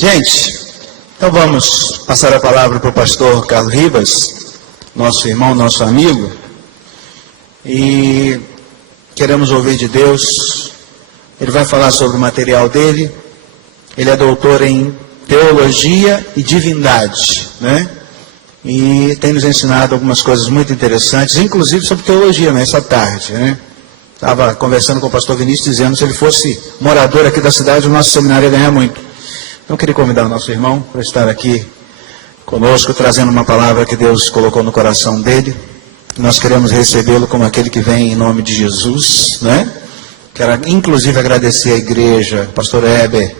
Gente, então vamos passar a palavra para o pastor Carlos Ribas, nosso irmão, nosso amigo, e queremos ouvir de Deus. Ele vai falar sobre o material dele. Ele é doutor em teologia e divindade, né? E tem nos ensinado algumas coisas muito interessantes, inclusive sobre teologia, nessa tarde, né? Estava conversando com o pastor Vinícius, dizendo que se ele fosse morador aqui da cidade, o nosso seminário ia ganhar muito. Então eu queria convidar o nosso irmão para estar aqui conosco, trazendo uma palavra que Deus colocou no coração dele. Nós queremos recebê-lo como aquele que vem em nome de Jesus, né? Quero inclusive agradecer à igreja, pastor Heber,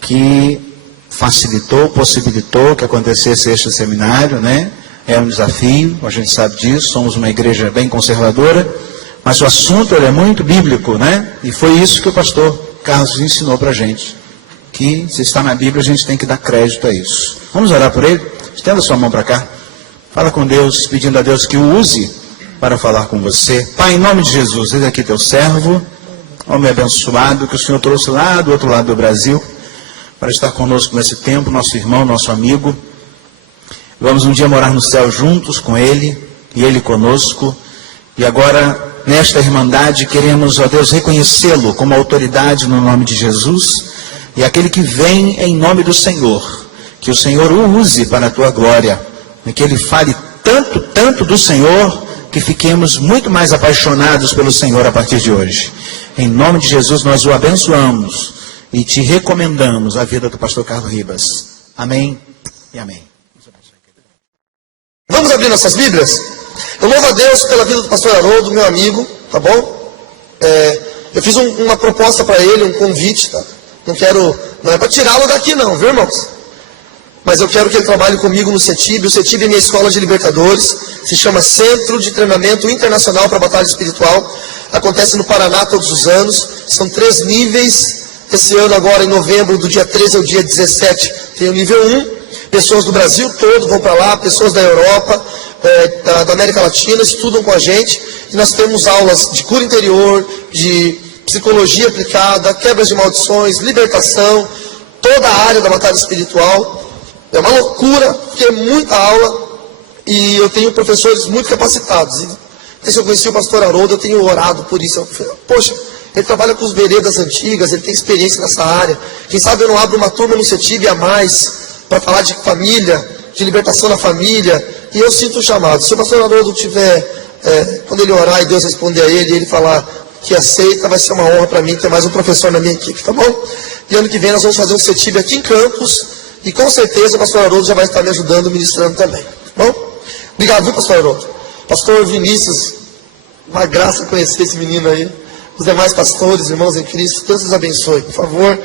que facilitou, possibilitou que acontecesse este seminário, né? É um desafio, a gente sabe disso, somos uma igreja bem conservadora, mas o assunto ele é muito bíblico, né? E foi isso que o pastor Carlos ensinou para a gente, que se está na Bíblia a gente tem que dar crédito a isso. Vamos orar por ele? Estenda sua mão para cá, fala com Deus, pedindo a Deus que o use para falar com você. Pai, em nome de Jesus, eis aqui teu servo, homem abençoado, que o Senhor trouxe lá do outro lado do Brasil, para estar conosco nesse tempo, nosso irmão, nosso amigo. Vamos um dia morar no céu juntos com ele, e ele conosco, e agora, nesta irmandade, queremos, ó Deus, reconhecê-lo como autoridade no nome de Jesus, e aquele que vem em nome do Senhor, que o Senhor o use para a tua glória, e que ele fale tanto do Senhor, que fiquemos muito mais apaixonados pelo Senhor a partir de hoje. Em nome de Jesus, nós o abençoamos e te recomendamos a vida do pastor Carlos Ribas. Amém e amém. Vamos abrir nossas Bíblias? Eu louvo a Deus pela vida do pastor Haroldo, meu amigo, tá bom? Eu fiz uma proposta para ele, um convite, tá? Não é para tirá-lo daqui não, viu, irmãos? Mas eu quero que ele trabalhe comigo no CETIB. O CETIB é minha escola de libertadores, se chama Centro de Treinamento Internacional para Batalha Espiritual. Acontece no Paraná todos os anos, são 3 níveis. Esse ano agora, em novembro, do dia 13 ao dia 17, tem o nível 1. Pessoas do Brasil todo vão para lá, pessoas da Europa, da América Latina, estudam com a gente. E nós temos aulas de cura interior, de psicologia aplicada, quebras de maldições, libertação, toda a área da batalha espiritual. É uma loucura, porque é muita aula, e eu tenho professores muito capacitados. E desde que eu conheci o pastor Haroldo, eu tenho orado por isso. Eu falei, poxa, ele trabalha com os veredas antigas, ele tem experiência nessa área. Quem sabe eu não abro uma turma no CETIB a mais, para falar de família, de libertação na família. E eu sinto o chamado. Se o pastor Haroldo tiver, quando ele orar e Deus responder a ele, e ele falar que aceita, vai ser uma honra para mim ter mais um professor na minha equipe, tá bom? E ano que vem nós vamos fazer um CETIB aqui em Campos, e com certeza o pastor Haroldo já vai estar me ajudando, ministrando também, tá bom? Obrigado, viu, pastor Haroldo? Pastor Vinícius, uma graça conhecer esse menino aí. Os demais pastores, irmãos em Cristo, Deus os abençoe. Por favor,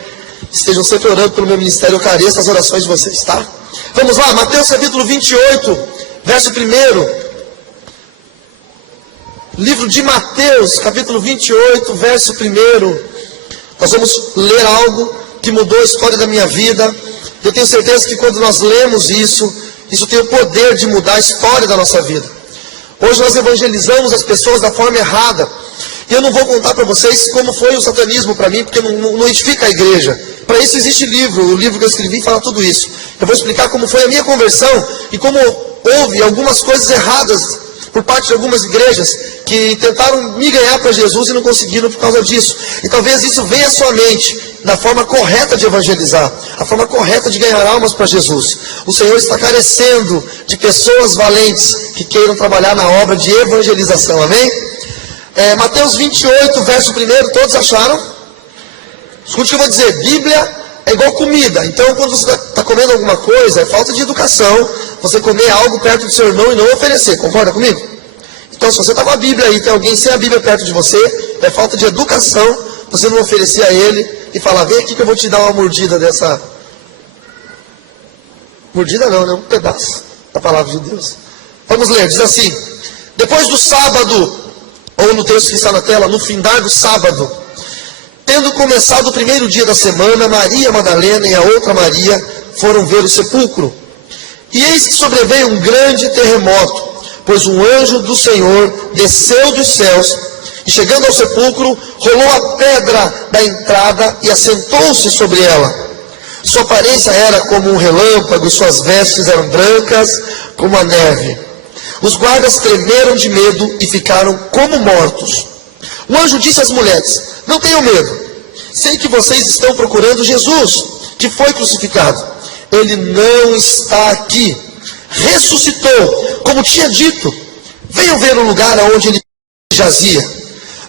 estejam sempre orando pelo meu ministério. Eu careço as orações de vocês, tá? Vamos lá, Mateus capítulo 28, verso 1. Livro de Mateus, capítulo 28, verso 1. Nós vamos ler algo que mudou a história da minha vida. Eu tenho certeza que quando nós lemos isso tem o poder de mudar a história da nossa vida. Hoje nós evangelizamos as pessoas da forma errada. E eu não vou contar para vocês como foi o satanismo para mim, porque não edifica a igreja. Para isso existe livro, o livro que eu escrevi fala tudo isso. Eu vou explicar como foi a minha conversão e como houve algumas coisas erradas por parte de algumas igrejas que tentaram me ganhar para Jesus e não conseguiram por causa disso. E talvez isso venha à sua mente, na forma correta de evangelizar, a forma correta de ganhar almas para Jesus. O Senhor está carecendo de pessoas valentes que queiram trabalhar na obra de evangelização, amém? Mateus 28, verso 1, todos acharam? Escute o que eu vou dizer, Bíblia é igual comida. Então quando você está comendo alguma coisa, é falta de educação você comer algo perto do seu irmão e não oferecer, concorda comigo? Então se você está com a Bíblia aí, tem alguém sem a Bíblia perto de você, é falta de educação você não oferecer a ele e falar, vem aqui que eu vou te dar uma mordida dessa... Mordida não, né? Um pedaço da palavra de Deus. Vamos ler, diz assim, depois do sábado, ou no texto que está na tela, no findar do sábado, tendo começado o primeiro dia da semana, Maria Madalena e a outra Maria foram ver o sepulcro. E eis que sobreveio um grande terremoto, pois um anjo do Senhor desceu dos céus, e chegando ao sepulcro, rolou a pedra da entrada e assentou-se sobre ela. Sua aparência era como um relâmpago, suas vestes eram brancas como a neve. Os guardas tremeram de medo e ficaram como mortos. O anjo disse às mulheres: não tenham medo. Sei que vocês estão procurando Jesus, que foi crucificado. Ele não está aqui. Ressuscitou, como tinha dito. Venham ver o lugar onde ele jazia.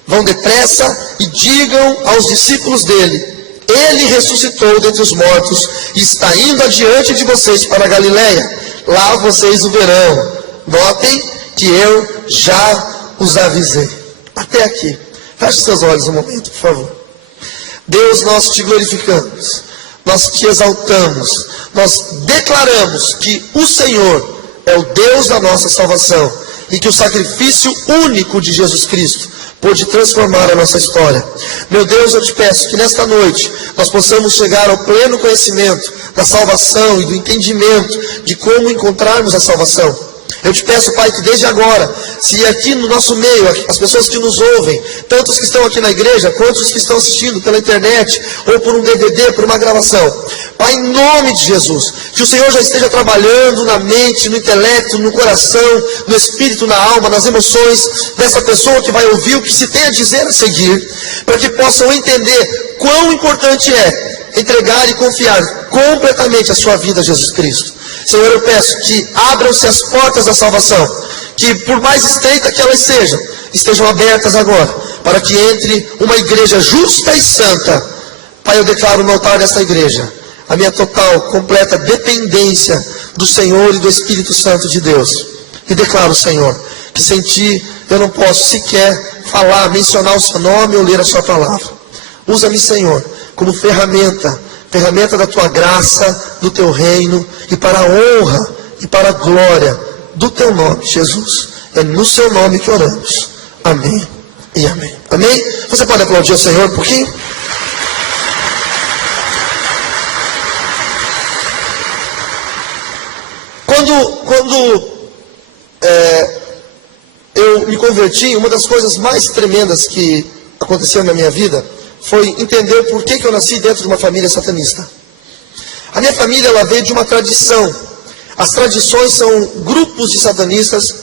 Vão depressa e digam aos discípulos dele: ele ressuscitou dentre os mortos e está indo adiante de vocês para a Galileia. Lá vocês o verão. Notem que eu já os avisei. Até aqui. Feche seus olhos um momento, por favor. Deus, nós te glorificamos. Nós te exaltamos. Nós declaramos que o Senhor é o Deus da nossa salvação. E que o sacrifício único de Jesus Cristo pode transformar a nossa história. Meu Deus, eu te peço que nesta noite nós possamos chegar ao pleno conhecimento da salvação e do entendimento de como encontrarmos a salvação. Eu te peço, Pai, que desde agora, se aqui no nosso meio, as pessoas que nos ouvem, tanto os que estão aqui na igreja, quanto os que estão assistindo pela internet, ou por um DVD, por uma gravação, Pai, em nome de Jesus, que o Senhor já esteja trabalhando na mente, no intelecto, no coração, no espírito, na alma, nas emoções dessa pessoa que vai ouvir o que se tem a dizer a seguir, para que possam entender quão importante é entregar e confiar completamente a sua vida a Jesus Cristo. Senhor, eu peço que abram-se as portas da salvação, que por mais estreita que elas sejam, estejam abertas agora, para que entre uma igreja justa e santa. Pai, eu declaro no altar desta igreja a minha total, completa dependência do Senhor e do Espírito Santo de Deus. E declaro, Senhor, que sem Ti eu não posso sequer falar, mencionar o Seu nome ou ler a Sua palavra. Usa-me, Senhor, como ferramenta da Tua graça, do Teu reino, e para a honra e para a glória do Teu nome, Jesus. É no Seu nome que oramos. Amém e amém. Amém? Você pode aplaudir o Senhor um pouquinho? Quando eu me converti, uma das coisas mais tremendas que aconteceu na minha vida foi entender por que eu nasci dentro de uma família satanista. A minha família, ela veio de uma tradição. As tradições são grupos de satanistas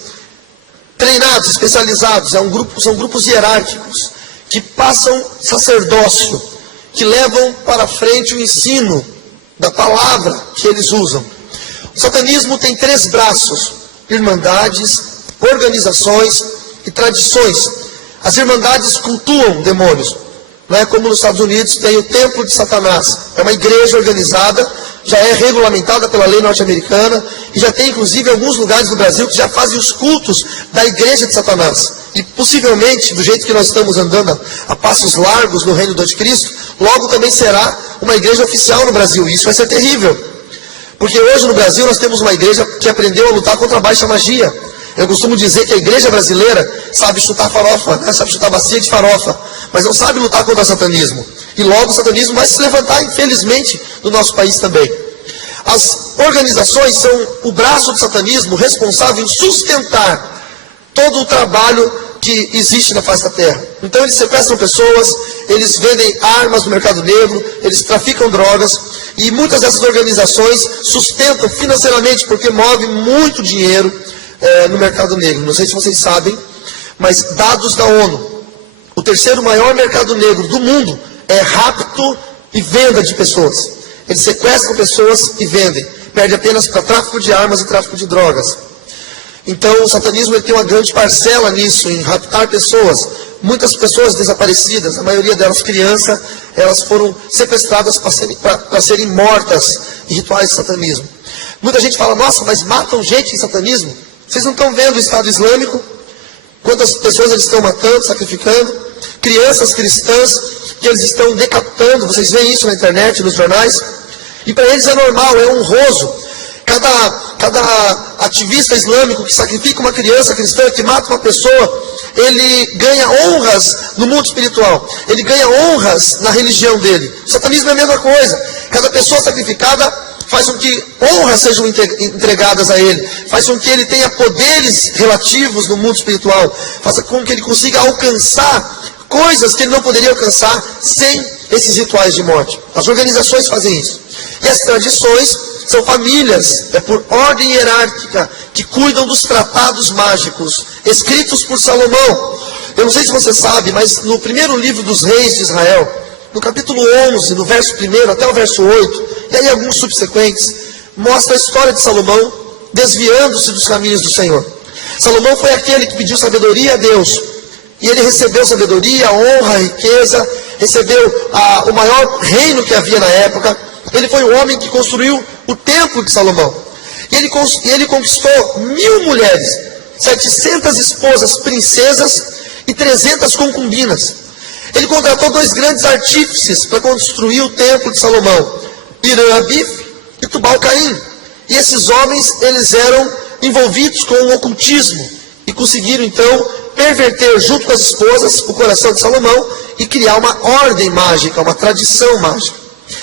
treinados, especializados. São grupos hierárquicos que passam sacerdócio, que levam para frente o ensino da palavra que eles usam. O satanismo tem 3 braços: irmandades, organizações e tradições. As irmandades cultuam demônios. Não é como nos Estados Unidos tem o templo de Satanás. É uma igreja organizada, já é regulamentada pela lei norte-americana, e já tem inclusive alguns lugares do Brasil que já fazem os cultos da igreja de Satanás. E possivelmente, do jeito que nós estamos andando a passos largos no reino do anticristo, logo também será uma igreja oficial no Brasil. E isso vai ser terrível. Porque hoje no Brasil nós temos uma igreja que aprendeu a lutar contra a baixa magia. Eu costumo dizer que a igreja brasileira sabe chutar farofa, né? Sabe chutar bacia de farofa, mas não sabe lutar contra o satanismo. E logo o satanismo vai se levantar, infelizmente, no nosso país também. As organizações são o braço do satanismo responsável em sustentar todo o trabalho que existe na face da terra. Então eles sequestram pessoas, eles vendem armas no mercado negro, eles traficam drogas, e muitas dessas organizações sustentam financeiramente, porque movem muito dinheiro no mercado negro. Não sei se vocês sabem, mas dados da ONU, o 3º maior mercado negro do mundo é rapto e venda de pessoas. Eles sequestram pessoas e vendem. Perde apenas para tráfico de armas e tráfico de drogas. Então o satanismo ele tem uma grande parcela nisso, em raptar pessoas. Muitas pessoas desaparecidas, a maioria delas crianças, elas foram sequestradas para serem mortas em rituais de satanismo. Muita gente fala: nossa, mas matam gente em satanismo? Vocês não estão vendo o Estado Islâmico? Quantas pessoas eles estão matando, sacrificando? Crianças cristãs que eles estão decapitando. Vocês veem isso na internet, nos jornais. E para eles é normal, é honroso. Cada ativista islâmico que sacrifica uma criança cristã, que mata uma pessoa, ele ganha honras no mundo espiritual. Ele ganha honras na religião dele. O satanismo é a mesma coisa. Cada pessoa sacrificada faz com que honras sejam entregadas a ele, faz com que ele tenha poderes relativos no mundo espiritual, faça com que ele consiga alcançar coisas que ele não poderia alcançar sem esses rituais de morte. As organizações fazem isso. E as tradições são famílias, por ordem hierárquica, que cuidam dos tratados mágicos, escritos por Salomão. Eu não sei se você sabe, mas no primeiro livro dos reis de Israel, no capítulo 11, no verso 1 até o verso 8, e aí alguns subsequentes, mostra a história de Salomão desviando-se dos caminhos do Senhor. Salomão foi aquele que pediu sabedoria a Deus, e ele recebeu sabedoria, honra, riqueza, recebeu o maior reino que havia na época. Ele foi o homem que construiu o templo de Salomão. E ele conquistou 1000 mulheres, 700 esposas, princesas e 300 concubinas. Ele contratou 2 grandes artífices para construir o templo de Salomão, Irã-Abif e Tubal-Caim. E esses homens, eles eram envolvidos com o ocultismo e conseguiram então perverter junto com as esposas o coração de Salomão e criar uma ordem mágica, uma tradição mágica.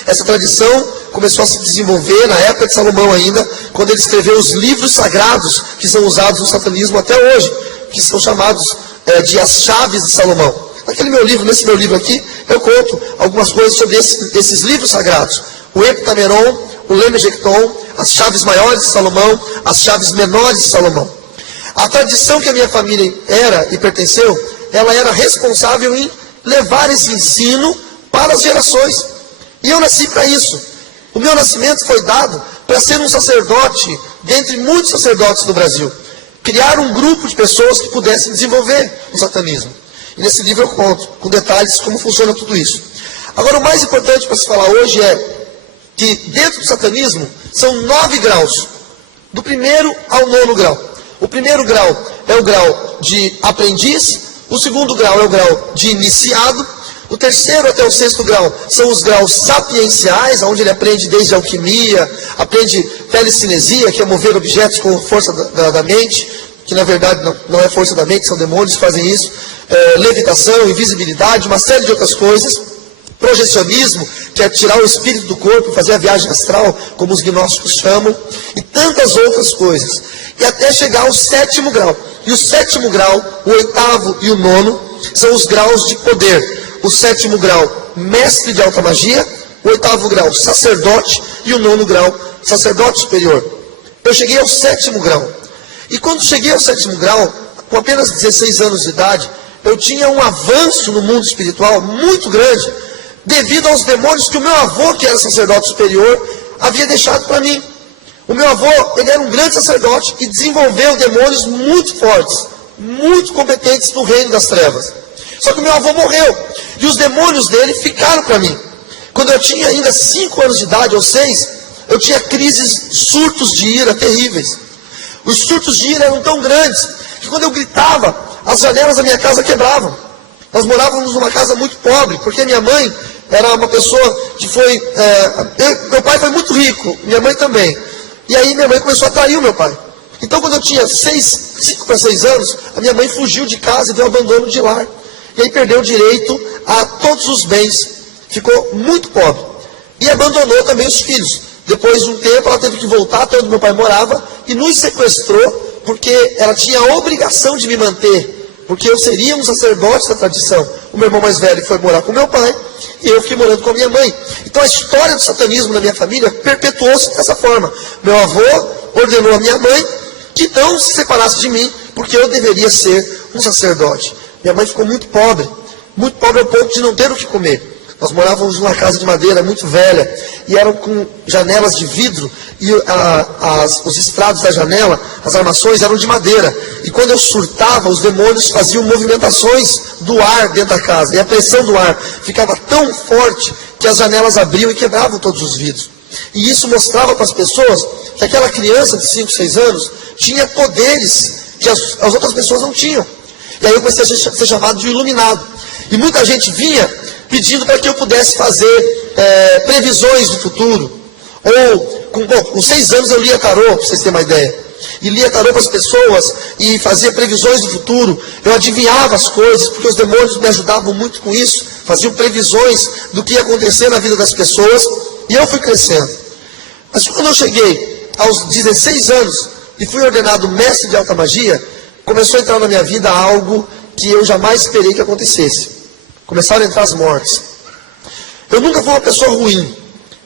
Essa tradição começou a se desenvolver na época de Salomão ainda, quando ele escreveu os livros sagrados que são usados no satanismo até hoje, que são chamados de as chaves de Salomão. Nesse meu livro aqui, eu conto algumas coisas sobre esses livros sagrados. O Heptameron, o Lemegecton, as chaves maiores de Salomão, as chaves menores de Salomão. A tradição que a minha família era e pertenceu, ela era responsável em levar esse ensino para as gerações. E eu nasci para isso. O meu nascimento foi dado para ser um sacerdote, dentre muitos sacerdotes do Brasil. Criar um grupo de pessoas que pudessem desenvolver o satanismo. E nesse livro eu conto, com detalhes, como funciona tudo isso. Agora, o mais importante para se falar hoje é que dentro do satanismo são 9 graus, do 1º ao 9º grau. O 1º grau é o grau de aprendiz, o 2º grau é o grau de iniciado, o 3º até o 6º grau são os graus sapienciais, onde ele aprende desde alquimia, aprende telecinesia, que é mover objetos com força da mente, que na verdade não é força da mente, são demônios que fazem isso, levitação, invisibilidade, uma série de outras coisas. Projecionismo, que é tirar o espírito do corpo, fazer a viagem astral, como os gnósticos chamam, e tantas outras coisas. E até chegar ao 7º grau. E o 7º grau, o 8º e o 9º, são os graus de poder. O 7º grau, mestre de alta magia, o 8º grau, sacerdote, e o 9º grau, sacerdote superior. Eu cheguei ao 7º grau. E quando cheguei ao 7º grau, com apenas 16 anos de idade, eu tinha um avanço no mundo espiritual muito grande, devido aos demônios que o meu avô, que era sacerdote superior, havia deixado para mim. O meu avô, ele era um grande sacerdote e desenvolveu demônios muito fortes, muito competentes no reino das trevas. Só que o meu avô morreu e os demônios dele ficaram para mim. Quando eu tinha ainda 5 anos de idade ou 6, eu tinha crises, surtos de ira terríveis. Os surtos de ira eram tão grandes que quando eu gritava, as janelas da minha casa quebravam. Nós morávamos numa casa muito pobre, porque minha mãe era uma pessoa que foi... meu pai foi muito rico, minha mãe também. E aí minha mãe começou a trair o meu pai. Então quando eu tinha 5 para 6 anos, a minha mãe fugiu de casa e deu abandono de lar. E aí perdeu o direito a todos os bens. Ficou muito pobre. E abandonou também os filhos. Depois de um tempo ela teve que voltar até onde meu pai morava e nos sequestrou, porque ela tinha a obrigação de me manter. Porque eu seria um sacerdote da tradição. O meu irmão mais velho foi morar com meu pai e eu fiquei morando com a minha mãe. Então a história do satanismo na minha família perpetuou-se dessa forma. Meu avô ordenou a minha mãe que não se separasse de mim, porque eu deveria ser um sacerdote. Minha mãe ficou muito pobre ao ponto de não ter o que comer. Nós morávamos numa casa de madeira muito velha, e eram com janelas de vidro, e os estrados da janela, as armações eram de madeira. E quando eu surtava, os demônios faziam movimentações do ar dentro da casa, e a pressão do ar ficava tão forte que as janelas abriam e quebravam todos os vidros. E isso mostrava para as pessoas que aquela criança de 5, 6 anos tinha poderes que as outras pessoas não tinham. E aí eu comecei a ser chamado de iluminado. E muita gente vinha pedindo para que eu pudesse fazer previsões do futuro. Ou, com 6 anos eu lia tarô, para vocês terem uma ideia. E lia tarô para as pessoas e fazia previsões do futuro. Eu adivinhava as coisas, porque os demônios me ajudavam muito com isso. Faziam previsões do que ia acontecer na vida das pessoas. E eu fui crescendo. Mas quando eu cheguei aos 16 anos e fui ordenado mestre de alta magia, começou a entrar na minha vida algo que eu jamais esperei que acontecesse. Começaram a entrar as mortes. Eu nunca fui uma pessoa ruim.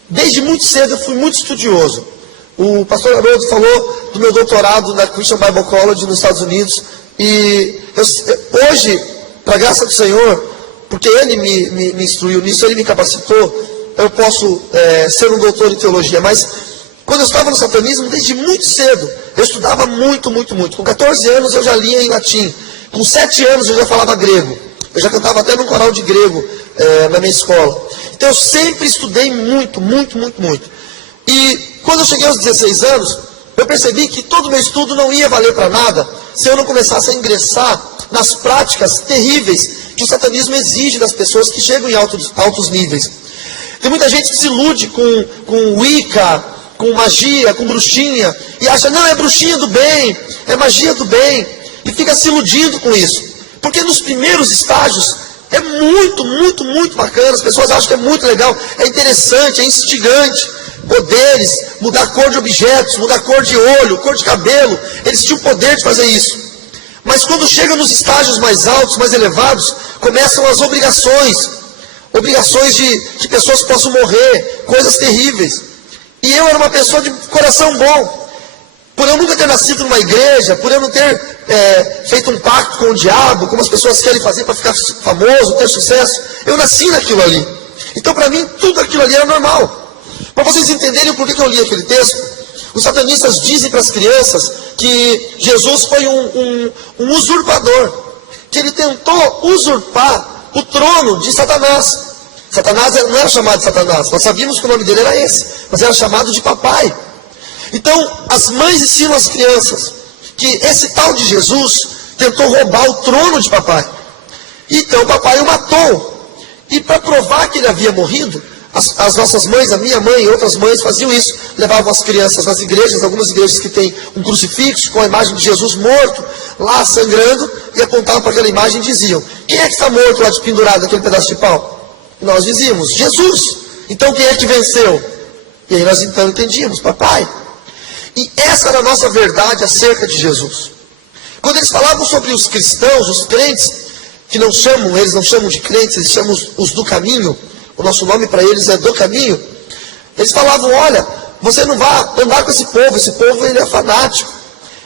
desde muito cedo eu fui muito estudioso. O pastor Haroldo falou do meu doutorado na Christian Bible College nos Estados Unidos. E hoje, para a graça do Senhor, porque Ele me instruiu nisso, Ele me capacitou, eu posso ser um doutor em teologia. Mas quando eu estava no satanismo, desde muito cedo, eu estudava muito, muito, muito. Com 14 anos eu já lia em latim. Com 7 anos eu já falava grego. Eu já cantava até num coral de grego na minha escola. Então eu sempre estudei muito, muito, muito, muito. E quando eu cheguei aos 16 anos, eu percebi que todo o meu estudo não ia valer para nada se eu não começasse a ingressar nas práticas terríveis que o satanismo exige das pessoas que chegam em altos níveis. Tem muita gente que se ilude com Wicca, com magia, com bruxinha, e acha, não, é bruxinha do bem, é magia do bem, e fica se iludindo com isso. Porque nos primeiros estágios é muito, muito, muito bacana, as pessoas acham que é muito legal, é interessante, é instigante. Poderes, mudar cor de objetos, mudar cor de olho, cor de cabelo, eles tinham o poder de fazer isso. Mas quando chega nos estágios mais altos, mais elevados, começam as obrigações de que pessoas possam morrer, coisas terríveis. E eu era uma pessoa de coração bom. Por eu nunca ter nascido numa igreja, por eu não ter feito um pacto com o diabo, como as pessoas querem fazer para ficar famoso, ter sucesso, eu nasci naquilo ali. Então para mim tudo aquilo ali era normal. Para vocês entenderem o porquê que eu li aquele texto, os satanistas dizem para as crianças que Jesus foi um usurpador, que ele tentou usurpar o trono de Satanás. Satanás não era chamado de Satanás, nós sabíamos que o nome dele era esse, mas era chamado de papai. Então, as mães ensinam as crianças que esse tal de Jesus tentou roubar o trono de papai. Então, o papai o matou. E para provar que ele havia morrido, as nossas mães, a minha mãe e outras mães faziam isso. Levavam as crianças nas igrejas, algumas igrejas que tem um crucifixo com a imagem de Jesus morto, lá sangrando, e apontavam para aquela imagem e diziam, quem é que está morto lá de pendurado naquele pedaço de pau? E nós dizíamos, Jesus. Então quem é que venceu? E aí nós então entendíamos, papai. E essa era a nossa verdade acerca de Jesus. Quando eles falavam sobre os cristãos, os crentes, que eles não chamam de crentes, eles chamam os do caminho, o nosso nome para eles é do caminho. Eles falavam, olha, você não vai andar com esse povo ele é fanático.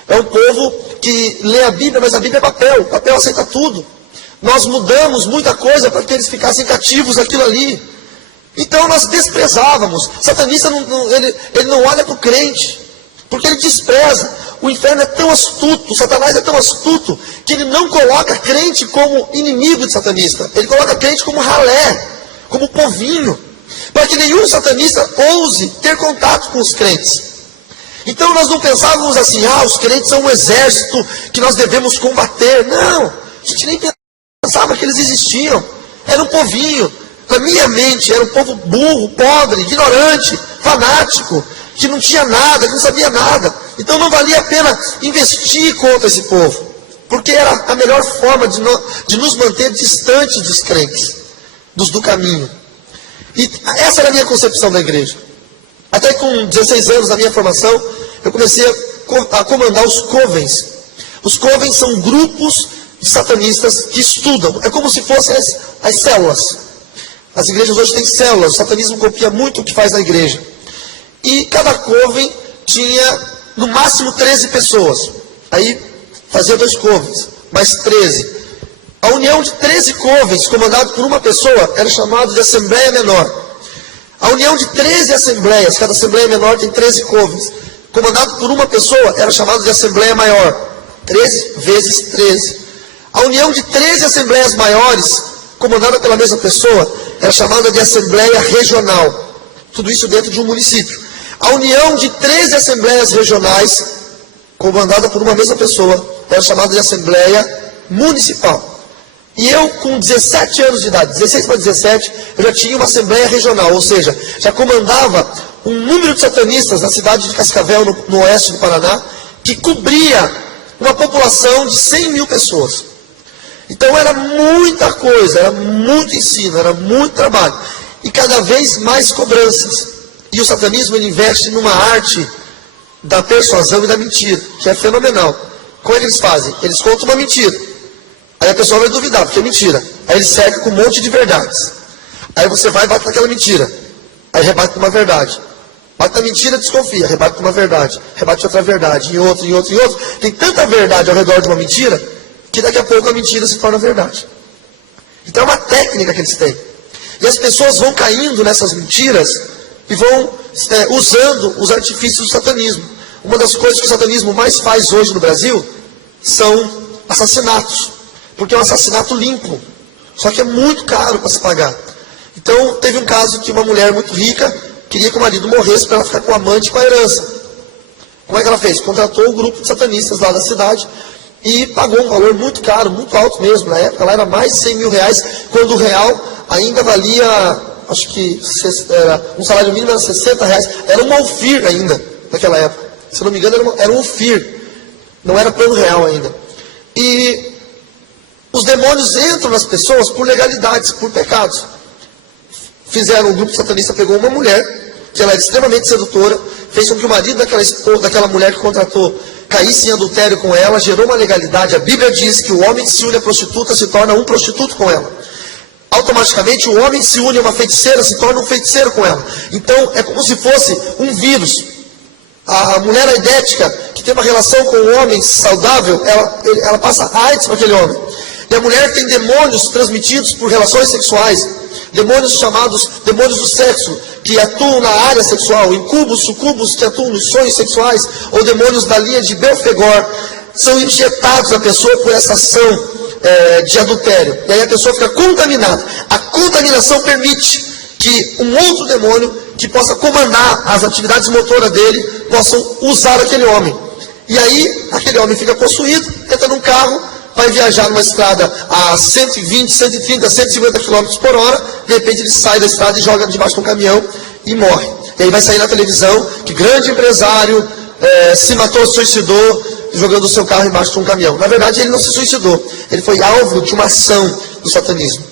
É um povo que lê a Bíblia, mas a Bíblia é papel aceita tudo. Nós mudamos muita coisa para que eles ficassem cativos naquilo ali. Então nós desprezávamos. Satanista, ele não olha para o crente, porque ele despreza. O inferno é tão astuto, Satanás é tão astuto, que ele não coloca crente como inimigo de satanista. Ele coloca crente como ralé, como povinho, para que nenhum satanista ouse ter contato com os crentes. Então nós não pensávamos assim, os crentes são um exército que nós devemos combater. Não, a gente nem pensava que eles existiam. Era um povinho. Na minha mente, era um povo burro, pobre, ignorante, fanático, que não tinha nada, que não sabia nada. Então não valia a pena investir contra esse povo, porque era a melhor forma de nos manter distantes dos crentes, dos do caminho. E essa era a minha concepção da igreja. Até com 16 anos da minha formação, eu comecei a comandar os covens. Os covens são grupos de satanistas que estudam. É como se fossem as células. As igrejas hoje têm células. O satanismo copia muito o que faz na igreja. E cada coven tinha no máximo 13 pessoas. Aí fazia 2 covens, mais 13. A união de 13 covens, comandado por uma pessoa, era chamado de Assembleia Menor. A união de 13 assembleias, cada Assembleia Menor tem 13 covens, comandado por uma pessoa, era chamado de Assembleia Maior. 13 vezes 13. A união de 13 assembleias maiores, comandada pela mesma pessoa, era chamada de Assembleia Regional. Tudo isso dentro de um município. A união de 13 assembleias regionais, comandada por uma mesma pessoa, era chamada de Assembleia Municipal. E eu, com 17 anos de idade, 16 para 17, eu já tinha uma Assembleia Regional, ou seja, já comandava um número de satanistas na cidade de Cascavel, no oeste do Paraná, que cobria uma população de 100 mil pessoas. Então era muita coisa, era muito ensino, era muito trabalho. E cada vez mais cobranças. E o satanismo, ele investe numa arte da persuasão e da mentira, que é fenomenal. Como é que eles fazem? Eles contam uma mentira. Aí a pessoa vai duvidar, porque é mentira. Aí ele cerca com um monte de verdades. Aí você vai e bate naquela mentira. Aí rebate com uma verdade. Bate na mentira, desconfia, rebate com uma verdade. Rebate outra verdade, em outro. Tem tanta verdade ao redor de uma mentira, que daqui a pouco a mentira se torna verdade. Então é uma técnica que eles têm. E as pessoas vão caindo nessas mentiras e vão usando os artifícios do satanismo. Uma das coisas que o satanismo mais faz hoje no Brasil são assassinatos. Porque é um assassinato limpo. Só que é muito caro para se pagar. Então, teve um caso que uma mulher muito rica queria que o marido morresse para ela ficar com o amante e com a herança. Como é que ela fez? Contratou um grupo de satanistas lá da cidade e pagou um valor muito caro, muito alto mesmo. Na época, lá era mais de 100 mil reais, quando o real ainda valia, acho que um salário mínimo era 60 reais. Era um alfir ainda, naquela época. Se não me engano, era um alfir. Não era plano real ainda. E os demônios entram nas pessoas por legalidades, por pecados. Fizeram, um grupo satanista pegou uma mulher, que ela era extremamente sedutora, fez com que o marido daquela mulher que contratou caísse em adultério com ela, gerou uma legalidade. A Bíblia diz que o homem que se une à prostituta se torna um prostituto com ela. Automaticamente o homem que se une a uma feiticeira se torna um feiticeiro com ela. Então é como se fosse um vírus. A mulher aidética, que tem uma relação com o homem saudável, ela passa AIDS para aquele homem. E a mulher tem demônios transmitidos por relações sexuais. Demônios chamados demônios do sexo, que atuam na área sexual, incubos, sucubos, que atuam nos sonhos sexuais, ou demônios da linha de Belfegor, são injetados na pessoa por essa ação de adultério. E aí a pessoa fica contaminada. A contaminação permite que um outro demônio, que possa comandar as atividades motoras dele, possam usar aquele homem. E aí, aquele homem fica possuído, entra num carro, vai viajar numa estrada a 120, 130, 150 km por hora, de repente ele sai da estrada e joga debaixo de um caminhão e morre. E aí vai sair na televisão que grande empresário se matou, se suicidou, jogando o seu carro embaixo de um caminhão. Na verdade, ele não se suicidou, ele foi alvo de uma ação do satanismo.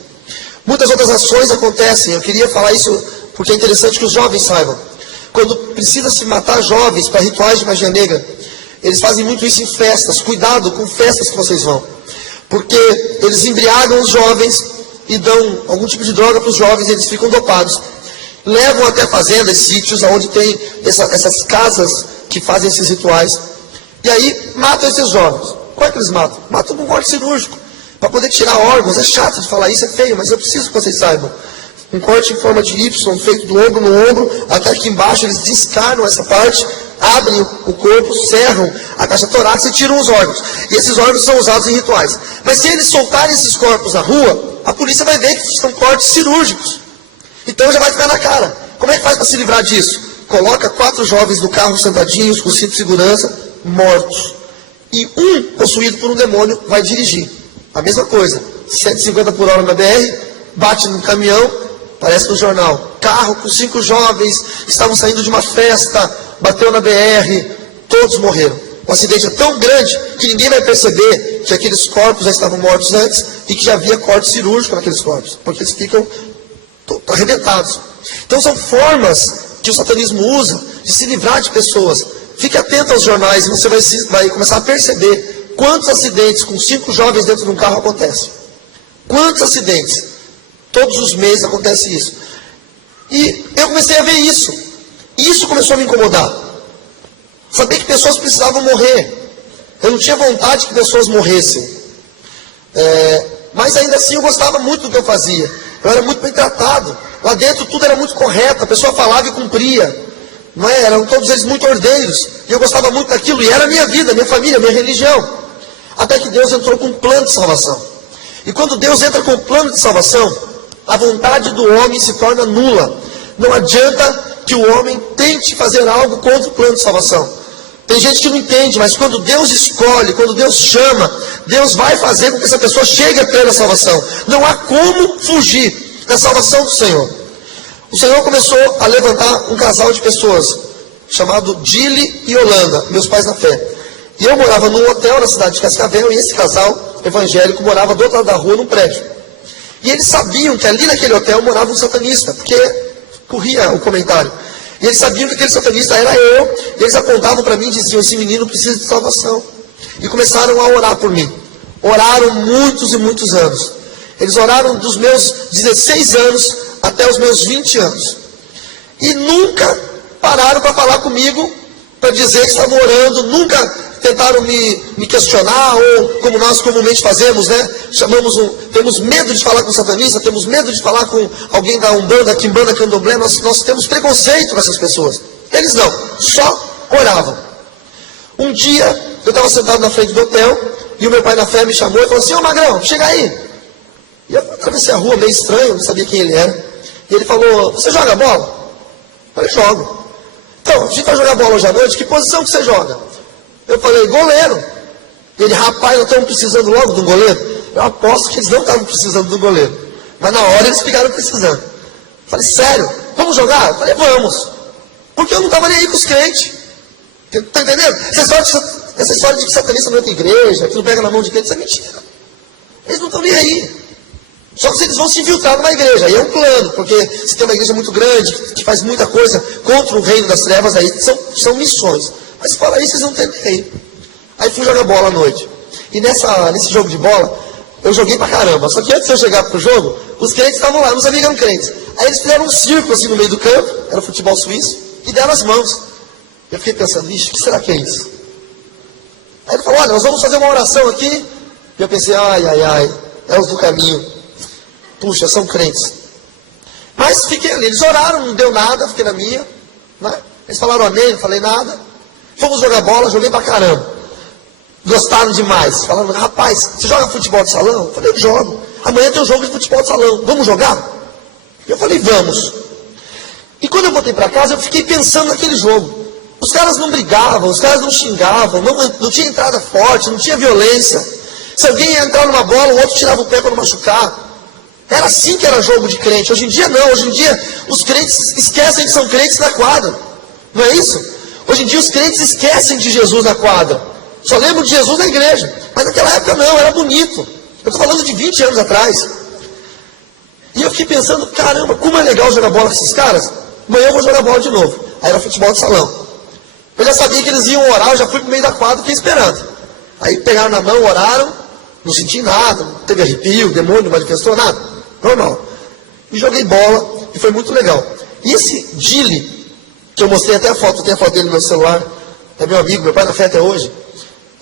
Muitas outras ações acontecem, eu queria falar isso porque é interessante que os jovens saibam. Quando precisa se matar jovens para rituais de magia negra, eles fazem muito isso em festas. Cuidado com festas que vocês vão. Porque eles embriagam os jovens e dão algum tipo de droga para os jovens e eles ficam dopados. Levam até fazendas, sítios, onde tem essas casas que fazem esses rituais. E aí matam esses jovens. Como é que eles matam? Matam com corte cirúrgico. Para poder tirar órgãos. É chato de falar isso, é feio, mas eu preciso que vocês saibam. Um corte em forma de Y, feito do ombro no ombro, até aqui embaixo, eles descarnam essa parte, abrem o corpo, cerram a caixa torácica e tiram os órgãos. E esses órgãos são usados em rituais. Mas se eles soltarem esses corpos na rua, a polícia vai ver que são cortes cirúrgicos. Então já vai ficar na cara. Como é que faz para se livrar disso? Coloca 4 jovens no carro sentadinhos, com cinto de segurança, mortos. E um, possuído por um demônio, vai dirigir. A mesma coisa. 150 por hora na BR, bate no caminhão, aparece no jornal. Carro com 5 jovens, estavam saindo de uma festa, bateu na BR, todos morreram. O acidente é tão grande que ninguém vai perceber que aqueles corpos já estavam mortos antes e que já havia corte cirúrgico naqueles corpos, porque eles ficam arrebentados. Então são formas que o satanismo usa de se livrar de pessoas. Fique atento aos jornais e você vai começar a perceber quantos acidentes com 5 jovens dentro de um carro acontecem. Quantos acidentes? Todos os meses acontece isso. E eu comecei a ver isso. E isso começou a me incomodar. Saber que pessoas precisavam morrer. Eu não tinha vontade que pessoas morressem. Mas ainda assim eu gostava muito do que eu fazia. Eu era muito bem tratado. Lá dentro tudo era muito correto. A pessoa falava e cumpria. Não é? Eram todos eles muito ordeiros. E eu gostava muito daquilo. E era a minha vida, minha família, minha religião. Até que Deus entrou com um plano de salvação. E quando Deus entra com um plano de salvação, a vontade do homem se torna nula. Não adianta que o homem tente fazer algo contra o plano de salvação. Tem gente que não entende, mas quando Deus escolhe, quando Deus chama, Deus vai fazer com que essa pessoa chegue a ter a salvação. Não há como fugir da salvação do Senhor. O Senhor começou a levantar um casal de pessoas, chamado Dili e Holanda, meus pais na fé. E eu morava num hotel na cidade de Cascavel, e esse casal evangélico morava do outro lado da rua, num prédio. E eles sabiam que ali naquele hotel morava um satanista, porque corria o comentário. E eles sabiam que aquele satanista era eu, e eles apontavam para mim e diziam, esse menino precisa de salvação. E começaram a orar por mim. Oraram muitos e muitos anos. Eles oraram dos meus 16 anos até os meus 20 anos. E nunca pararam para falar comigo, para dizer que estavam orando, nunca tentaram me questionar, ou como nós comumente fazemos, né? Temos medo de falar com o satanista, temos medo de falar com alguém da Umbanda, Quimbanda, Candomblé, nós temos preconceito com essas pessoas. Eles não, só oravam. Um dia, eu estava sentado na frente do hotel, e o meu pai na fé me chamou e falou assim: ô Magrão, chega aí. E eu atravessei a rua meio estranho, não sabia quem ele era. E ele falou: você joga bola? Eu falei: jogo. Então, a gente vai jogar bola hoje à noite, que posição que você joga? Eu falei: goleiro. Ele: rapaz, nós estamos precisando logo de um goleiro. Eu aposto que eles não estavam precisando de um goleiro, mas na hora eles ficaram precisando. Eu falei: sério? Vamos jogar? Eu falei: vamos. Porque eu não estava nem aí com os crentes. Está entendendo? Essa história de que satanista não entra em igreja, que não pega na mão de crente, isso é mentira. Eles não estão nem aí. Só que eles vão se infiltrar numa igreja. Aí é um plano, porque se tem uma igreja muito grande, que faz muita coisa contra o reino das trevas, aí são missões. Mas fora isso, eles não tem nem aí. Aí fui jogar bola à noite. E nesse jogo de bola, eu joguei pra caramba. Só que antes de eu chegar pro jogo, os crentes estavam lá, eu não sabia que eram crentes. Aí eles fizeram um círculo assim no meio do campo, era futebol suíço, e deram as mãos. Eu fiquei pensando: vixe, o que será que é isso? Aí ele falou: olha, nós vamos fazer uma oração aqui. E eu pensei: ai, é os do caminho. Puxa, são crentes. Mas fiquei ali, eles oraram, não deu nada, fiquei na minha. Né? Eles falaram amém, não falei nada. Fomos jogar bola, joguei pra caramba. Gostaram demais. Falaram: rapaz, você joga futebol de salão? Eu falei: eu jogo. Amanhã tem um jogo de futebol de salão, vamos jogar? Eu falei: vamos. E quando eu voltei para casa, eu fiquei pensando naquele jogo. Os caras não brigavam, os caras não xingavam, não tinha entrada forte, não tinha violência. Se alguém ia entrar numa bola, o outro tirava o pé para não machucar. Era assim que era jogo de crente. Hoje em dia não, hoje em dia os crentes esquecem que são crentes na quadra. Não é isso? Hoje em dia os crentes esquecem de Jesus na quadra. Só lembram de Jesus na igreja. Mas naquela época não, era bonito. Eu estou falando de 20 anos atrás. E eu fiquei pensando: caramba, como é legal jogar bola com esses caras. Amanhã eu vou jogar bola de novo. Aí era futebol de salão. Eu já sabia que eles iam orar, eu já fui pro meio da quadra e fiquei esperando. Aí pegaram na mão, oraram, não senti nada, não teve arrepio, demônio manifestou, nada. Normal. E joguei bola e foi muito legal. E esse Dili, que eu mostrei até a foto, tem a foto dele no meu celular, é meu amigo, meu pai na fé até hoje.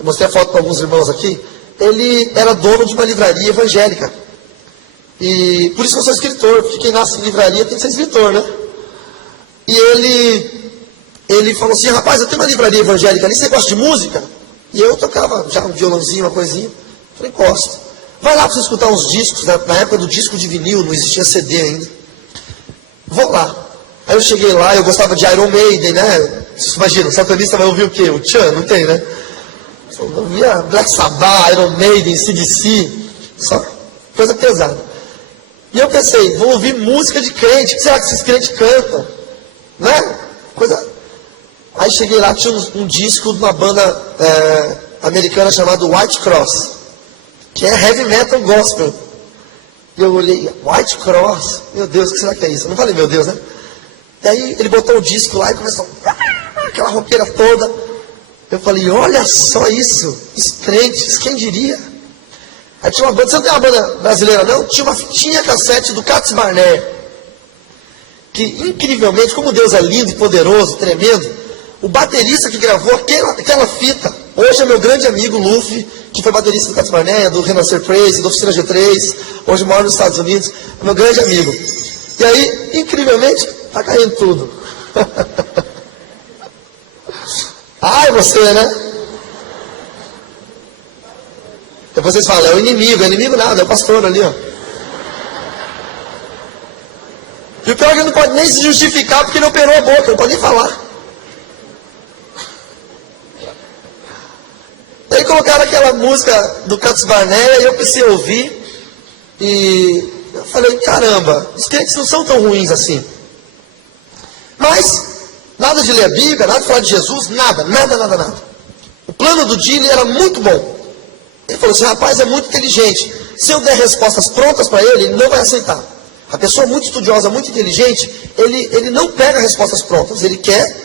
Eu mostrei a foto para alguns irmãos aqui. Ele era dono de uma livraria evangélica. E por isso que eu sou escritor, porque quem nasce em livraria tem que ser escritor, né? E ele falou assim: rapaz, eu tenho uma livraria evangélica ali, você gosta de música? E eu tocava já um violãozinho, uma coisinha. Falei: gosto. Vai lá para você escutar uns discos, na época do disco de vinil, não existia CD ainda. Vou lá. Aí eu cheguei lá, eu gostava de Iron Maiden, né? Vocês imaginam, o satanista vai ouvir o quê? O Tchan? Não tem, né? Eu ouvia Black Sabbath, Iron Maiden, CDC, só coisa pesada. E eu pensei: vou ouvir música de crente, o que será que esses crentes cantam? Né? Coisa... Aí cheguei lá, tinha um disco de uma banda americana chamada White Cross, que é heavy metal gospel. E eu olhei: White Cross, meu Deus, o que será que é isso? Eu não falei meu Deus, né? E aí ele botou o disco lá e começou aquela roqueira toda. Eu falei: olha só isso, os crentes, quem diria? Aí tinha uma banda, você não tem uma banda brasileira não? Tinha uma fitinha cassete do Cats Barnett, que incrivelmente, como Deus é lindo e poderoso, tremendo, o baterista que gravou aquela fita, hoje é meu grande amigo Luffy, que foi baterista do Cats Barnett, do Renascer Praise, do Oficina G3, hoje mora nos Estados Unidos, é meu grande amigo. E aí, incrivelmente, tá caindo tudo. Ai, você, né? Depois vocês falam: é o inimigo nada, é o pastor ali, ó. E o pior é que ele não pode nem se justificar porque ele operou a boca, não pode nem falar. Aí colocaram aquela música do Cats Barnett e eu comecei a ouvir. E eu falei: caramba, os crentes não são tão ruins assim. Mas, nada de ler a Bíblia, nada de falar de Jesus, nada. O plano do Dili era muito bom. Ele falou assim: rapaz, é muito inteligente. Se eu der respostas prontas para ele, ele não vai aceitar. A pessoa muito estudiosa, muito inteligente, ele não pega respostas prontas, ele quer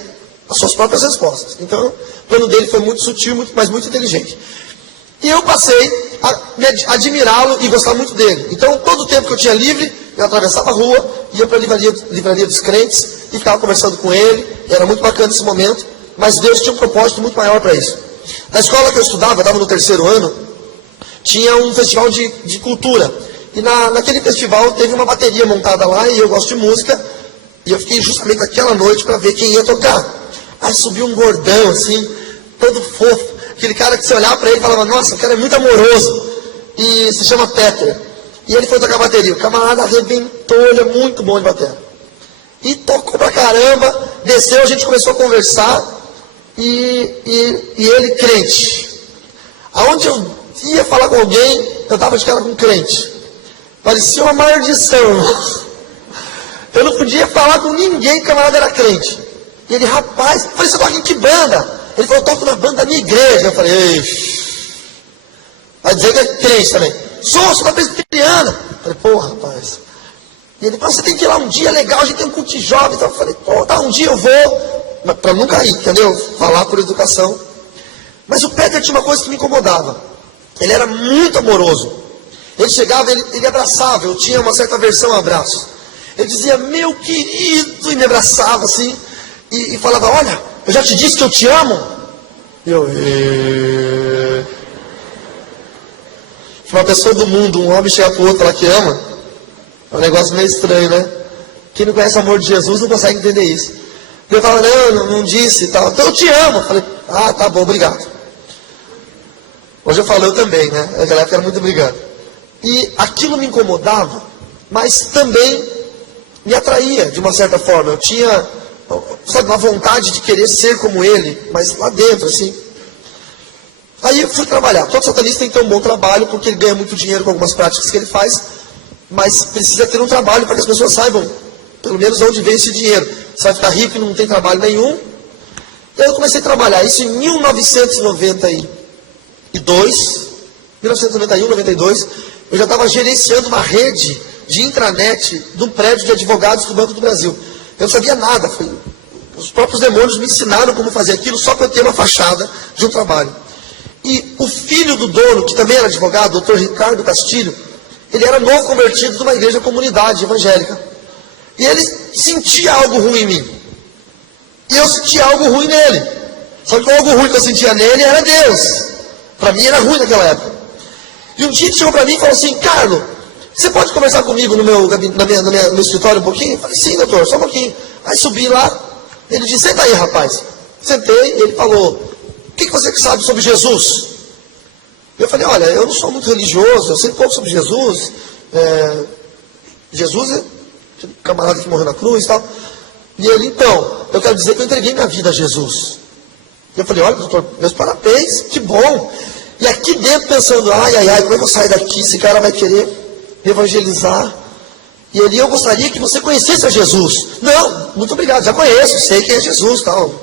as suas próprias respostas. Então, o plano dele foi muito sutil, mas muito inteligente. E eu passei a admirá-lo e gostar muito dele. Então, todo o tempo que eu tinha livre, eu atravessava a rua, ia para a livraria dos crentes, e ficava conversando com ele, e era muito bacana esse momento, mas Deus tinha um propósito muito maior para isso. Na escola que eu estava no terceiro ano, tinha um festival de cultura, e naquele festival teve uma bateria montada lá, e eu gosto de música, e eu fiquei justamente naquela noite para ver quem ia tocar. Aí subiu um gordão assim, todo fofo, aquele cara que você olhava para ele e falava, nossa, o cara é muito amoroso, e se chama Peter. E ele foi tocar bateria, o camarada arrebentou, ele é muito bom de bateria. E tocou pra caramba, desceu, a gente começou a conversar, e ele crente. Aonde eu ia falar com alguém, eu dava de cara com crente. Parecia uma maldição. Eu não podia falar com ninguém que o camarada era crente. E ele, rapaz, eu falei, você toca em que banda? Ele falou, eu toco na banda da minha igreja. Eu falei, ei, vai dizer que é crente também. Sou da presbiteriana. Eu falei, porra, rapaz. E ele falou, você tem que ir lá um dia legal, a gente tem um culto de jovens. Então eu falei, pô, tá, um dia eu vou. Mas pra nunca ir, entendeu? Falar por educação. Mas o Peter tinha uma coisa que me incomodava. Ele era muito amoroso. Ele chegava, ele abraçava. Eu tinha uma certa aversão a abraços. Ele dizia, meu querido, e me abraçava assim. E falava, olha, eu já te disse que eu te amo. E eu, uma pessoa do mundo, um homem chega pro outro e fala que ama. É um negócio meio estranho, né? Quem não conhece o amor de Jesus não consegue entender isso. Eu falo, não disse e tal. Então eu te amo. Eu falei, ah, tá bom, obrigado. Hoje eu falo, eu também, né? Naquela época era muito obrigado. E aquilo me incomodava, mas também me atraía de uma certa forma. Eu tinha, sabe, uma vontade de querer ser como ele, mas lá dentro, assim. Aí eu fui trabalhar. Todo satanista tem que ter um bom trabalho, porque ele ganha muito dinheiro com algumas práticas que ele faz, mas precisa ter um trabalho para que as pessoas saibam, pelo menos, onde vem esse dinheiro. Você vai ficar rico e não tem trabalho nenhum. E aí eu comecei a trabalhar. Isso em 1991, 92, eu já estava gerenciando uma rede de intranet de um prédio de advogados do Banco do Brasil. Eu não sabia nada. Os próprios demônios me ensinaram como fazer aquilo só para eu ter uma fachada de um trabalho. E o filho do dono, que também era advogado, o doutor Ricardo Castilho, ele era novo convertido de uma igreja comunidade evangélica. E ele sentia algo ruim em mim. E eu sentia algo ruim nele. Só que o algo ruim que eu sentia nele era Deus. Para mim era ruim naquela época. E um dia ele chegou para mim e falou assim, Carlos, você pode conversar comigo no meu escritório um pouquinho? Eu falei, sim, doutor, só um pouquinho. Aí subi lá, ele disse, senta aí, rapaz. Sentei, e ele falou, o que você sabe sobre Jesus? Eu falei, olha, eu não sou muito religioso, eu sei pouco sobre Jesus. Jesus é um camarada que morreu na cruz e tal. E ele, então, eu quero dizer que eu entreguei minha vida a Jesus. Eu falei, olha, doutor, meus parabéns, que bom. E aqui dentro pensando, ai, como é que eu vou sair daqui? Esse cara vai querer me evangelizar. E ele, eu gostaria que você conhecesse a Jesus. Não, muito obrigado, já conheço, sei quem é Jesus, tal.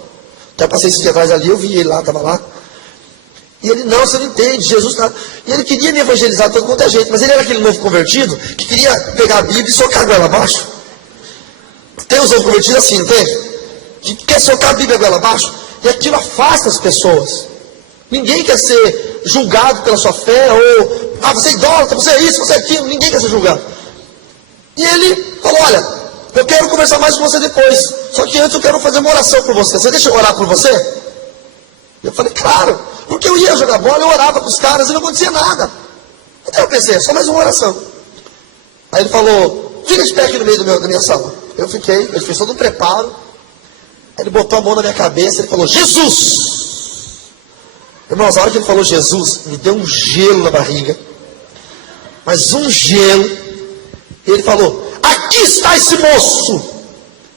Até passei esse dia atrás ali, eu vi ele lá, estava lá. E ele, não, você não entende, Jesus tá... E ele queria me evangelizar de todo quanto é jeito, mas ele era aquele novo convertido que queria pegar a Bíblia e socar a goela abaixo. Tem os novos convertidos assim, entende? Que quer socar a Bíblia a goela abaixo. E aquilo afasta as pessoas. Ninguém quer ser julgado pela sua fé, ou, você é idólatra, você é isso, você é aquilo, ninguém quer ser julgado. E ele falou, olha, eu quero conversar mais com você depois, só que antes eu quero fazer uma oração por você. Você deixa eu orar por você? Eu falei, claro, porque eu ia jogar bola, eu orava com os caras e não acontecia nada. Então eu pensei, só mais uma oração. Aí ele falou, fica de pé aqui no meio da minha sala. Eu fiquei, ele fez todo um preparo. Aí ele botou a mão na minha cabeça e ele falou, Jesus! Irmãos, a hora que ele falou Jesus, me deu um gelo na barriga. Mas um gelo. E ele falou, aqui está esse moço.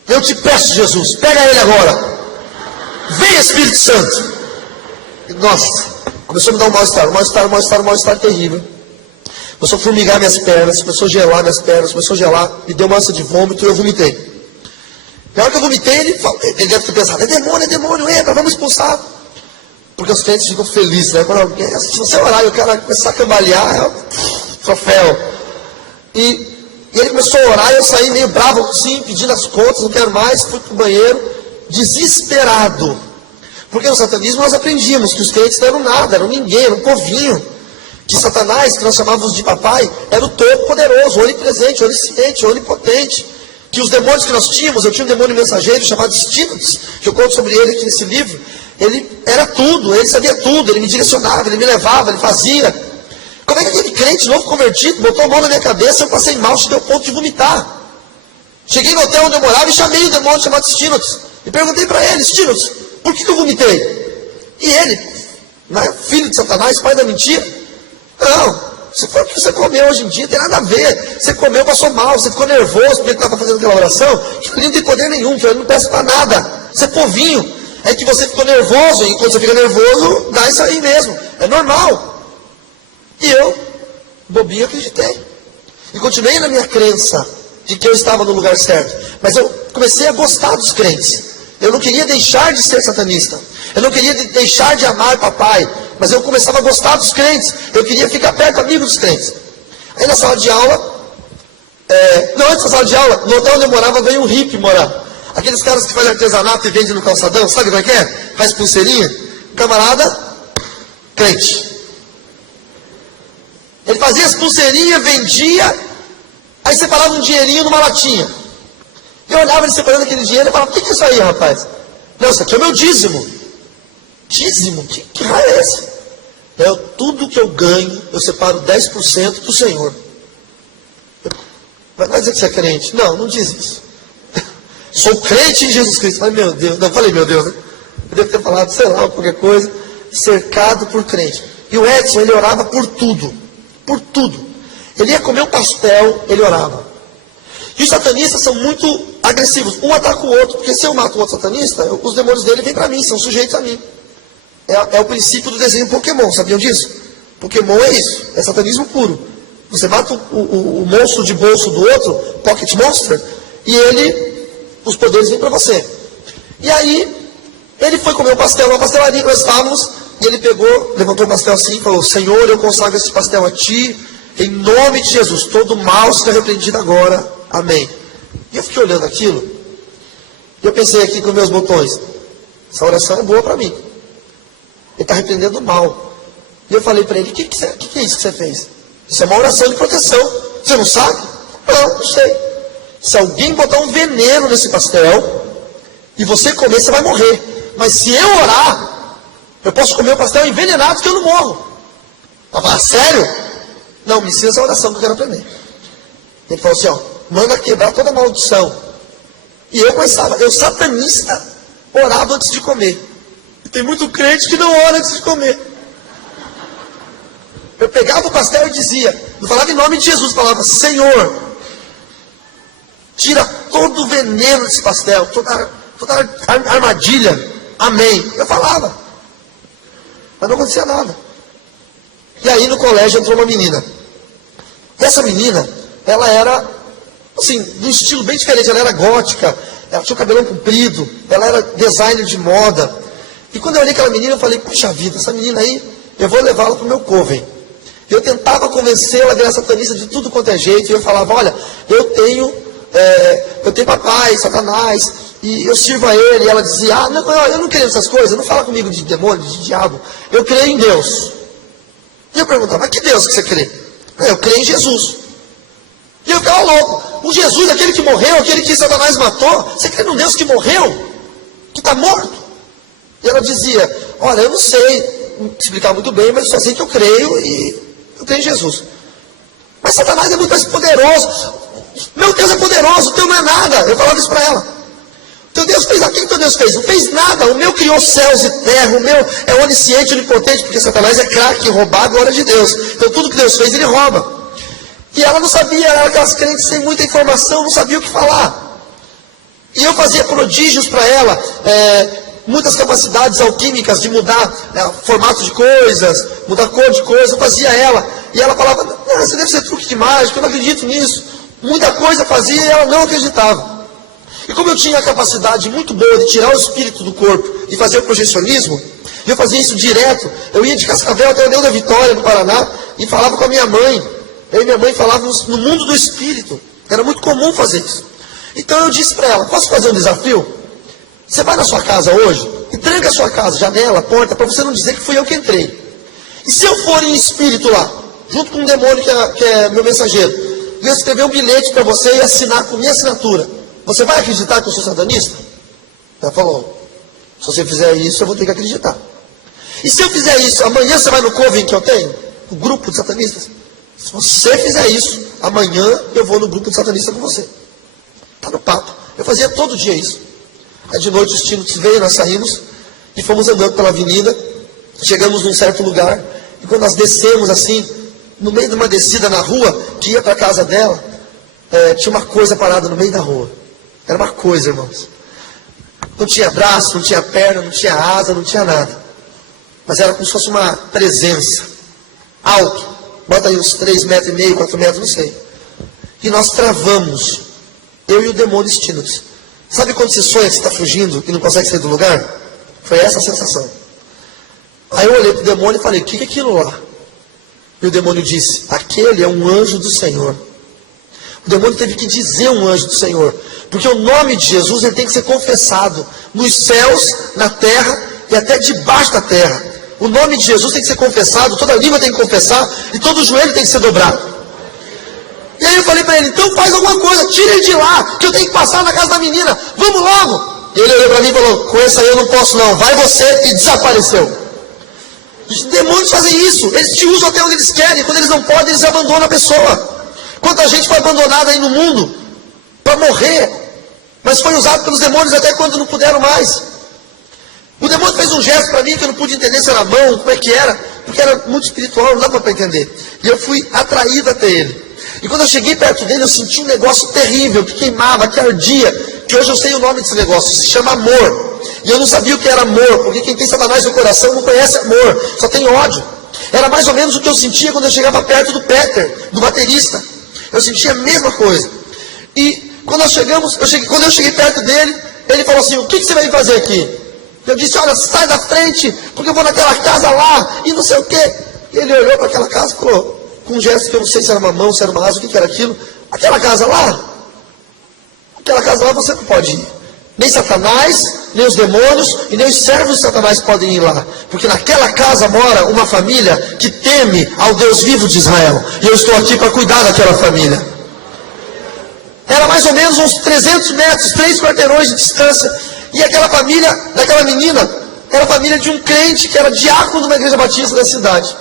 Eu te peço, Jesus, pega ele agora. Vem, Espírito Santo. E, nossa, começou a me dar um mal-estar terrível. Começou a formigar minhas pernas, começou a gelar minhas pernas, começou a gelar, me deu uma ânsia de vômito e eu vomitei. Na hora que eu vomitei, ele deve ter pensado, é demônio, entra, vamos expulsar. Porque os crentes ficam felizes, né? Quando se você orar e o cara começar a cambalear, é um troféu. E ele começou a orar e eu saí meio bravo assim, pedindo as contas, não quero mais, fui pro banheiro, desesperado. Porque no satanismo nós aprendíamos que os crentes não eram nada, eram ninguém, eram um povinho. Que Satanás, que nós chamávamos de papai, era o todo poderoso, onipresente, onisciente, onipotente. que os demônios que nós tínhamos, eu tinha um demônio mensageiro chamado Stinotes, que eu conto sobre ele aqui nesse livro. Ele era tudo, ele sabia tudo, ele me direcionava, ele me levava, ele fazia. Como é que aquele crente novo convertido botou a mão na minha cabeça, eu passei mal, cheguei ao ponto de vomitar. Cheguei no hotel onde eu morava e chamei o demônio chamado Stinotes. E perguntei para ele, Stinotes, por que eu vomitei? E ele, filho de Satanás, pai da mentira, não, se for o que você comeu hoje em dia, não tem nada a ver. Você comeu, passou mal, você ficou nervoso porque ele estava fazendo aquela oração, que ele não tem poder nenhum, que ele não peça para nada. Você é povinho. É que você ficou nervoso, e quando você fica nervoso, dá isso aí mesmo. É normal. E eu, bobinho, acreditei. E continuei na minha crença de que eu estava no lugar certo. Mas eu comecei a gostar dos crentes. Eu não queria deixar de ser satanista. Eu não queria deixar de amar papai. Mas eu começava a gostar dos crentes. Eu queria ficar perto, amigo dos crentes. Aí na sala de aula, antes da sala de aula, no hotel onde eu morava, veio um hippie morar. Aqueles caras que fazem artesanato e vendem no calçadão, sabe como é que é? Faz pulseirinha. Camarada, crente. Ele fazia as pulseirinhas, vendia, aí separava um dinheirinho numa latinha. Eu olhava ele separando aquele dinheiro e falava, o que é isso aí, rapaz? Não, isso aqui é o meu dízimo. Dízimo? Que raio é esse? Tudo que eu ganho, eu separo 10% para o Senhor. Vai dizer que você é crente? Não, não diz isso. Sou crente em Jesus Cristo. Mas meu Deus, não falei meu Deus, né? Eu devo ter falado, sei lá, qualquer coisa. Cercado por crente. E o Edson, ele orava por tudo. Por tudo. Ele ia comer um pastel, ele orava. E os satanistas são muito agressivos. Um ataca o outro, porque se eu mato o outro satanista, os demônios dele vêm para mim, são sujeitos a mim. É o princípio do desenho Pokémon, sabiam disso? Pokémon é isso, é satanismo puro. Você mata o monstro de bolso do outro, Pocket Monster, e os poderes vêm para você. E aí, ele foi comer um pastel numa pastelaria que nós estávamos, e ele pegou, levantou o pastel assim e falou, Senhor, eu consagro esse pastel a Ti, em nome de Jesus, todo mal seja repreendido agora, amém. E eu fiquei olhando aquilo, e eu pensei aqui com meus botões, essa oração é boa para mim. Ele está repreendendo o mal. E eu falei para ele, o que é isso que você fez? Isso é uma oração de proteção. Você não sabe? Não sei. Se alguém botar um veneno nesse pastel, e você comer, você vai morrer. Mas se eu orar, eu posso comer o pastel envenenado que eu não morro. Eu falei, sério? Não, me ensina essa oração que eu quero aprender. Ele falou assim, manda quebrar toda a maldição. E eu satanista, orava antes de comer. E tem muito crente que não ora antes de comer. Eu pegava o pastel e dizia, não falava em nome de Jesus, falava, Senhor, tira todo o veneno desse pastel, toda armadilha, amém. Eu falava, mas não acontecia nada. E aí no colégio entrou uma menina. E essa menina, ela era, assim, de um estilo bem diferente, ela era gótica, ela tinha o cabelão comprido, ela era designer de moda. E quando eu olhei aquela menina, eu falei, puxa vida, essa menina aí, eu vou levá-la para o meu coven. Eu tentava convencê-la a virar satanista de tudo quanto é jeito, e eu falava, olha, eu tenho papai, Satanás, e eu sirvo a ele. E ela dizia, não, eu não creio nessas coisas, não fala comigo de demônio, de diabo, eu creio em Deus. E eu perguntava, mas que Deus que você crê? Eu creio em Jesus. E eu ficava louco, o Jesus, aquele que morreu, aquele que Satanás matou, você crê num Deus que morreu, que está morto? E ela dizia, olha, eu não sei explicar muito bem, mas eu só sei que eu creio e eu creio em Jesus. Mas Satanás é muito mais poderoso. Meu Deus é poderoso, o teu não é nada. Eu falava isso para ela. Teu Deus fez aquilo que teu Deus fez. Não fez nada. O meu criou céus e terra. O meu é onisciente, onipotente, porque Satanás é craque, roubar a glória de Deus. Então tudo que Deus fez, ele rouba. E ela não sabia, ela era aquelas crentes sem muita informação, não sabia o que falar. E eu fazia prodígios para ela, muitas capacidades alquímicas de mudar formato de coisas, mudar cor de coisas, eu fazia ela. E ela falava, não, isso deve ser truque de mágica, eu não acredito nisso. Muita coisa fazia e ela não acreditava. E como eu tinha a capacidade muito boa de tirar o espírito do corpo e fazer o projecionismo, eu fazia isso direto. Eu ia de Cascavel até o Neu da Vitória, no Paraná, e falava com a minha mãe. Eu e minha mãe falávamos no mundo do espírito. Era muito comum fazer isso. Então eu disse para ela, posso fazer um desafio? Você vai na sua casa hoje e tranca a sua casa, janela, porta, para você não dizer que fui eu que entrei. E se eu for em espírito lá, junto com um demônio que é meu mensageiro, e eu escrever um bilhete para você e assinar com minha assinatura, você vai acreditar que eu sou satanista? Ela falou, se você fizer isso, eu vou ter que acreditar. E se eu fizer isso, amanhã você vai no coven que eu tenho? O grupo de satanistas? Se você fizer isso, amanhã eu vou no grupo de satanistas com você. Está no papo. Eu fazia todo dia isso. Aí de noite o Stiglitz veio, nós saímos e fomos andando pela avenida. Chegamos num certo lugar. E quando nós descemos assim, no meio de uma descida na rua, que ia para a casa dela, tinha uma coisa parada no meio da rua. Era uma coisa, irmãos. Não tinha braço, não tinha perna, não tinha asa, não tinha nada. Mas era como se fosse uma presença. Alto. Bota aí uns 3,5 metros, 4 metros, não sei. E nós travamos. Eu e o demônio Stiglitz. Sabe quando você sonha que você está fugindo e não consegue sair do lugar? Foi essa a sensação. Aí eu olhei para o demônio e falei, o que é aquilo lá? E o demônio disse, aquele é um anjo do Senhor. O demônio teve que dizer um anjo do Senhor. Porque o nome de Jesus ele tem que ser confessado nos céus, na terra e até debaixo da terra. O nome de Jesus tem que ser confessado, toda língua tem que confessar e todo joelho tem que ser dobrado. E aí eu falei para ele, então faz alguma coisa, tira ele de lá, que eu tenho que passar na casa da menina, vamos logo. E ele olhou para mim e falou, com essa aí eu não posso não, vai você, e desapareceu. Os demônios fazem isso, eles te usam até onde eles querem, quando eles não podem, eles abandonam a pessoa. Quanta gente foi abandonada aí no mundo para morrer, mas foi usado pelos demônios até quando não puderam mais. O demônio fez um gesto para mim que eu não pude entender se era mão, como é que era, porque era muito espiritual, não dava para entender. E eu fui atraído até ele. E quando eu cheguei perto dele, eu senti um negócio terrível, que queimava, que ardia, que hoje eu sei o nome desse negócio, se chama amor. E eu não sabia o que era amor, porque quem tem Satanás no coração não conhece amor, só tem ódio. Era mais ou menos o que eu sentia quando eu chegava perto do Peter, do baterista. Eu sentia a mesma coisa. E quando quando eu cheguei perto dele, ele falou assim, o que você veio fazer aqui? Eu disse, olha, sai da frente, porque eu vou naquela casa lá, e não sei o quê. E ele olhou para aquela casa e falou, com um gesto que eu não sei se era uma mão, se era uma asa, o que era aquilo. Aquela casa lá você não pode ir. Nem Satanás, nem os demônios, e nem os servos de Satanás podem ir lá. Porque naquela casa mora uma família que teme ao Deus vivo de Israel. E eu estou aqui para cuidar daquela família. Era mais ou menos uns 300 metros, 3 quarteirões de distância. E aquela família, daquela menina, era a família de um crente que era diácono de uma igreja batista da cidade.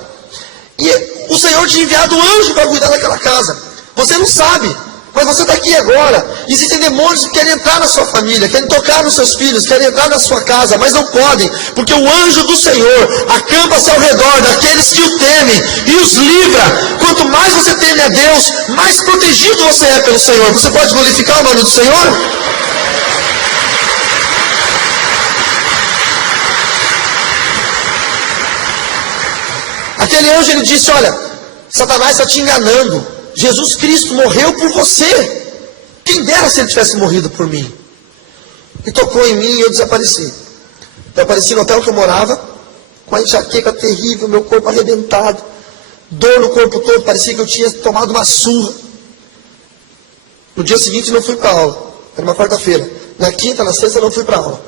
E o Senhor tinha enviado um anjo para cuidar daquela casa. Você não sabe, mas você está aqui agora. Existem demônios que querem entrar na sua família, querem tocar nos seus filhos, querem entrar na sua casa, mas não podem, porque o anjo do Senhor acampa-se ao redor daqueles que o temem e os livra. Quanto mais você teme a Deus, mais protegido você é pelo Senhor. Você pode glorificar o nome do Senhor? Aquele anjo, ele disse, olha, Satanás está te enganando. Jesus Cristo morreu por você. Quem dera se ele tivesse morrido por mim. E tocou em mim e eu desapareci. Eu apareci no hotel que eu morava, com a enxaqueca terrível, meu corpo arrebentado, dor no corpo todo, parecia que eu tinha tomado uma surra. No dia seguinte não fui para aula, era uma quarta-feira. Na quinta, na sexta não fui para aula.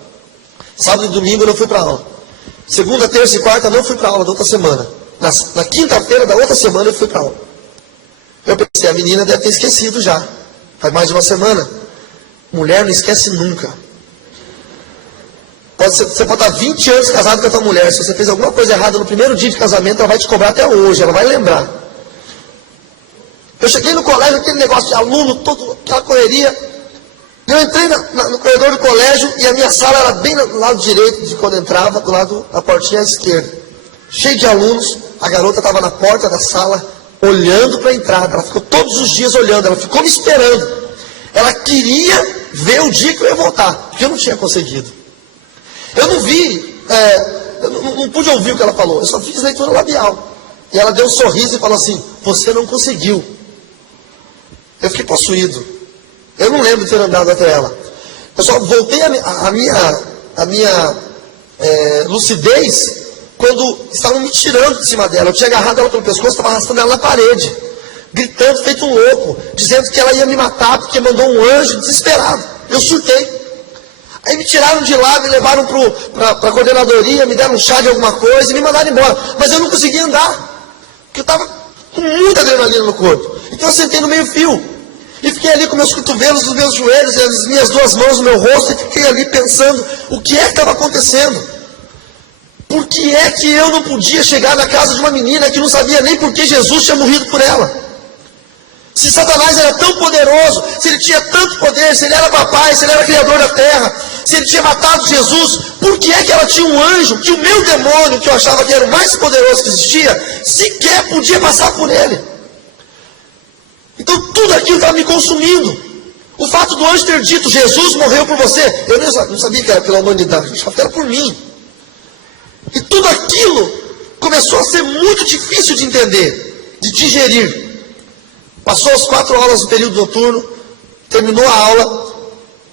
Sábado e domingo não fui para aula. Segunda, terça e quarta não fui para aula da outra semana. Na quinta-feira da outra semana eu fui para aula. Eu pensei, a menina deve ter esquecido já. Faz mais de uma semana. Mulher não esquece nunca. Você pode estar 20 anos casado com a tua mulher. Se você fez alguma coisa errada no primeiro dia de casamento, ela vai te cobrar até hoje. Ela vai lembrar. Eu cheguei no colégio, aquele negócio de aluno, toda aquela correria. Eu entrei no corredor do colégio e a minha sala era bem do lado direito de quando entrava, do lado da portinha à esquerda. Cheio de alunos, a garota estava na porta da sala, olhando para a entrada. Ela ficou todos os dias olhando, ela ficou me esperando. Ela queria ver o dia que eu ia voltar, porque eu não tinha conseguido. Eu não vi, eu não pude ouvir o que ela falou, eu só fiz leitura labial. E ela deu um sorriso e falou assim, você não conseguiu. Eu fiquei possuído. Eu não lembro de ter andado até ela. Eu só voltei a minha lucidez quando estavam me tirando de cima dela. Eu tinha agarrado ela pelo pescoço, estava arrastando ela na parede, gritando, feito um louco, dizendo que ela ia me matar, porque mandou um anjo desesperado. Eu surtei. Aí me tiraram de lá, me levaram para a coordenadoria, me deram um chá de alguma coisa e me mandaram embora. Mas eu não conseguia andar, porque eu estava com muita adrenalina no corpo. Então eu sentei no meio fio. E fiquei ali com meus cotovelos nos meus joelhos e as minhas duas mãos no meu rosto, e fiquei ali pensando o que é que estava acontecendo. Por que é que eu não podia chegar na casa de uma menina que não sabia nem por que Jesus tinha morrido por ela? Se Satanás era tão poderoso, se ele tinha tanto poder, se ele era papai, se ele era criador da terra, se ele tinha matado Jesus, por que é que ela tinha um anjo, que o meu demônio, que eu achava que era o mais poderoso que existia, sequer podia passar por ele? Então tudo aquilo estava me consumindo. O fato do anjo ter dito, Jesus morreu por você, eu não sabia que era pela humanidade, eu achava que era por mim. E tudo aquilo começou a ser muito difícil de entender, de digerir. Passou as 4 aulas do período noturno, terminou a aula,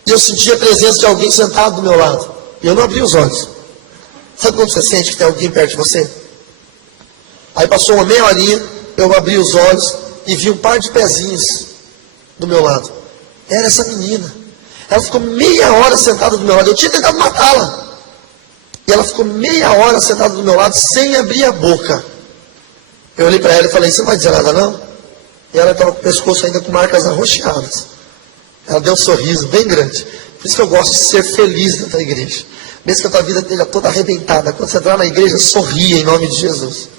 e eu senti a presença de alguém sentado do meu lado. E eu não abri os olhos. Sabe quando você sente que tem alguém perto de você? Aí passou uma meia horinha, eu abri os olhos e vi um par de pezinhos do meu lado. Era essa menina. Ela ficou meia hora sentada do meu lado. Eu tinha tentado matá-la. E ela ficou meia hora sentada do meu lado, sem abrir a boca. Eu olhei para ela e falei, você não vai dizer nada não? E ela estava com o pescoço ainda com marcas arroxeadas. Ela deu um sorriso bem grande. Por isso que eu gosto de ser feliz dentro da igreja. Mesmo que a tua vida esteja toda arrebentada, quando você entrar na igreja, sorria em nome de Jesus.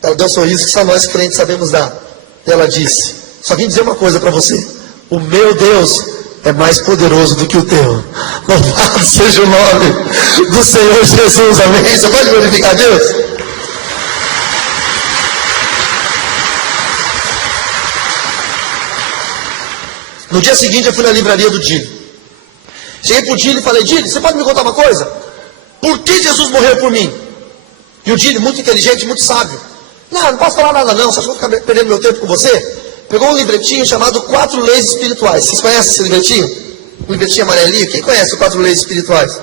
Ela deu um sorriso que só nós crentes sabemos dar. E ela disse, só vim dizer uma coisa para você. O meu Deus é mais poderoso do que o teu. Louvado seja o nome do Senhor Jesus. Amém? Você pode glorificar a Deus? No dia seguinte eu fui na livraria do Dili. Cheguei para o Dili e falei, Dili, você pode me contar uma coisa? Por que Jesus morreu por mim? E o Dili, muito inteligente, muito sábio. Não posso falar nada não, só vou ficar perdendo meu tempo com você. Pegou um livretinho chamado 4 Leis Espirituais. Vocês conhecem esse livretinho? Um livretinho amarelinho. Quem conhece o 4 Leis Espirituais?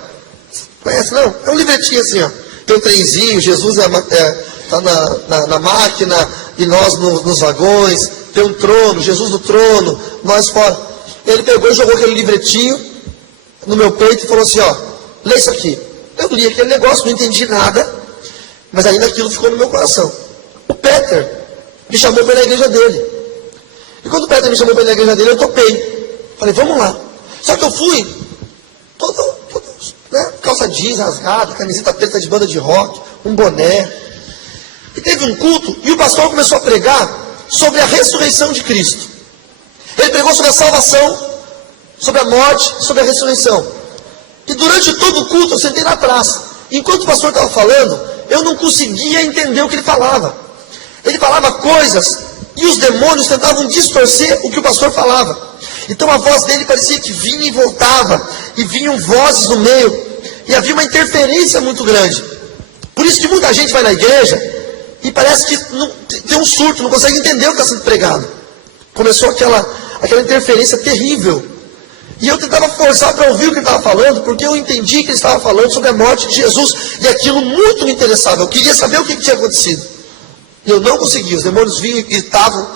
Conhece não? É um livretinho assim, ó. Tem um trenzinho, Jesus está na máquina e nós nos vagões. Tem um trono, Jesus no trono, nós fora. Ele pegou e jogou aquele livretinho no meu peito e falou assim, ó, lê isso aqui. Eu li aquele negócio, não entendi nada, mas ainda aquilo ficou no meu coração. O Peter me chamou para ir na igreja dele. E quando o Peter me chamou para ir na igreja dele, eu topei. Falei, vamos lá. Só que eu fui, todo né, calça jeans rasgada, camiseta preta de banda de rock, um boné. E teve um culto, e o pastor começou a pregar sobre a ressurreição de Cristo. Ele pregou sobre a salvação, sobre a morte, sobre a ressurreição. E durante todo o culto eu sentei lá atrás. Enquanto o pastor estava falando, eu não conseguia entender o que ele falava. Ele falava coisas e os demônios tentavam distorcer o que o pastor falava. Então a voz dele parecia que vinha e voltava, e vinham vozes no meio, e havia uma interferência muito grande. Por isso que muita gente vai na igreja e parece que tem um surto, não consegue entender o que está sendo pregado. Começou aquela interferência terrível. E eu tentava forçar para ouvir o que ele estava falando, porque eu entendi que ele estava falando sobre a morte de Jesus, e aquilo muito me interessava. Eu queria saber o que tinha acontecido. E eu não conseguia, os demônios vinham e gritavam,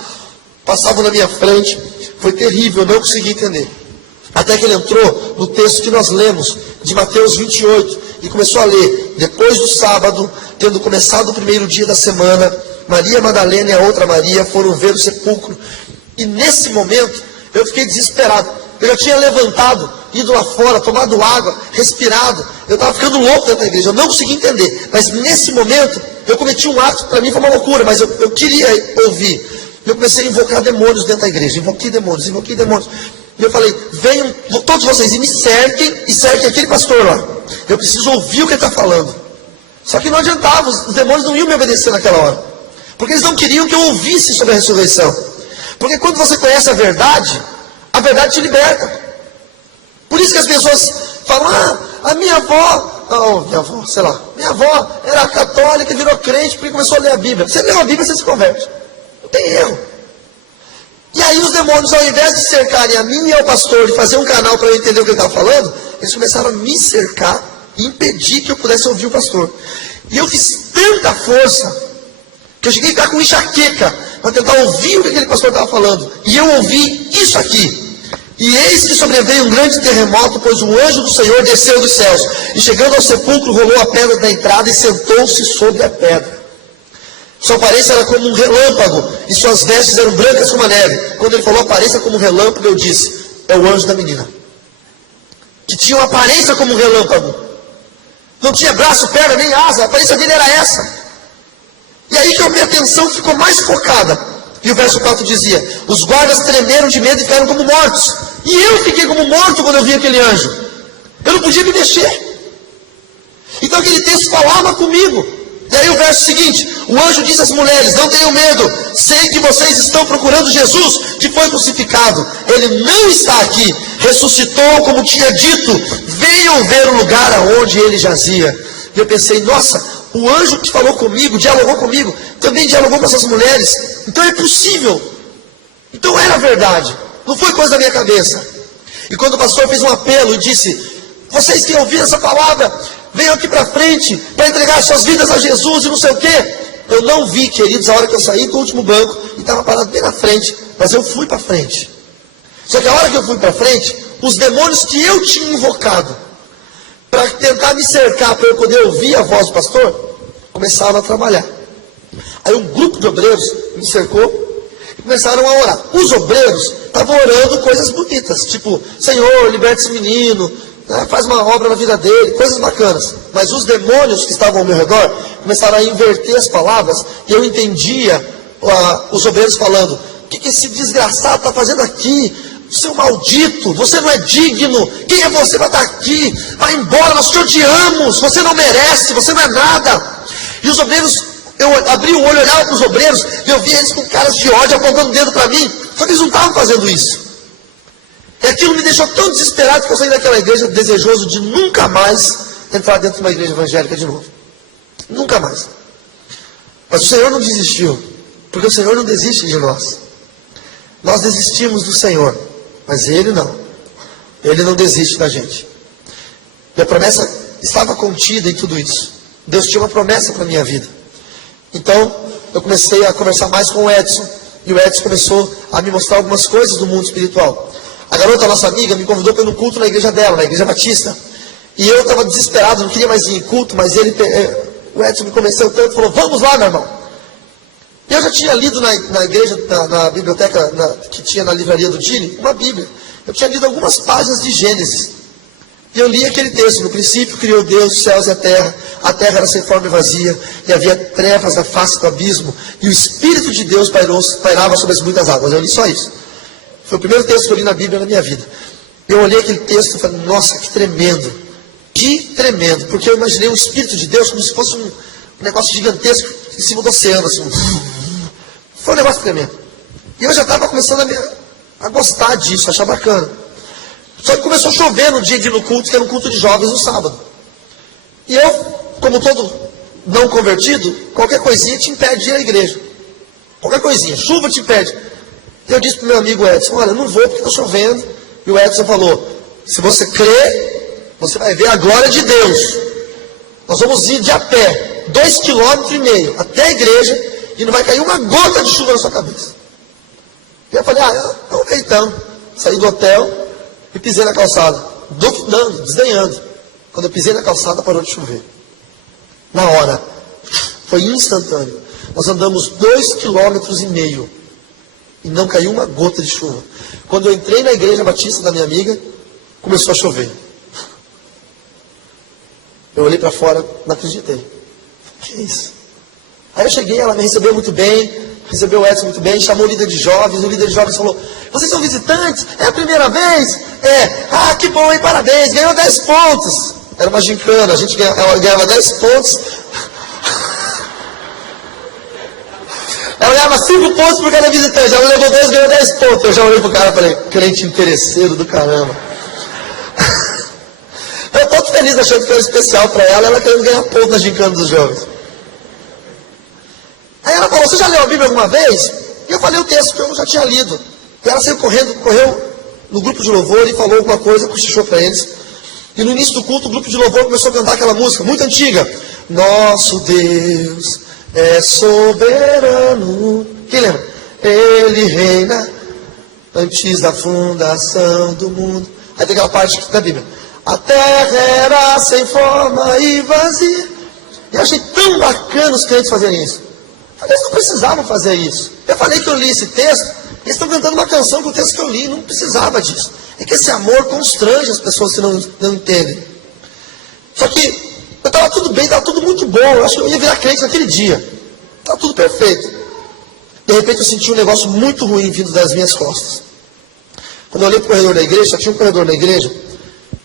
passavam na minha frente. Foi terrível, eu não conseguia entender. Até que ele entrou no texto que nós lemos, de Mateus 28, e começou a ler. Depois do sábado, tendo começado o primeiro dia da semana, Maria Madalena e a outra Maria foram ver o sepulcro. E nesse momento, eu fiquei desesperado. Eu já tinha levantado, ido lá fora, tomado água, respirado. Eu estava ficando louco dentro da igreja, eu não conseguia entender. Mas nesse momento, eu cometi um ato, para mim foi uma loucura, mas eu queria ouvir. Eu comecei a invocar demônios dentro da igreja. Invoquei demônios. E eu falei, venham todos vocês e me cerquem, e cerquem aquele pastor lá. Eu preciso ouvir o que ele está falando. Só que não adiantava, os demônios não iam me obedecer naquela hora. Porque eles não queriam que eu ouvisse sobre a ressurreição. Porque quando você conhece a verdade te liberta. Por isso que as pessoas falam, a minha avó, minha avó era católica e virou crente porque começou a ler a Bíblia. Você lê a Bíblia, você se converte. Não tem erro. E aí os demônios, ao invés de cercarem a mim e ao pastor, de fazer um canal para eu entender o que ele estava falando, eles começaram a me cercar e impedir que eu pudesse ouvir o pastor. E eu fiz tanta força que eu cheguei a ficar com enxaqueca para tentar ouvir o que aquele pastor estava falando. E eu ouvi isso aqui. E eis que sobreveio um grande terremoto, pois o anjo do Senhor desceu dos céus. E chegando ao sepulcro, rolou a pedra da entrada e sentou-se sobre a pedra. Sua aparência era como um relâmpago, e suas vestes eram brancas como a neve. Quando ele falou aparência como um relâmpago, eu disse, é o anjo da menina. Que tinha uma aparência como um relâmpago. Não tinha braço, perna, nem asa, a aparência dele era essa. E aí que a minha atenção ficou mais focada. E o verso 4 dizia, os guardas tremeram de medo e ficaram como mortos. E eu fiquei como morto quando eu vi aquele anjo. Eu não podia me mexer. Então aquele texto falava comigo. E aí o verso seguinte, o anjo disse às mulheres, não tenham medo, sei que vocês estão procurando Jesus, que foi crucificado. Ele não está aqui, ressuscitou como tinha dito, venham ver o lugar aonde ele jazia. E eu pensei, nossa, o anjo que falou comigo, dialogou comigo, também dialogou com essas mulheres. Então é possível. Então era verdade, não foi coisa da minha cabeça. E quando o pastor fez um apelo e disse, vocês que ouviram essa palavra, venham aqui para frente, para entregar suas vidas a Jesus e não sei o quê. Eu não vi, queridos, a hora que eu saí do último banco, e estava parado bem na frente, mas eu fui para frente. Só que a hora que eu fui para frente, os demônios que eu tinha invocado, para tentar me cercar, para eu poder ouvir a voz do pastor, começaram a trabalhar. Aí um grupo de obreiros me cercou, e começaram a orar. Os obreiros estavam orando coisas bonitas, tipo, Senhor, liberte esse menino, faz uma obra na vida dele, coisas bacanas. Mas os demônios que estavam ao meu redor começaram a inverter as palavras, e eu entendia os obreiros falando, o que esse desgraçado está fazendo aqui? Seu maldito, você não é digno, quem é você para estar aqui? Vai embora, nós te odiamos, você não merece, você não é nada. E os obreiros, eu abri o olho, olhava para os obreiros, e eu via eles com caras de ódio apontando o dedo para mim, só que eles não estavam fazendo isso. E aquilo me deixou tão desesperado que eu saí daquela igreja desejoso de nunca mais entrar dentro de uma igreja evangélica de novo. Nunca mais. Mas o Senhor não desistiu, porque o Senhor não desiste de nós. Nós desistimos do Senhor, mas Ele não. Ele não desiste da gente. E a promessa estava contida em tudo isso. Deus tinha uma promessa para a minha vida. Então, eu comecei a conversar mais com o Edson, e o Edson começou a me mostrar algumas coisas do mundo espiritual. A garota, nossa amiga, me convidou para ir no culto na igreja dela, na igreja batista. E eu estava desesperado, não queria mais ir em culto, mas o Edson me convenceu tanto, falou, vamos lá, meu irmão. E eu já tinha lido na igreja, na biblioteca que tinha na livraria do Dini, uma Bíblia. Eu tinha lido algumas páginas de Gênesis. E eu li aquele texto, no princípio criou Deus os céus e a terra era sem forma e vazia, e havia trevas na face do abismo, e o Espírito de Deus pairava sobre as muitas águas. Eu li só isso. Foi o primeiro texto que eu li na Bíblia na minha vida. Eu olhei aquele texto e falei, nossa, que tremendo. Que tremendo. Porque eu imaginei o Espírito de Deus como se fosse um negócio gigantesco em cima do oceano. Assim. Foi um negócio tremendo. E eu já estava começando a gostar disso, a achar bacana. Só que começou a chover no dia de ir no culto, que era um culto de jovens no sábado. E eu, como todo não convertido, qualquer coisinha te impede de ir à igreja. Qualquer coisinha, chuva te impede. Eu disse para o meu amigo Edson, olha, eu não vou porque está chovendo. E o Edson falou, se você crê, você vai ver a glória de Deus. Nós vamos ir de a pé, 2,5 km até a igreja, e não vai cair uma gota de chuva na sua cabeça. E eu falei, vamos ver então. Saí do hotel e pisei na calçada, duvidando, desdenhando. Quando eu pisei na calçada, parou de chover. Na hora. Foi instantâneo. Nós andamos 2,5 km. E não caiu uma gota de chuva. Quando eu entrei na igreja batista da minha amiga, começou a chover. Eu olhei para fora, não acreditei. Que é isso? Aí eu cheguei, ela me recebeu muito bem, recebeu o Edson muito bem, chamou o líder de jovens, o líder de jovens falou, vocês são visitantes? É a primeira vez? É. Que bom, hein? Parabéns, ganhou 10 pontos. Era uma gincana, ela ganhava 10 pontos. Ela ganhava 5 pontos por cada visitante. Ela levou 2 e ganhou 10 pontos. Eu já olhei pro cara e falei, crente interesseiro do caramba. Eu tô todo feliz achando que era especial para ela querendo ganhar pontos na gincana dos jovens. Aí ela falou, você já leu a Bíblia alguma vez? E eu falei o texto que eu já tinha lido. E ela saiu correu no grupo de louvor e falou alguma coisa, cochichou para eles. E no início do culto, o grupo de louvor começou a cantar aquela música muito antiga. Nosso Deus é soberano. Quem lembra? Ele reina antes da fundação do mundo. Aí tem aquela parte da Bíblia. A terra era sem forma e vazia. E eu achei tão bacana os crentes fazerem isso. Eles não precisavam fazer isso. Eu falei que eu li esse texto, eles estão cantando uma canção com o texto que eu li, não precisava disso. É que esse amor constrange as pessoas que não entendem. Só que eu estava tudo bem, estava tudo muito bom, eu acho que eu ia virar crente naquele dia. Estava tudo perfeito. De repente eu senti um negócio muito ruim vindo das minhas costas. Quando eu olhei para o corredor da igreja, só tinha um corredor na igreja,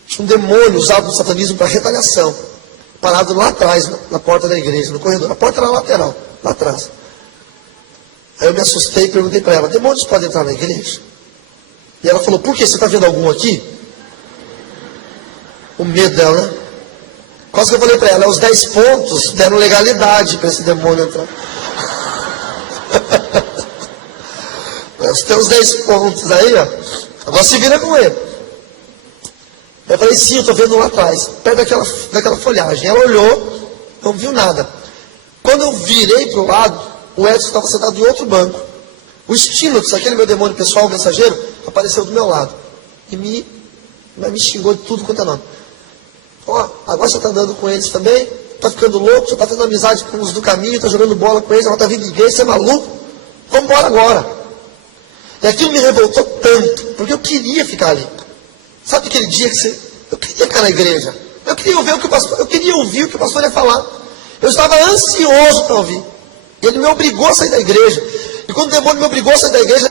tinha um demônio usado no satanismo para retaliação, parado lá atrás, na porta da igreja, no corredor. A porta era lateral, lá atrás. Aí eu me assustei e perguntei para ela, demônios podem entrar na igreja? E ela falou, por quê? Você está vendo algum aqui? O medo dela, né? Quase que eu falei para ela, os 10 pontos deram legalidade para esse demônio entrar. Nós temos 10 pontos aí, ó. Agora se vira com ele. Eu falei, sim, eu estou vendo lá atrás, perto daquela folhagem. Ela olhou, não viu nada. Quando eu virei para o lado, o Edson estava sentado em outro banco. O Stinox, aquele meu demônio pessoal, o mensageiro, apareceu do meu lado. E me xingou de tudo quanto é nome. Ó, agora você está andando com eles também, está ficando louco, você está fazendo amizade com os do caminho, está jogando bola com eles, agora está vindo de igreja, você é maluco? Vamos embora agora. E aquilo me revoltou tanto, porque eu queria ficar ali. Sabe aquele dia que eu queria ficar na igreja? Eu queria ouvir o que o pastor ia falar. Eu estava ansioso para ouvir. Ele me obrigou a sair da igreja. E quando o demônio me obrigou a sair da igreja,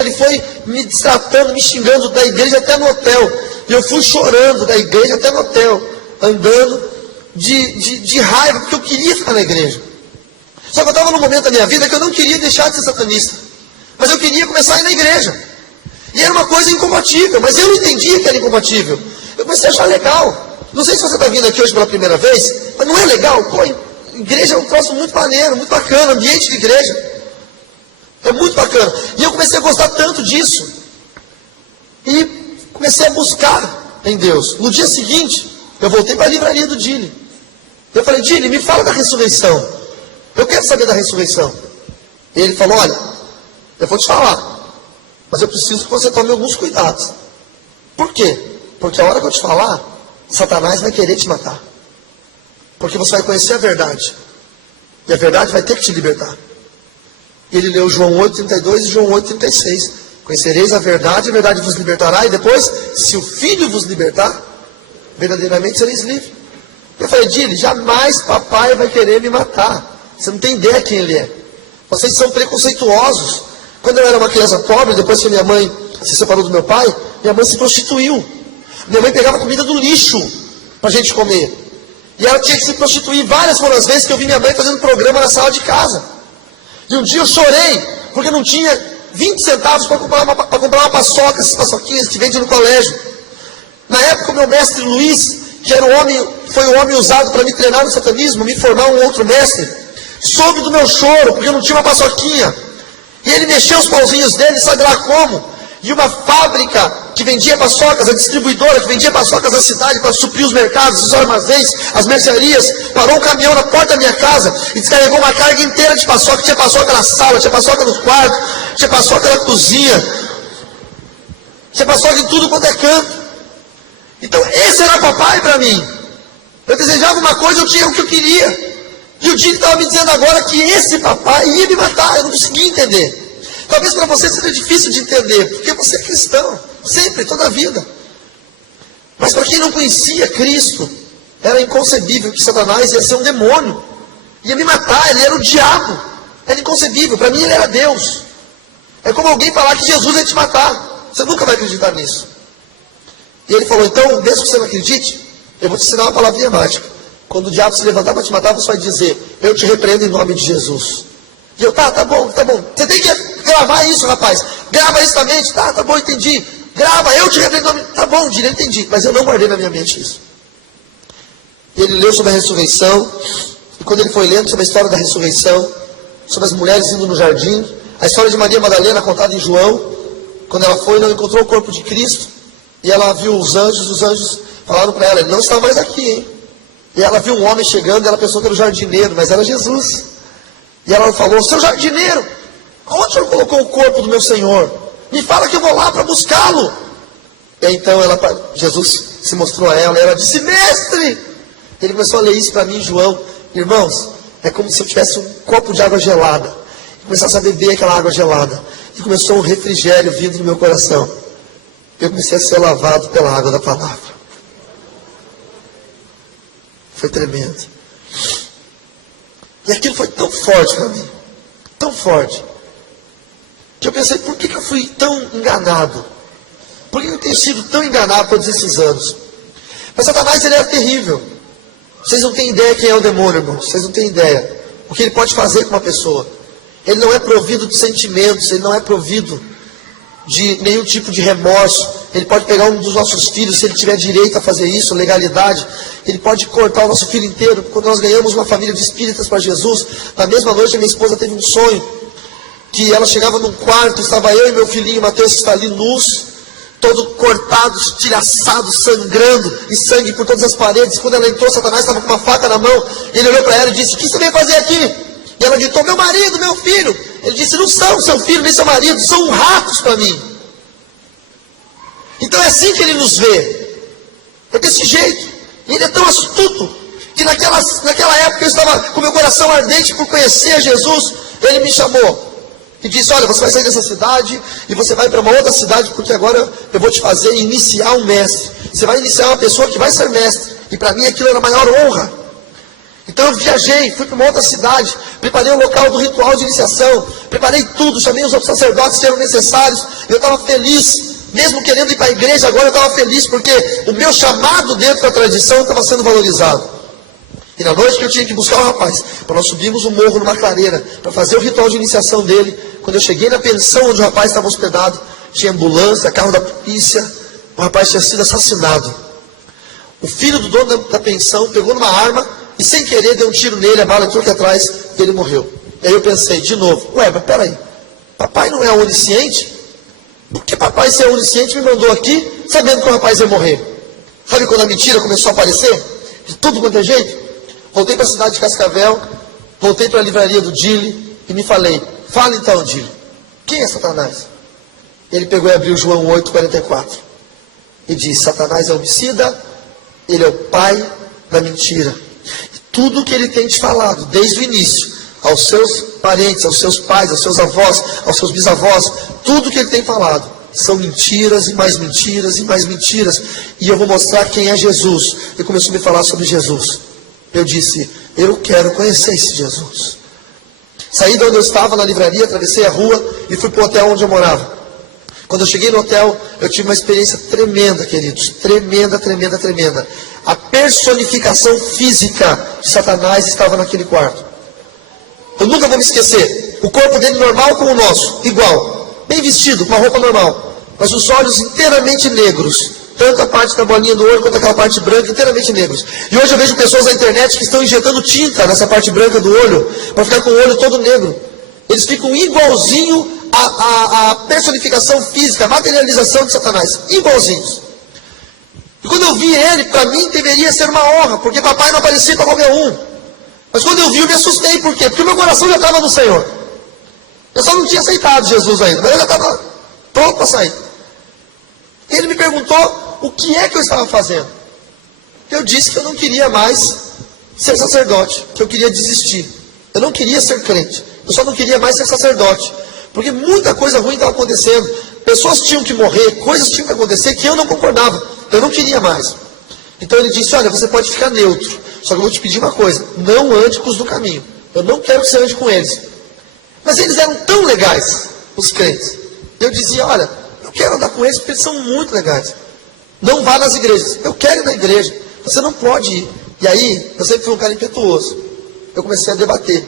ele foi me destratando, me xingando da igreja até no hotel. E eu fui chorando da igreja até no hotel, andando de raiva, porque eu queria ficar na igreja. Só que eu estava num momento da minha vida que eu não queria deixar de ser satanista. Mas eu queria começar a ir na igreja. E era uma coisa incompatível, mas eu não entendia que era incompatível. Eu comecei a achar legal. Não sei se você está vindo aqui hoje pela primeira vez, mas não é legal? Pô, igreja é um troço muito maneiro, muito bacana, ambiente de igreja. É muito bacana. E eu comecei a gostar tanto disso. E comecei a buscar em Deus. No dia seguinte, eu voltei para a livraria do Dili. Eu falei, Dili, me fala da ressurreição. Eu quero saber da ressurreição. E ele falou, olha, eu vou te falar, mas eu preciso que você tome alguns cuidados. Por quê? Porque a hora que eu te falar, Satanás vai querer te matar. Porque você vai conhecer a verdade. E a verdade vai ter que te libertar. Ele leu João 8,32 e João 8,36. Conhecereis a verdade vos libertará. E depois, se o Filho vos libertar, verdadeiramente sereis livres. Eu falei, Dili, jamais papai vai querer me matar. Você não tem ideia quem ele é. Vocês são preconceituosos. Quando eu era uma criança pobre, depois que minha mãe se separou do meu pai, minha mãe se prostituiu. Minha mãe pegava comida do lixo para a gente comer. E ela tinha que se prostituir. Várias foram as vezes que eu vi minha mãe fazendo programa na sala de casa. E um dia eu chorei, porque não tinha 20 centavos para comprar uma paçoca, essas paçoquinhas que vende no colégio. Na época, o meu mestre Luiz, que era foi o homem usado para me treinar no satanismo, me formar um outro mestre, soube do meu choro, porque eu não tinha uma paçoquinha. E ele mexeu os pauzinhos dele, sabe lá como? E uma fábrica que vendia paçocas, a distribuidora que vendia paçocas na cidade para suprir os mercados, os armazéns, as mercearias, parou um caminhão na porta da minha casa e descarregou uma carga inteira de paçoca. Tinha paçoca na sala, tinha paçoca no quarto, tinha paçoca na cozinha, tinha paçoca em tudo quanto é canto. Então esse era papai para mim. Eu desejava uma coisa, eu tinha o que eu queria. E o Dili estava me dizendo agora que esse papai ia me matar. Eu não conseguia entender. Talvez para você seja difícil de entender, porque você é cristão, sempre, toda a vida. Mas para quem não conhecia Cristo, era inconcebível que Satanás ia ser um demônio, ia me matar, ele era o diabo. Era inconcebível, para mim ele era Deus. É como alguém falar que Jesus ia te matar. Você nunca vai acreditar nisso. E ele falou, então, mesmo que você não acredite, eu vou te ensinar uma palavrinha mágica. Quando o diabo se levantar para te matar, você vai dizer, eu te repreendo em nome de Jesus. E eu, tá bom. Você tem que gravar isso, rapaz. Grava isso na mente. Tá bom, entendi. Grava, eu te repreendo em nome. Tá bom, Dili, entendi. Mas eu não guardei na minha mente isso. E ele leu sobre a ressurreição. E quando ele foi lendo sobre a história da ressurreição, sobre as mulheres indo no jardim, a história de Maria Madalena contada em João, quando ela foi e não encontrou o corpo de Cristo, e ela viu os anjos falaram para ela, ele não está mais aqui, hein? E ela viu um homem chegando, e ela pensou que era o jardineiro, mas era Jesus. E ela falou, seu jardineiro, onde o senhor colocou o corpo do meu Senhor? Me fala que eu vou lá para buscá-lo. E aí, então Jesus se mostrou a ela, e ela disse, mestre! Ele começou a ler isso para mim, João. Irmãos, É como se eu tivesse um copo de água gelada. Começasse a beber aquela água gelada. E começou um refrigério vindo no meu coração. Eu comecei a ser lavado pela água da palavra. Foi tremendo. E aquilo foi tão forte para mim. Tão forte. Que eu pensei, por que eu fui tão enganado? Por que eu tenho sido tão enganado todos esses anos? Mas Satanás, ele era terrível. Vocês não têm ideia quem é o demônio, irmãos. Vocês não têm ideia. O que ele pode fazer com uma pessoa. Ele não é provido de sentimentos. Ele não é provido de nenhum tipo de remorso. Ele pode pegar um dos nossos filhos, se ele tiver direito a fazer isso, legalidade. Ele pode cortar o nosso filho inteiro. Quando nós ganhamos uma família de espíritas para Jesus, na mesma noite a minha esposa teve um sonho. Que ela chegava num quarto, estava eu e meu filhinho Mateus, que está ali nus, todo cortado, estilhaçado, sangrando, e sangue por todas as paredes. Quando ela entrou, Satanás estava com uma faca na mão. Ele olhou para ela e disse, o que você veio fazer aqui? E ela gritou, meu marido, meu filho. Ele disse, não são seu filho nem seu marido, são ratos para mim. Então é assim que ele nos vê. É desse jeito. E ele é tão astuto, que naquela época eu estava com meu coração ardente por conhecer Jesus. Ele me chamou e disse, olha, você vai sair dessa cidade e você vai para uma outra cidade, porque agora eu vou te fazer iniciar um mestre. Você vai iniciar uma pessoa que vai ser mestre. E para mim aquilo era a maior honra. Então eu viajei, fui para uma outra cidade, preparei o local do ritual de iniciação, preparei tudo, chamei os outros sacerdotes que eram necessários. Eu estava feliz, mesmo querendo ir para a igreja, agora eu estava feliz, porque o meu chamado dentro da tradição estava sendo valorizado. E na noite que eu tinha que buscar o rapaz, para nós subirmos o morro numa clareira, para fazer o ritual de iniciação dele, quando eu cheguei na pensão onde o rapaz estava hospedado, tinha ambulância, carro da polícia, o rapaz tinha sido assassinado. O filho do dono da pensão pegou numa arma e sem querer deu um tiro nele, a bala entrou aqui atrás e ele morreu. E aí eu pensei de novo, ué, mas peraí, papai não é onisciente? Por que papai, se é onisciente, me mandou aqui sabendo que o rapaz ia morrer? Sabe quando a mentira começou a aparecer? De tudo quanto é jeito? Voltei para a cidade de Cascavel, voltei para a livraria do Dili e me falei, fala então, Dili, quem é Satanás? Ele pegou e abriu João 8,44 e disse, Satanás é homicida, ele é o pai da mentira. E tudo que ele tem te falado, desde o início, aos seus parentes, aos seus pais, aos seus avós, aos seus bisavós, tudo que ele tem falado, são mentiras e mais mentiras e mais mentiras. E eu vou mostrar quem é Jesus. Ele começou a me falar sobre Jesus. Eu disse, eu quero conhecer esse Jesus. Saí de onde eu estava, na livraria, atravessei a rua e fui para o hotel onde eu morava. Quando eu cheguei no hotel, eu tive uma experiência tremenda, queridos. Tremenda, tremenda, tremenda. A personificação física de Satanás estava naquele quarto. Eu nunca vou me esquecer. O corpo dele normal com o nosso, igual. Bem vestido, com uma roupa normal. Mas os olhos inteiramente negros. Tanto a parte da bolinha do olho quanto aquela parte branca, inteiramente negros. E hoje eu vejo pessoas na internet que estão injetando tinta nessa parte branca do olho, para ficar com o olho todo negro. Eles ficam igualzinho à personificação física, a materialização de Satanás. Igualzinhos. E quando eu vi ele, para mim deveria ser uma honra, porque papai não aparecia para qualquer um. Mas quando eu vi, eu me assustei. Por quê? Porque o meu coração já estava no Senhor. Eu só não tinha aceitado Jesus ainda, mas eu já estava pronto para sair. Ele me perguntou o que é que eu estava fazendo. Eu disse que eu não queria mais ser sacerdote, que eu queria desistir. Eu não queria ser crente, eu só não queria mais ser sacerdote. Porque muita coisa ruim estava acontecendo. Pessoas tinham que morrer, coisas tinham que acontecer que eu não concordava. Eu não queria mais. Então ele disse, olha, você pode ficar neutro. Só que eu vou te pedir uma coisa, não ande com os do caminho. Eu não quero que você ande com eles. Mas eles eram tão legais, os crentes. Eu dizia, olha, eu quero andar com eles porque eles são muito legais. Não vá nas igrejas. Eu quero ir na igreja. Você não pode ir. E aí, eu sempre fui um cara impetuoso. Eu comecei a debater.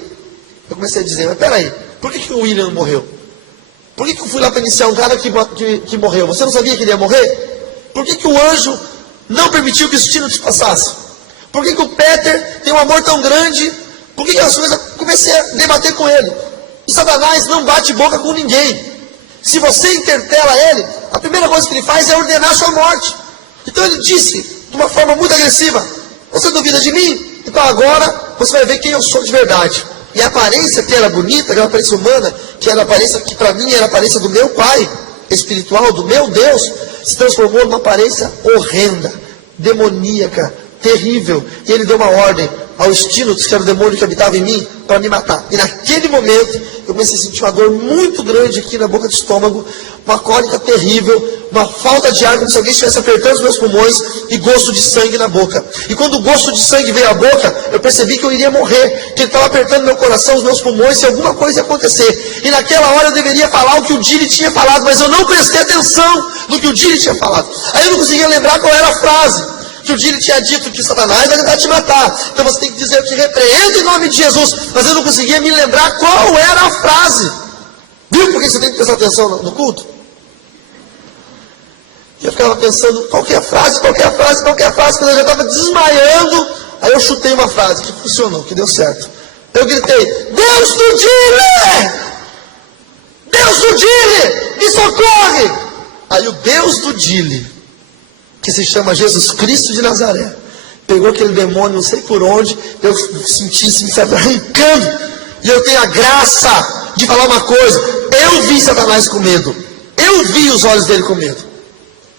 Eu comecei a dizer, mas peraí, por que o William morreu? Por que eu fui lá para iniciar um cara que morreu? Você não sabia que ele ia morrer? Por que o anjo não permitiu que o destino te passasse? Por que o Peter tem um amor tão grande? Por que as coisas... Comecei a debater com ele. E Satanás não bate boca com ninguém. Se você interpela ele, a primeira coisa que ele faz é ordenar a sua morte. Então ele disse, de uma forma muito agressiva, você duvida de mim? Então agora você vai ver quem eu sou de verdade. E a aparência que era bonita, aquela aparência humana, que era a aparência que para mim era a aparência do meu pai espiritual, do meu Deus, se transformou numa aparência horrenda, demoníaca, terrível. E ele deu uma ordem, ao Estínocos, que era o demônio que habitava em mim, para me matar. E naquele momento, eu comecei a sentir uma dor muito grande aqui na boca do estômago, uma cólica terrível, uma falta de ar, como se alguém estivesse apertando os meus pulmões, e gosto de sangue na boca. E quando o gosto de sangue veio à boca, eu percebi que eu iria morrer, que ele estava apertando meu coração, os meus pulmões, se alguma coisa ia acontecer. E naquela hora eu deveria falar o que o Dili tinha falado, mas eu não prestei atenção no que o Dili tinha falado. Aí eu não conseguia lembrar qual era a frase. Que o Dili tinha dito que Satanás vai tentar te matar. Então você tem que dizer, eu te repreendo em nome de Jesus. Mas eu não conseguia me lembrar qual era a frase. Viu por que você tem que prestar atenção no culto? E eu ficava pensando, qualquer frase. Quando eu já estava desmaiando, aí eu chutei uma frase que funcionou, que deu certo. Eu gritei, Deus do Dili! Deus do Dili! Me socorre! Aí o Deus do Dili, que se chama Jesus Cristo de Nazaré, pegou aquele demônio, não sei por onde, eu senti esse inferno arrancando, e eu tenho a graça de falar uma coisa, eu vi Satanás com medo, eu vi os olhos dele com medo,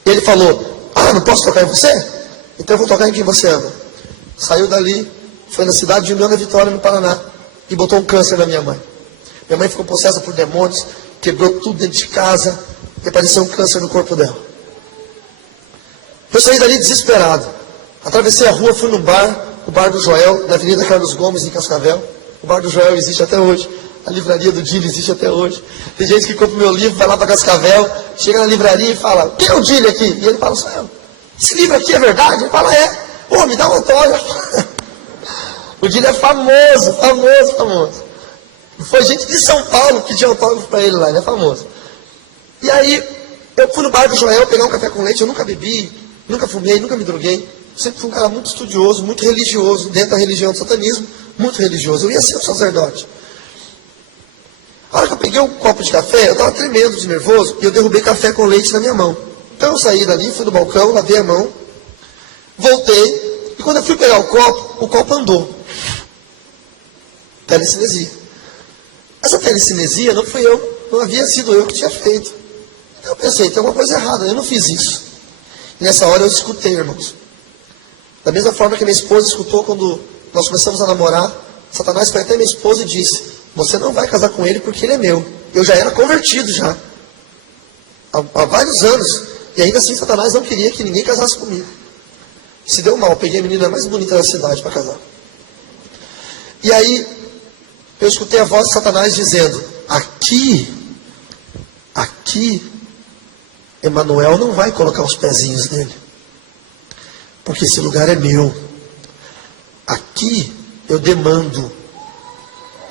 e ele falou, não posso tocar em você? Então eu vou tocar em quem você ama. Saiu dali, foi na cidade de União da Vitória, no Paraná, e botou um câncer na minha mãe. Minha mãe ficou possessa por demônios, quebrou tudo dentro de casa, e apareceu um câncer no corpo dela. Eu saí dali desesperado. Atravessei a rua, fui num bar, o bar do Joel, na Avenida Carlos Gomes, em Cascavel. O bar do Joel existe até hoje. A livraria do Dili existe até hoje. Tem gente que compra o meu livro, vai lá para Cascavel, chega na livraria e fala, quem é o Dili aqui? E ele fala, sou eu. Esse livro aqui é verdade? Ele fala, é. Pô, me dá um autógrafo. O Dili é famoso. Foi gente de São Paulo que pediu autógrafo para ele lá, ele é famoso. E aí, eu fui no bar do Joel pegar um café com leite, eu nunca bebi, nunca fumei, nunca me droguei. Sempre fui um cara muito estudioso, muito religioso, dentro da religião do satanismo, muito religioso. Eu ia ser um sacerdote. A hora que eu peguei um copo de café, eu estava tremendo de nervoso, e eu derrubei café com leite na minha mão. Então eu saí dali, fui no balcão, lavei a mão, voltei, e quando eu fui pegar o copo andou. Telecinesia. Essa telecinesia não fui eu, não havia sido eu que tinha feito. Então eu pensei, tem alguma coisa errada, eu não fiz isso. E nessa hora eu escutei, irmãos. Da mesma forma que minha esposa escutou quando nós começamos a namorar, Satanás foi até minha esposa e disse, você não vai casar com ele porque ele é meu. Eu já era convertido já. Há vários anos. E ainda assim Satanás não queria que ninguém casasse comigo. Se deu mal, peguei a menina mais bonita da cidade para casar. E aí, eu escutei a voz de Satanás dizendo, aqui, Emanuel não vai colocar os pezinhos dele. Porque esse lugar é meu. Aqui, eu demando.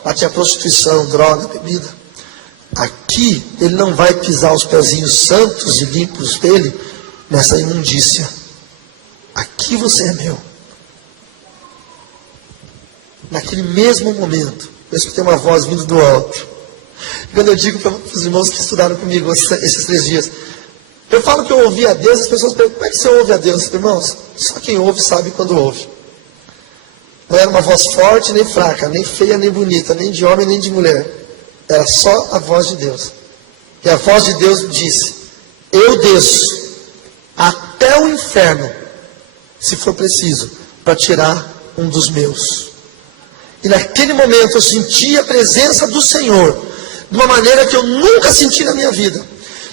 Lá tinha prostituição, droga, bebida. Aqui, ele não vai pisar os pezinhos santos e limpos dele nessa imundícia. Aqui você é meu. Naquele mesmo momento, eu escutei uma voz vindo do alto. Quando eu digo para os irmãos que estudaram comigo esses 3 dias, eu falo que eu ouvi a Deus, as pessoas perguntam, como é que você ouve a Deus? Irmãos, só quem ouve sabe quando ouve. Não era uma voz forte nem fraca, nem feia nem bonita, nem de homem nem de mulher. Era só a voz de Deus. E a voz de Deus disse, eu desço até o inferno, se for preciso, para tirar um dos meus. E naquele momento eu senti a presença do Senhor, de uma maneira que eu nunca senti na minha vida.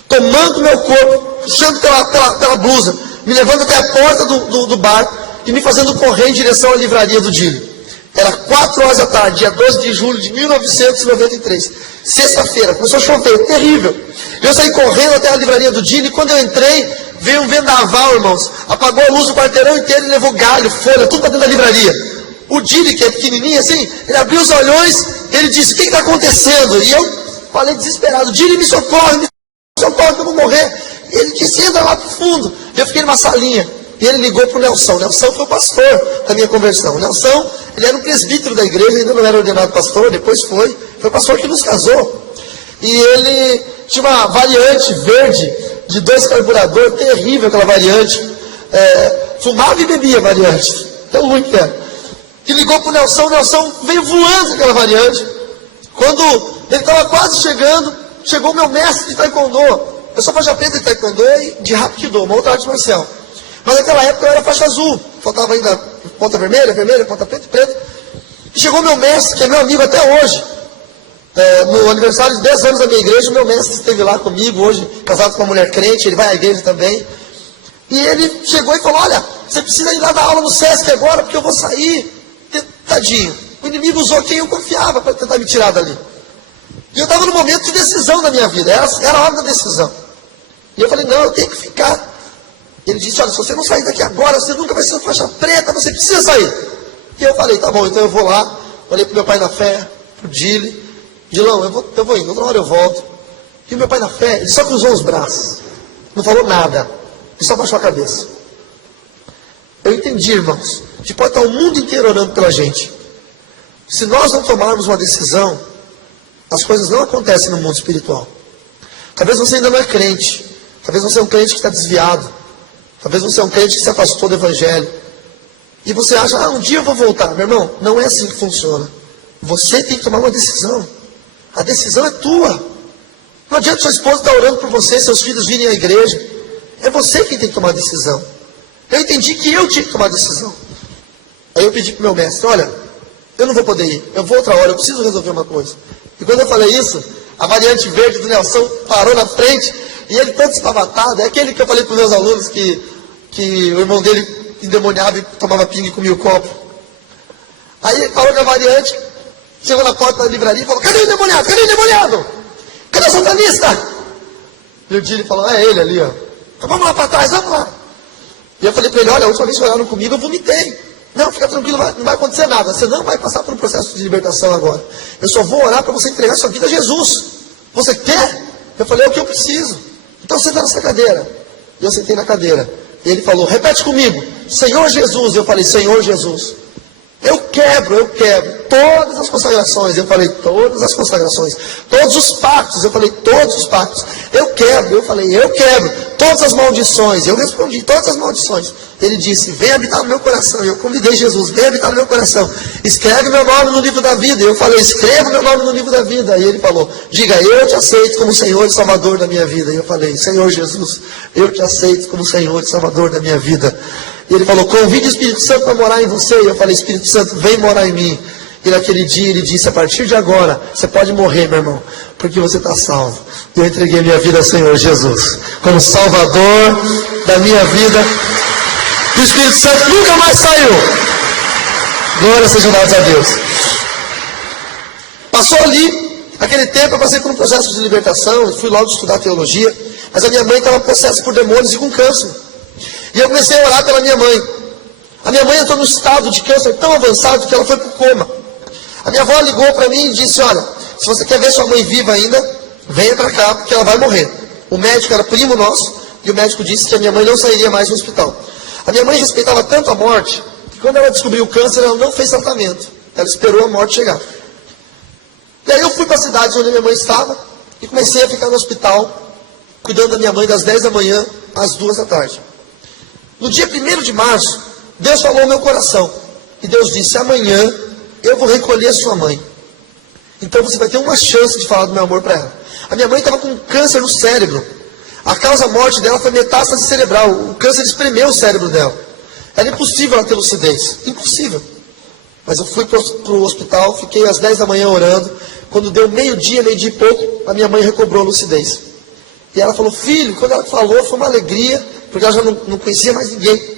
Tomando meu corpo, puxando pela blusa, me levando até a porta do bar e me fazendo correr em direção à livraria do Dili. Era 4 horas da tarde, dia 12 de julho de 1993. Sexta-feira, começou a chover, terrível. Eu saí correndo até a livraria do Dili e quando eu entrei, veio um vendaval, irmãos. Apagou a luz do quarteirão inteiro e levou galho, folha, tudo para dentro da livraria. O Dili, que é pequenininho assim, ele abriu os olhões, ele disse, o que está acontecendo? E eu falei desesperado, Dili, me socorre, que eu vou morrer. E ele disse, entra lá para o fundo. E eu fiquei numa salinha. E ele ligou para o Nelson. O Nelson foi o pastor da minha conversão. O Nelson, ele era um presbítero da igreja, ainda não era ordenado pastor, depois foi. Foi o pastor que nos casou. E ele tinha uma variante verde, de 2 carburadores, terrível aquela variante. Fumava e bebia a variante. Tão ruim que era. E ligou para o Nelson veio voando aquela variante. Quando ele estava quase chegando, chegou o meu mestre de taekwondo. Eu sou faixa preta de taekwondo e de Hapkido, uma outra arte marcial. Mas naquela época eu era faixa azul faltava ainda ponta vermelha, vermelha, ponta preta, preta. E chegou meu mestre, que é meu amigo até hoje. No aniversário de 10 anos da minha igreja, o meu mestre esteve lá comigo, hoje casado com uma mulher crente, ele vai à igreja também. E ele chegou e falou, olha, você precisa ir lá dar aula no Sesc agora, porque eu vou sair. Tadinho, o inimigo usou quem eu confiava para tentar me tirar dali. E eu estava no momento de decisão da minha vida, era a hora da decisão. E eu falei, não, eu tenho que ficar. Ele disse, olha, se você não sair daqui agora, você nunca vai ser faixa preta, você precisa sair. E eu falei, tá bom, então eu vou lá. Falei pro meu pai na fé, pro Dile, Dilão, eu vou indo, outra hora eu volto. E o meu pai na fé, ele só cruzou os braços, não falou nada, ele só baixou a cabeça. Eu entendi, irmãos, que pode estar o mundo inteiro orando pela gente. Se nós não tomarmos uma decisão, as coisas não acontecem no mundo espiritual. Talvez você ainda não é crente, talvez você é um crente que está desviado, talvez você é um crente que se afastou do evangelho. E você acha, um dia eu vou voltar. Meu irmão, não é assim que funciona. Você tem que tomar uma decisão. A decisão é tua. Não adianta sua esposa estar orando por você, seus filhos virem à igreja. É você quem tem que tomar a decisão. Eu entendi que eu tinha que tomar a decisão. Aí eu pedi para o meu mestre, olha, eu não vou poder ir, eu vou outra hora, eu preciso resolver uma coisa. E quando eu falei isso, a variante verde do Nelson parou na frente, e ele todo espavatado, é aquele que eu falei para os meus alunos que o irmão dele endemoniava e tomava pinga e comia o copo. Aí ele falou com a variante, chegou na porta da livraria e falou, cadê o endemoniado? Cadê o endemoniado? Cadê o satanista? E o Dile falou, é ele ali, ó. Então vamos lá para trás, vamos lá. E eu falei para ele, olha, a última vez que oraram comigo eu vomitei. Não, fica tranquilo, não vai acontecer nada. Você não vai passar por um processo de libertação agora. Eu só vou orar para você entregar sua vida a Jesus. Você quer? Eu falei, é o que eu preciso. Então senta nessa cadeira. E eu sentei na cadeira. E ele falou, repete comigo, Senhor Jesus. Eu falei, Senhor Jesus. Eu quebro todas as consagrações. Eu falei, todas as consagrações. Todos os pactos. Eu falei, todos os pactos. Eu quebro todas as maldições. Eu respondi, todas as maldições. Ele disse, vem habitar no meu coração. Eu convidei Jesus, vem habitar no meu coração. Escreve meu nome no livro da vida. Eu falei, escreva meu nome no livro da vida. E ele falou, diga, eu te aceito como Senhor e Salvador da minha vida. E eu falei, Senhor Jesus, eu te aceito como Senhor e Salvador da minha vida. E ele falou, convide o Espírito Santo para morar em você. E eu falei, Espírito Santo, vem morar em mim. E naquele dia ele disse, a partir de agora, você pode morrer, meu irmão, porque você está salvo. E eu entreguei minha vida ao Senhor Jesus, como Salvador da minha vida. E o Espírito Santo nunca mais saiu. Glória sejam dadas a Deus. Passou ali, aquele tempo eu passei por um processo de libertação, eu fui logo estudar teologia, mas a minha mãe estava possessa por demônios e com câncer. E eu comecei a orar pela minha mãe. A minha mãe entrou num estado de câncer tão avançado que ela foi para o coma. A minha avó ligou para mim e disse, olha, se você quer ver sua mãe viva ainda, venha para cá, porque ela vai morrer. O médico era primo nosso, e o médico disse que a minha mãe não sairia mais do hospital. A minha mãe respeitava tanto a morte, que quando ela descobriu o câncer, ela não fez tratamento. Ela esperou a morte chegar. E aí eu fui para a cidade onde a minha mãe estava, e comecei a ficar no hospital, cuidando da minha mãe das 10 da manhã às 2 da tarde. No dia 1º de março, Deus falou ao meu coração. E Deus disse, amanhã eu vou recolher sua mãe. Então você vai ter uma chance de falar do meu amor para ela. A minha mãe estava com câncer no cérebro. A causa morte dela foi metástase cerebral. O câncer espremeu o cérebro dela. Era impossível ela ter lucidez. Impossível. Mas eu fui para o hospital, fiquei às 10 da manhã orando. Quando deu meio-dia e pouco, a minha mãe recobrou a lucidez. E ela falou, filho, quando ela falou, foi uma alegria, porque ela já não conhecia mais ninguém.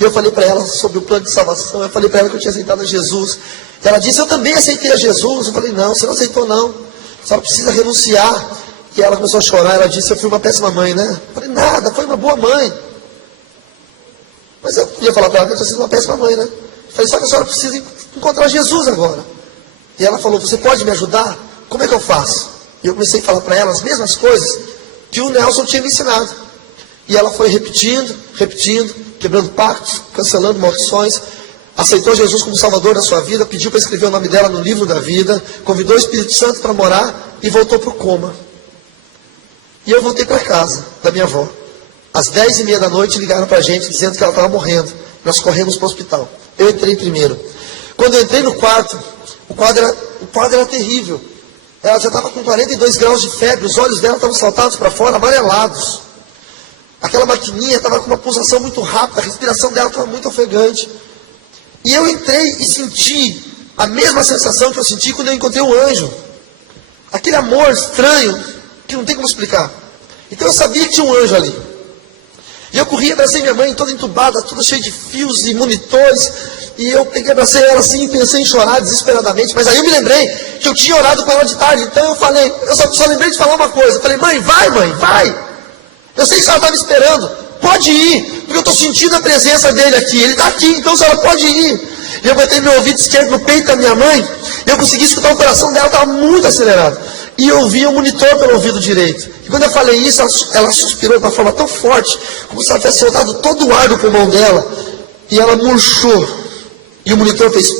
E eu falei para ela sobre o plano de salvação, eu falei para ela que eu tinha aceitado a Jesus. E ela disse, eu também aceitei a Jesus. Eu falei, não, você não aceitou não. Só precisa renunciar. E ela começou a chorar, ela disse, eu fui uma péssima mãe, né? Eu falei, nada, foi uma boa mãe. Mas eu ia falar para ela que eu tinha sido uma péssima mãe, né? Eu falei, só que a senhora precisa encontrar Jesus agora. E ela falou, você pode me ajudar? Como é que eu faço? E eu comecei a falar para ela as mesmas coisas que o Nelson tinha me ensinado. E ela foi repetindo, quebrando pactos, cancelando maldições, aceitou Jesus como Salvador da sua vida, pediu para escrever o nome dela no livro da vida, convidou o Espírito Santo para morar e voltou para o coma. E eu voltei para casa da minha avó. Às 10h30 da noite ligaram para a gente dizendo que ela estava morrendo. Nós corremos para o hospital. Eu entrei primeiro. Quando eu entrei no quarto, o quadro era terrível. Ela já estava com 42 graus de febre, os olhos dela estavam saltados para fora, amarelados. Aquela maquininha estava com uma pulsação muito rápida, a respiração dela estava muito ofegante. E eu entrei e senti a mesma sensação que eu senti quando eu encontrei um anjo. Aquele amor estranho, que não tem como explicar. Então eu sabia que tinha um anjo ali. E eu corri, abracei minha mãe, toda entubada, toda cheia de fios e monitores. E eu peguei, abracei ela assim, pensei em chorar desesperadamente. Mas aí eu me lembrei que eu tinha orado com ela de tarde. Então eu falei, eu só lembrei de falar uma coisa. Eu falei, mãe, vai. Eu sei que a senhora estava esperando. Pode ir, porque eu estou sentindo a presença dele aqui. Ele está aqui, então a senhora pode ir. E eu botei meu ouvido esquerdo no peito da minha mãe. E eu consegui escutar o coração dela, estava muito acelerado. E eu ouvi o monitor pelo ouvido direito. E quando eu falei isso, ela suspirou de uma forma tão forte, como se ela tivesse soltado todo o ar do pulmão dela. E ela murchou. E o monitor fez...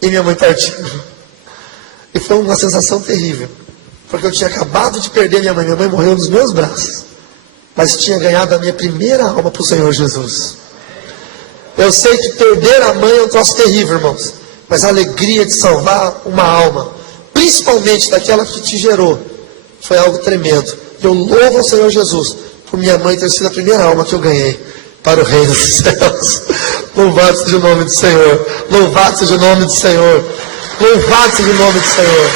E minha mãe partiu. E foi uma sensação terrível. Porque eu tinha acabado de perder minha mãe. Minha mãe morreu nos meus braços. Mas tinha ganhado a minha primeira alma para o Senhor Jesus. Eu sei que perder a mãe é um troço terrível, irmãos. Mas a alegria de salvar uma alma, principalmente daquela que te gerou, foi algo tremendo. Eu louvo ao Senhor Jesus por minha mãe ter sido a primeira alma que eu ganhei para o reino dos céus. Louvado seja o nome do Senhor. Louvado seja o nome do Senhor. Louvado seja o nome do Senhor.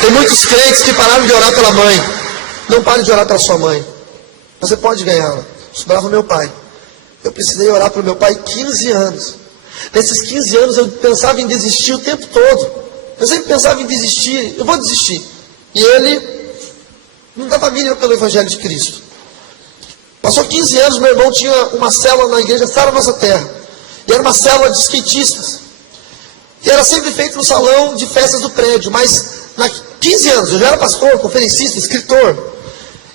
Tem muitos crentes que pararam de orar pela mãe. Não pare de orar pela sua mãe. Você pode ganhá-la. Sobrava meu pai. Eu precisei orar pelo meu pai 15 anos. Nesses 15 anos eu pensava em desistir o tempo todo. Eu sempre pensava em desistir. Eu vou desistir. E ele não dava mínima pelo Evangelho de Cristo. Passou 15 anos, meu irmão tinha uma célula na igreja Sara Nossa Terra. E era uma célula de skatistas. E era sempre feito no salão de festas do prédio. Mas, 15 anos, eu já era pastor, conferencista, escritor.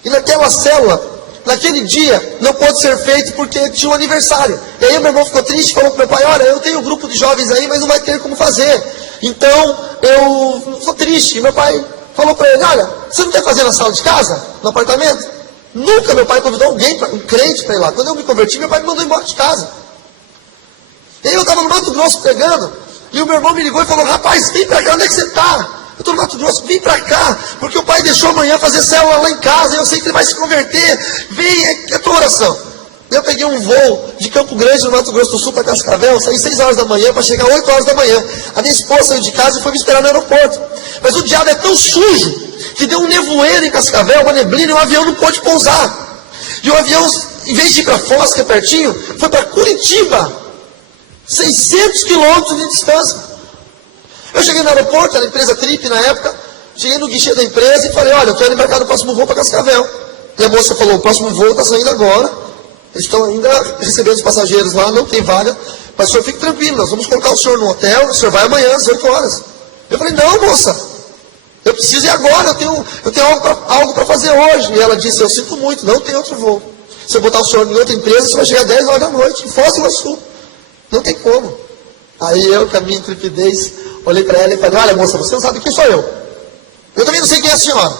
E naquela célula, naquele dia, não pôde ser feito porque tinha um aniversário. E aí meu irmão ficou triste e falou para meu pai, olha, eu tenho um grupo de jovens aí, mas não vai ter como fazer. Então, eu sou triste. E meu pai falou para ele, olha, você não quer fazer na sala de casa? No apartamento? Nunca meu pai convidou alguém, um crente para ir lá. Quando eu me converti, meu pai me mandou embora de casa. E aí eu estava no Mato Grosso pregando, e o meu irmão me ligou e falou, rapaz, vem para cá, onde é que você está? Eu estou no Mato Grosso, vem para cá, porque o pai deixou amanhã fazer célula lá em casa, e eu sei que ele vai se converter, vem, é a tua oração. Eu peguei um voo de Campo Grande, no Mato Grosso do Sul, para Cascavel, saí 6 horas da manhã, para chegar 8 horas da manhã. A minha esposa saiu de casa e foi me esperar no aeroporto. Mas o diabo é tão sujo, que deu um nevoeiro em Cascavel, uma neblina, e o avião não pôde pousar. E o avião, em vez de ir para Foz, que é pertinho, foi para Curitiba, 600 quilômetros de distância. Eu cheguei no aeroporto, era a empresa Trip na época, cheguei no guichê da empresa e falei, olha, eu quero embarcar no próximo voo para Cascavel. E a moça falou, o próximo voo está saindo agora, eles estão ainda recebendo os passageiros lá, não tem vaga, mas o senhor fique tranquilo, nós vamos colocar o senhor no hotel, o senhor vai amanhã às 8 horas. Eu falei, não moça, eu preciso ir agora, eu tenho algo para fazer hoje. E ela disse, eu sinto muito, não tem outro voo. Se eu botar o senhor em outra empresa, você vai chegar 10 horas da noite, em Foz do Iguaçu. Não tem como. Aí eu, com a minha intrepidez, olhei para ela e falei, olha moça, você não sabe quem sou eu. Eu também não sei quem é a senhora.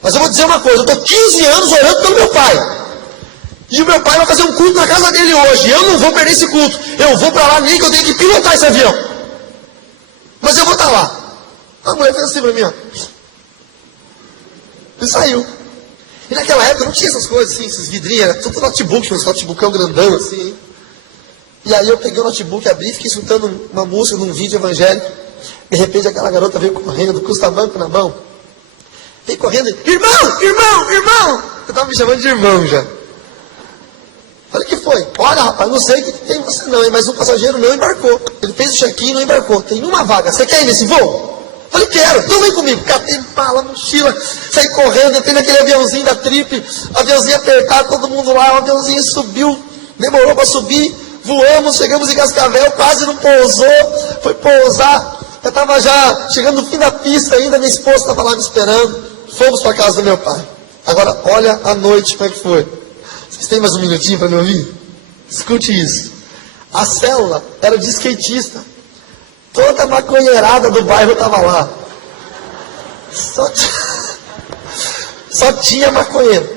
Mas eu vou dizer uma coisa, eu estou 15 anos orando pelo meu pai. E o meu pai vai fazer um culto na casa dele hoje. E eu não vou perder esse culto. Eu vou para lá, nem que eu tenha que pilotar esse avião. Mas eu vou estar lá. A mulher fez assim para mim, ó. E saiu. E naquela época não tinha essas coisas assim, esses vidrinhos, era tudo notebook, esse notebookão grandão assim. Hein? E aí eu peguei o notebook, abri, fiquei escutando uma música num vídeo evangélico. De repente aquela garota veio correndo, custa-banco na mão. Veio correndo, irmão, irmão, irmão. Eu estava me chamando de irmão já. Falei, que foi? Olha, rapaz, não sei o que tem você não, mas um passageiro não embarcou. Ele fez o check-in e não embarcou. Tem uma vaga, você quer ir nesse voo? Falei, quero, então vem comigo. Catei mala, mochila, saí correndo, entrei naquele aviãozinho da Trip, aviãozinho apertado, todo mundo lá, o aviãozinho subiu, demorou para subir, voamos, chegamos em Cascavel, quase não pousou, foi pousar, eu estava já chegando no fim da pista ainda, minha esposa estava lá me esperando, fomos para a casa do meu pai. Agora, olha a noite como é que foi. Vocês têm mais um minutinho para me ouvir? Escute isso. A célula era de skatista. Toda a maconheirada do bairro estava lá. Só tinha maconheiro.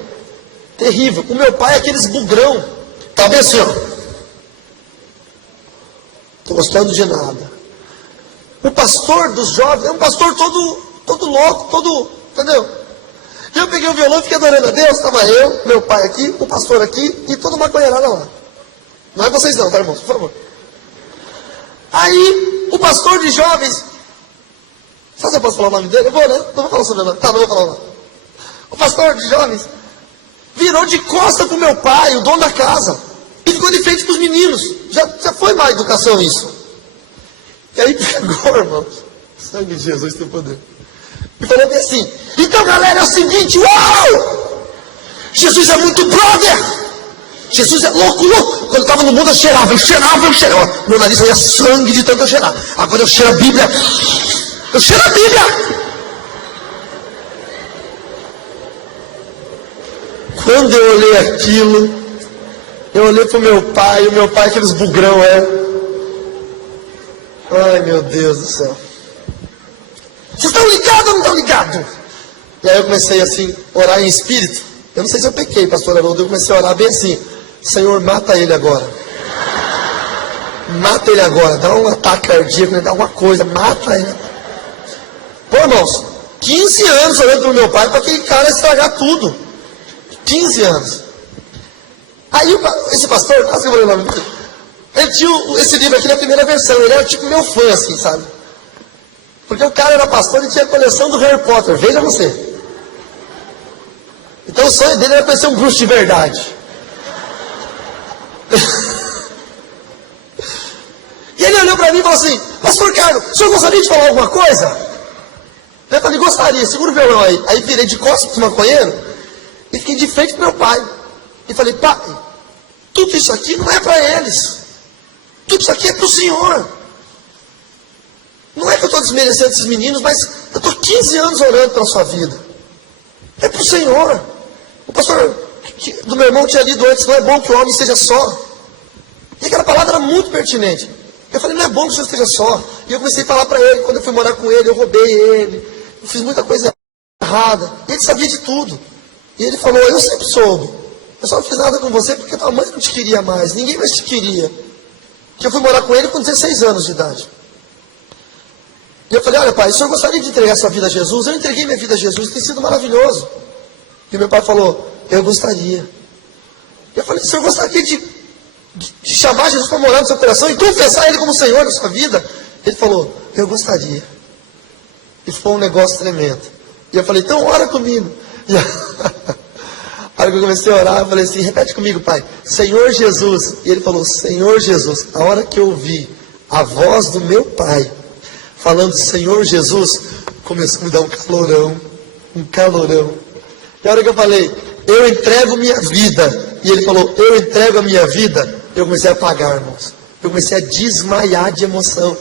Terrível. O meu pai é aqueles bugrão. Tá bem assim, ó. Tô gostando de nada. O pastor dos jovens é um pastor todo louco, todo, entendeu? E eu peguei o violão e fiquei adorando a Deus. Estava eu, meu pai aqui, o pastor aqui e toda uma maconheirada lá. Não é vocês não, tá, irmãos? Por favor. Aí, o pastor de jovens... Sabe se eu posso falar o nome dele? Eu vou, né? Não vou falar sobre o nome. Tá, não vou falar o nome. O pastor de jovens virou de costa pro meu pai, o dono da casa. E ficou de frente pros meninos. Já foi má educação isso. E aí pegou, irmãos. Sangue de Jesus tem poder. E falou bem assim: então galera, é o seguinte, uau! Jesus é muito brother! Jesus é louco, louco! Quando eu estava no mundo eu cheirava. Meu nariz saía sangue de tanto eu cheirar. Agora eu cheiro a Bíblia. Eu cheiro a Bíblia! Quando eu olhei aquilo, eu olhei para o meu pai, aqueles bugrão, Ai, meu Deus do céu. Vocês estão ligados ou não estão ligados? E aí eu comecei assim, orar em espírito. Eu não sei se eu pequei, pastor Haroldo, eu comecei a orar bem assim: Senhor, mata ele agora. Mata ele agora, dá um ataque cardíaco, dá alguma coisa, mata ele. Pô, irmãos, 15 anos orando para o meu pai para aquele cara estragar tudo. 15 anos. Aí esse pastor, quase que eu falei o nome dele, ele tinha esse livro aqui na primeira versão. Ele era tipo meu fã, assim, sabe? Porque o cara era pastor e tinha a coleção do Harry Potter. Veja você. Então o sonho dele era conhecer um bruxo de verdade. E ele olhou para mim e falou assim: pastor Carlos, o senhor gostaria de falar alguma coisa? Eu falei: gostaria, segura o violão aí. Aí virei de costas para o maconheiro e fiquei de frente para meu pai. E falei: pai, tudo isso aqui não é para eles. Tudo isso aqui é para o Senhor. Não é que eu estou desmerecendo esses meninos, mas eu estou 15 anos orando pela sua vida. É para o Senhor. O pastor do meu irmão tinha lido antes: não é bom que o homem seja só. E aquela palavra era muito pertinente. Eu falei: não é bom que o senhor esteja só. E eu comecei a falar para ele. Quando eu fui morar com ele, eu roubei ele. Eu fiz muita coisa errada. E ele sabia de tudo. E ele falou: eu sempre soube. Eu só não fiz nada com você porque tua mãe não te queria mais. Ninguém mais te queria. Que eu fui morar com ele com 16 anos de idade. E eu falei: olha, pai, o senhor gostaria de entregar sua vida a Jesus? Eu entreguei minha vida a Jesus, tem sido maravilhoso. E meu pai falou: eu gostaria. E eu falei: o senhor gostaria de chamar Jesus para morar no seu coração e confessar Ele como Senhor da sua vida? Ele falou: eu gostaria. E foi um negócio tremendo. E eu falei: então ora comigo. E a hora que eu comecei a orar, eu falei assim: repete comigo, pai, Senhor Jesus. E ele falou: Senhor Jesus. A hora que eu ouvi a voz do meu pai falando Senhor Jesus, começou a me dar um calorão. Um calorão. E a hora que eu falei: eu entrego minha vida. E ele falou: eu entrego a minha vida. Eu comecei a apagar, irmãos. Eu comecei a desmaiar de emoção.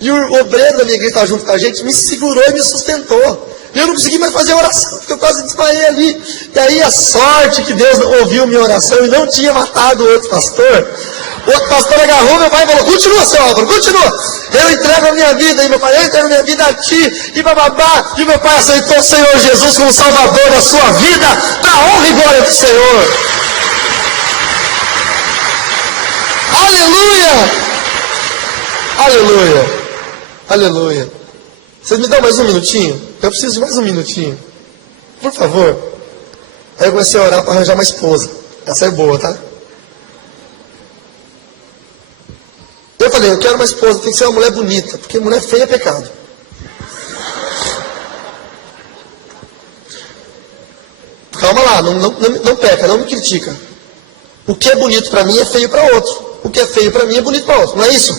E o obreiro da minha igreja que estava junto com a gente me segurou e me sustentou. E eu não consegui mais fazer a oração, porque eu quase desmaiei ali. E aí a sorte que Deus não ouviu minha oração e não tinha matado o outro pastor. O outro pastor agarrou meu pai e falou: continua, seu Álvaro, continua. Eu entrego a minha vida. E meu pai: eu entrego a minha vida a ti. E bababá. E meu pai aceitou o Senhor Jesus como Salvador da sua vida, para a honra e glória do Senhor. Aleluia! Aleluia! Aleluia! Vocês me dão mais um minutinho? Eu preciso de mais um minutinho. Por favor. Aí eu comecei a orar para arranjar uma esposa. Essa é boa, tá? Eu falei: eu quero uma esposa, tem que ser uma mulher bonita, porque mulher feia é pecado. Calma lá, não peca, não me critica. O que é bonito para mim é feio para outro. O que é feio para mim é bonito para outro, não é isso?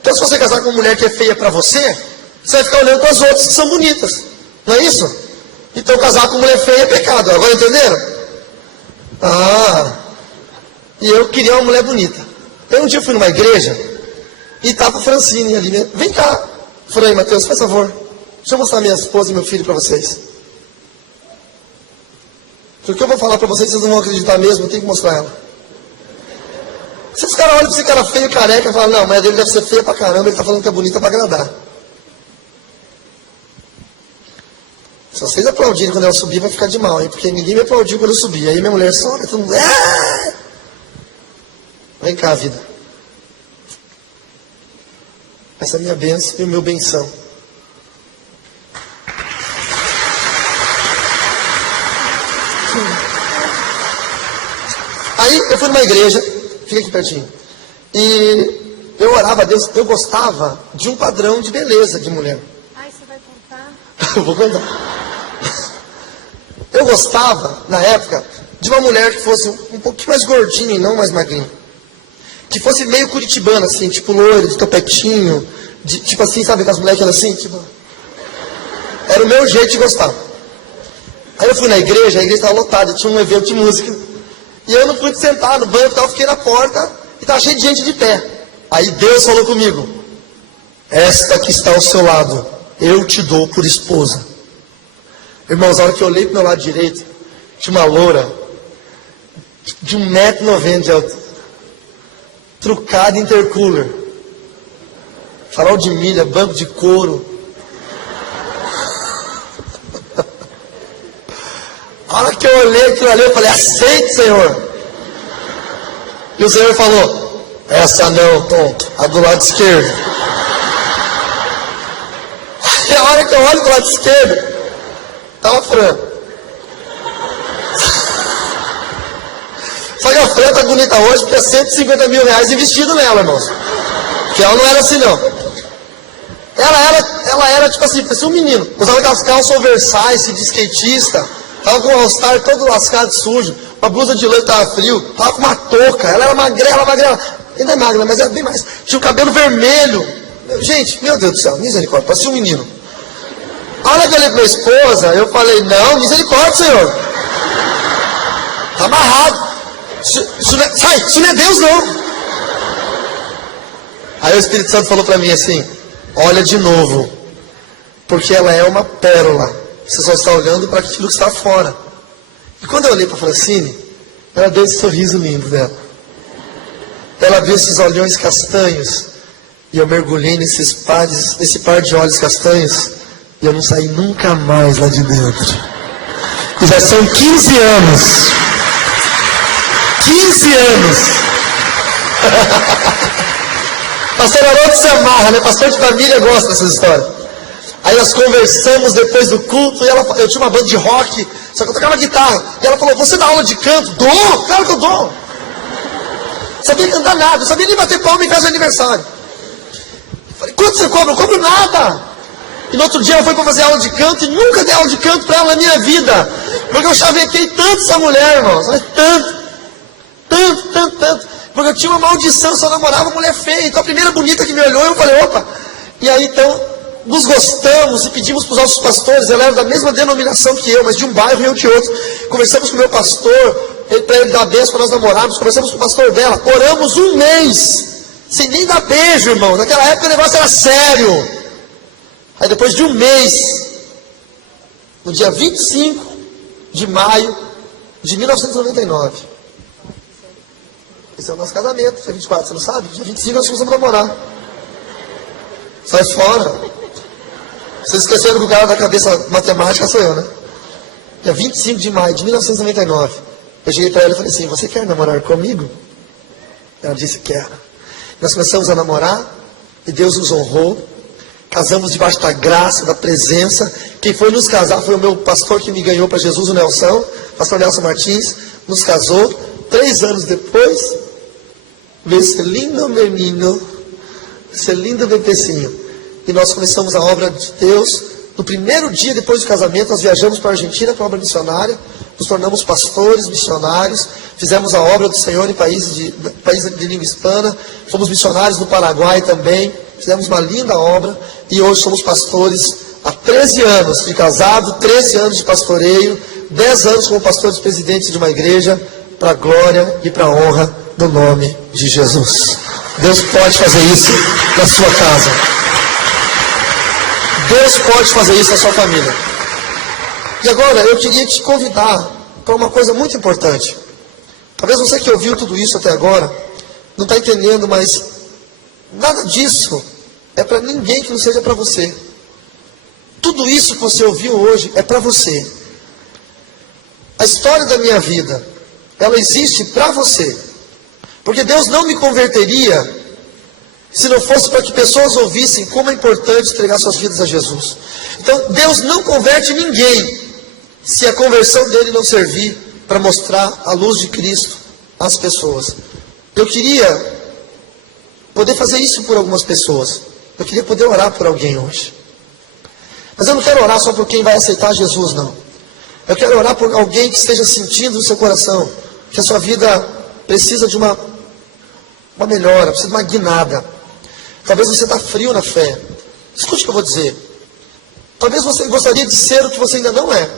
Então se você casar com uma mulher que é feia para você, você vai ficar olhando para as outras que são bonitas, não é isso? Então casar com mulher feia é pecado, agora entenderam? E eu queria uma mulher bonita. Eu um dia fui numa igreja e estava a Francine ali, né? Vem cá, Fran e Mateus, faz favor, deixa eu mostrar minha esposa e meu filho para vocês. Porque eu vou falar para vocês, vocês não vão acreditar mesmo, eu tenho que mostrar ela. Se esse cara olha para esse cara feio, careca, e fala: não, a mulher dele deve ser feia pra caramba, ele está falando que é bonita para agradar. Se vocês aplaudirem quando ela subir, vai ficar de mal, hein? Porque ninguém me aplaudiu quando eu subi. Aí minha mulher sobe, todo mundo... Vem cá, vida. Essa é a minha bênção e o meu benção. Aí eu fui numa igreja, fica aqui pertinho, e eu orava a Deus, eu gostava de um padrão de beleza de mulher. Ai, você vai contar? Eu vou contar. Eu gostava, na época, de uma mulher que fosse um pouquinho mais gordinha e não mais magrinha. Que fosse meio curitibana, assim, tipo loira, de topetinho, tipo assim, sabe aquelas mulheres que eram assim, tipo... Era o meu jeito de gostar. Aí eu fui na igreja, a igreja estava lotada, tinha um evento de música. E eu não pude sentar no banco, eu fiquei na porta e estava cheio de gente de pé. Aí Deus falou comigo: esta que está ao seu lado, eu te dou por esposa. Irmãos, a hora que eu olhei para o meu lado direito, tinha uma loura de 1,90 m de altura, trucada intercooler, farol de milha, banco de couro. A hora que eu olhei aquilo ali, eu falei: aceite, Senhor. E o Senhor falou: essa não, tonto, a do lado esquerdo. E a hora que eu olho do lado esquerdo, estava a Fran. Só que a Fran está bonita hoje porque é 150 mil reais investido nela, irmãos. Porque ela não era assim, não. Ela era tipo assim, parecia um menino. Usava aquelas calças oversize de skatista. Tava com o all-star todo lascado, sujo. Uma blusa de lã, tava frio. Tava com uma touca. Ela era magrela. Ainda é magra, mas era bem mais. Tinha o cabelo vermelho. Gente, meu Deus do céu, misericórdia, parecia um menino. A hora que eu olhei pra minha esposa, eu falei: não, misericórdia, Senhor. Tá amarrado. Isso não é Deus, não. Aí o Espírito Santo falou pra mim assim: olha de novo, porque ela é uma pérola. Você só está olhando para aquilo que está fora. E quando eu olhei para a Francine, ela deu esse sorriso lindo dela. Ela viu esses olhões castanhos. E eu mergulhei nesse par de olhos castanhos. E eu não saí nunca mais lá de dentro. E já são 15 anos. 15 anos. Pastor Haroldo se amarra, né? Pastor de família gosta dessas histórias. Aí nós conversamos depois do culto, e eu tinha uma banda de rock, só que eu tocava guitarra. E ela falou: você dá aula de canto? Dou, claro que eu dou. Sabia cantar nada, sabia nem bater palma em casa de aniversário. Falei: quanto você cobra? Eu cobro nada. E no outro dia ela foi para fazer aula de canto, e nunca dei aula de canto para ela na minha vida. Porque eu chavequei tanto essa mulher, irmãos. Tanto. Porque eu tinha uma maldição, só namorava mulher feia. Então a primeira bonita que me olhou, eu falei: opa. E aí então nos gostamos e pedimos para os nossos pastores. Ela era da mesma denominação que eu, mas de um bairro e eu de outro. Conversamos com o meu pastor, para ele dar beijo para nós namorarmos. Conversamos com o pastor dela. Oramos um mês, sem nem dar beijo, irmão. Naquela época o negócio era sério. Aí depois de um mês, no dia 25 de maio de 1999, esse é o nosso casamento, dia 24, você não sabe? Dia 25 nós começamos a namorar. Sai fora. Vocês esqueceram que o cara da cabeça matemática sou eu, né? Dia 25 de maio de 1999, eu cheguei para ela e falei assim: você quer namorar comigo? Ela disse: quero. Nós começamos a namorar e Deus nos honrou. Casamos debaixo da graça, da presença. Quem foi nos casar foi o meu pastor que me ganhou para Jesus, o Nelson, pastor Nelson Martins. Nos casou. 3 anos depois, veio esse lindo menino, esse lindo bebezinho. E nós começamos a obra de Deus. No primeiro dia depois do casamento, nós viajamos para a Argentina para a obra missionária. Nos tornamos pastores, missionários. Fizemos a obra do Senhor em países de língua hispana. Fomos missionários no Paraguai também. Fizemos uma linda obra. E hoje somos pastores há 13 anos de casado, 13 anos de pastoreio, 10 anos como pastores presidentes de uma igreja, para a glória e para a honra do nome de Jesus. Deus pode fazer isso na sua casa. Deus pode fazer isso na sua família. E agora eu queria te convidar para uma coisa muito importante. Talvez você que ouviu tudo isso até agora não está entendendo, mas nada disso é para ninguém que não seja para você. Tudo isso que você ouviu hoje é para você. A história da minha vida, ela existe para você. Porque Deus não me converteria se não fosse para que pessoas ouvissem como é importante entregar suas vidas a Jesus. Então Deus não converte ninguém se a conversão dele não servir para mostrar a luz de Cristo às pessoas. Eu queria poder fazer isso por algumas pessoas. Eu queria poder orar por alguém hoje. Mas eu não quero orar só por quem vai aceitar Jesus, não. Eu quero orar por alguém que esteja sentindo no seu coração que a sua vida precisa de uma melhora, precisa de uma guinada. Talvez você está frio na fé. Escute o que eu vou dizer. Talvez você gostaria de ser o que você ainda não é,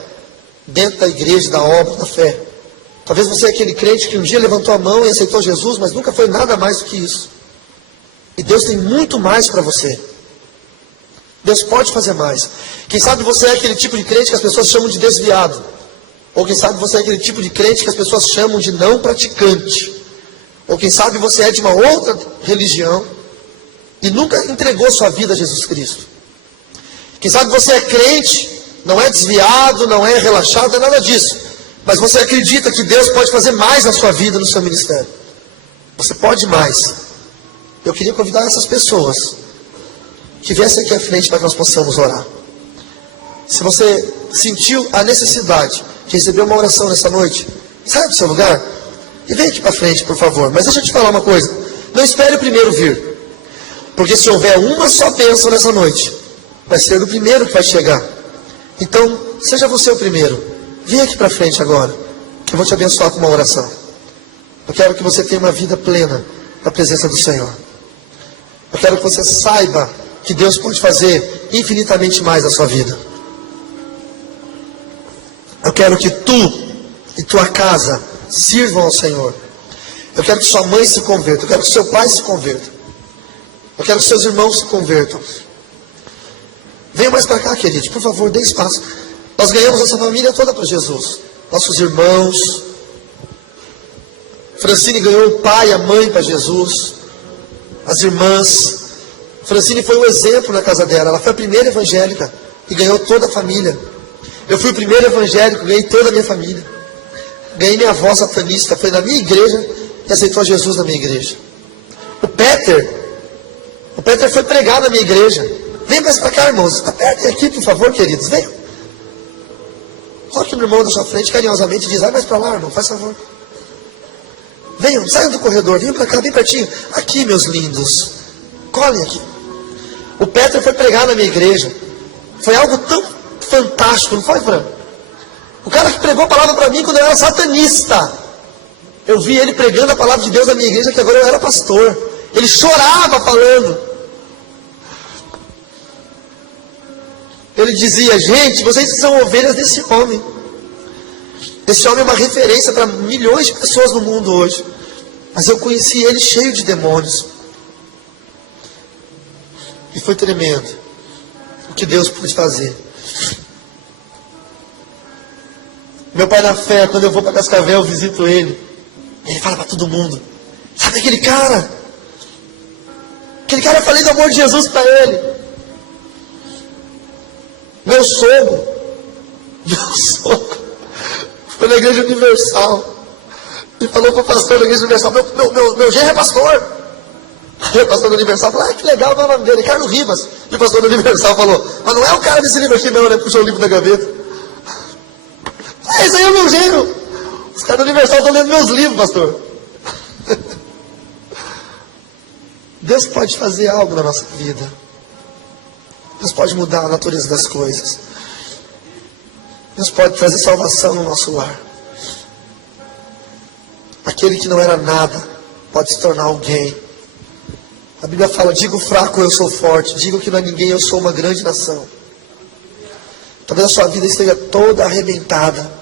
dentro da igreja, da obra, da fé. Talvez você é aquele crente que um dia levantou a mão e aceitou Jesus, mas nunca foi nada mais do que isso. E Deus tem muito mais para você. Deus pode fazer mais. Quem sabe você é aquele tipo de crente que as pessoas chamam de desviado. Ou quem sabe você é aquele tipo de crente que as pessoas chamam de não praticante. Ou quem sabe você é de uma outra religião e nunca entregou sua vida a Jesus Cristo. Quem sabe você é crente, não é desviado, não é relaxado, não é nada disso. Mas você acredita que Deus pode fazer mais na sua vida, no seu ministério. Você pode mais. Eu queria convidar essas pessoas que viessem aqui à frente para que nós possamos orar. Se você sentiu a necessidade de receber uma oração nessa noite, sai do seu lugar e vem aqui para frente, por favor. Mas deixa eu te falar uma coisa. Não espere o primeiro vir. Porque se houver uma só bênção nessa noite, vai ser o primeiro que vai chegar. Então, seja você o primeiro. Vem aqui para frente agora, que eu vou te abençoar com uma oração. Eu quero que você tenha uma vida plena na presença do Senhor. Eu quero que você saiba que Deus pode fazer infinitamente mais na sua vida. Eu quero que tu e tua casa sirvam ao Senhor. Eu quero que sua mãe se converta. Eu quero que seu pai se converta. Eu quero que seus irmãos se convertam. Venha mais para cá, querido. Por favor, dê espaço. Nós ganhamos essa família toda para Jesus. Nossos irmãos. Francine ganhou o pai e a mãe para Jesus. As irmãs. Francine foi um exemplo na casa dela. Ela foi a primeira evangélica e ganhou toda a família. Eu fui o primeiro evangélico, ganhei toda a minha família. Ganhei minha avó satanista, foi na minha igreja e aceitou Jesus na minha igreja. O Peter foi pregar na minha igreja. Vem mais para cá, irmãos. Apertem aqui, por favor, queridos. Venham. Coloque o meu irmão na sua frente carinhosamente e diz: vai mais para lá, irmão, faz favor. Venham, saiam do corredor, venham para cá, bem pertinho. Aqui, meus lindos. Colhem aqui. O Peter foi pregar na minha igreja. Foi algo tão fantástico, não foi, Fran? O cara que pregou a palavra para mim quando eu era satanista. Eu vi ele pregando a palavra de Deus na minha igreja, que agora eu era pastor. Ele chorava falando. Ele dizia: gente, vocês são ovelhas desse homem. Esse homem é uma referência para milhões de pessoas no mundo hoje. Mas eu conheci ele cheio de demônios. E foi tremendo o que Deus pôde fazer. Meu pai na fé, quando eu vou para Cascavel, eu visito ele. Ele fala para todo mundo: sabe aquele cara? Aquele cara, eu falei do amor de Jesus para ele. Meu sogro foi na Igreja Universal e falou para o pastor da Igreja Universal: meu genro é pastor. Aí o pastor da Universal falou: que legal, qual é o nome dele? Carlos Ribas. E o pastor da Universal falou: mas não é o cara desse livro aqui não, né? Puxou o livro da gaveta. Esse aí é o meu genro. Os caras da Universal estão lendo meus livros, pastor. Deus pode fazer algo na nossa vida. Deus pode mudar a natureza das coisas. Deus pode trazer salvação no nosso lar. Aquele que não era nada pode se tornar alguém. A Bíblia fala: digo fraco, eu sou forte. Digo que não é ninguém, eu sou uma grande nação. Talvez a sua vida esteja toda arrebentada.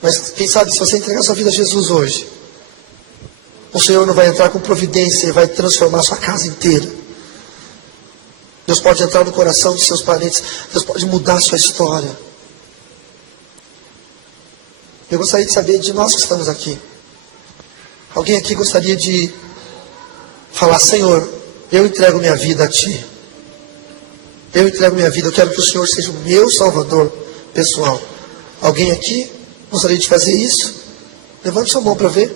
Mas quem sabe, se você entregar sua vida a Jesus hoje, o Senhor não vai entrar com providência e vai transformar a sua casa inteira. Deus pode entrar no coração de seus parentes. Deus pode mudar a sua história. Eu gostaria de saber de nós que estamos aqui. Alguém aqui gostaria de falar: Senhor, eu entrego minha vida a Ti. Eu entrego minha vida, eu quero que o Senhor seja o meu Salvador pessoal. Alguém aqui gostaria de fazer isso? Levante sua mão para ver.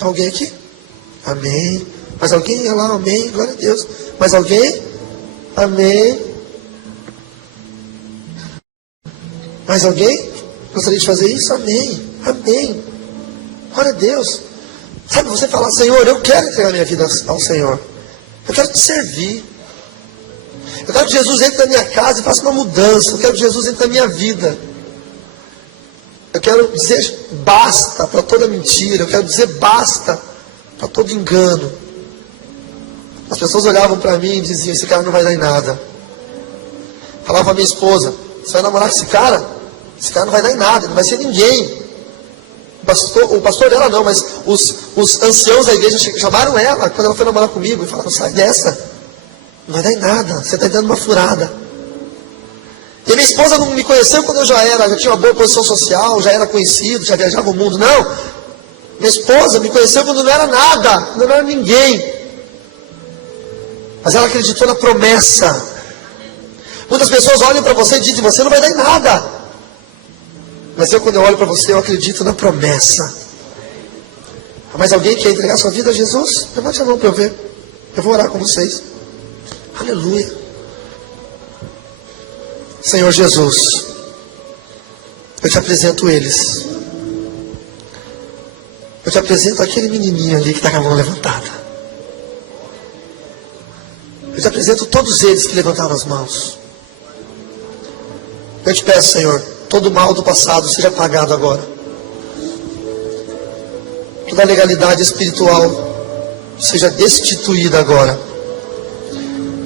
Alguém aqui? Amém. Mais alguém? Olha lá, amém. Glória a Deus. Mais alguém? Amém. Mais alguém? Gostaria de fazer isso? Amém. Amém. Glória a Deus. Sabe, você falar, Senhor, eu quero entregar minha vida ao Senhor. Eu quero te servir. Eu quero que Jesus entre na minha casa e faça uma mudança. Eu quero que Jesus entre na minha vida. Eu quero dizer basta para toda mentira. Eu quero dizer basta para todo engano. As pessoas olhavam para mim e diziam, esse cara não vai dar em nada. Falava para minha esposa, você vai namorar com esse cara? Esse cara não vai dar em nada, não vai ser ninguém. O pastor dela não, mas os anciãos da igreja chamaram ela quando ela foi namorar comigo e falaram, sai dessa, não vai dar em nada, você está dando uma furada. E minha esposa não me conheceu quando eu já tinha uma boa posição social, já era conhecido, já viajava o mundo, não. Minha esposa me conheceu quando não era nada, quando não era ninguém. Mas ela acreditou na promessa. Muitas pessoas olham para você e dizem, você não vai dar em nada. Mas quando eu olho para você, eu acredito na promessa. Mas alguém quer entregar sua vida a Jesus? Levante a mão para eu ver. Eu vou orar com vocês. Aleluia. Senhor Jesus, eu te apresento eles. Eu te apresento aquele menininho ali que está com a mão levantada. Eu te apresento todos eles que levantaram as mãos. Eu te peço, Senhor, todo o mal do passado seja apagado agora. Toda a legalidade espiritual seja destituída agora.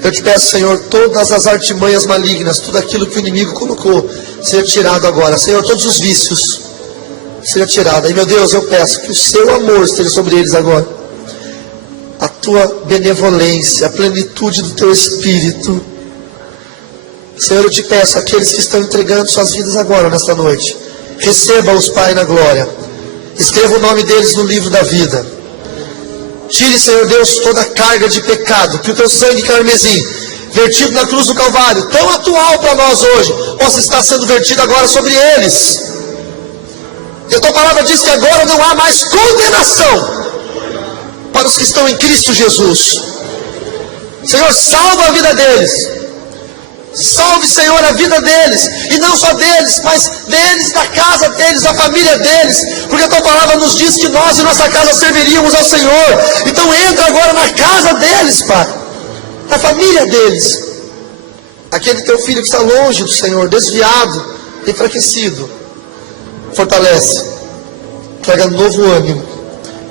Eu te peço, Senhor, todas as artimanhas malignas, tudo aquilo que o inimigo colocou, seja tirado agora. Senhor, todos os vícios, seja tirado. E, meu Deus, eu peço que o seu amor esteja sobre eles agora. A tua benevolência, a plenitude do teu Espírito. Senhor, eu te peço, aqueles que estão entregando suas vidas agora, nesta noite, receba-os, Pai, na glória. Escreva o nome deles no livro da vida. Tire, Senhor Deus, toda a carga de pecado, que o teu sangue carmesim, vertido na cruz do Calvário, tão atual para nós hoje, possa estar sendo vertido agora sobre eles. E a tua palavra diz que agora não há mais condenação para os que estão em Cristo Jesus. Senhor, salva a vida deles. Salve, Senhor, a vida deles, e não só deles, mas deles, da casa deles, da família deles, porque a tua palavra nos diz que nós e nossa casa serviríamos ao Senhor. Então entra agora na casa deles, Pai, na família deles. Aquele teu filho que está longe do Senhor, desviado, enfraquecido, fortalece, traga novo ânimo,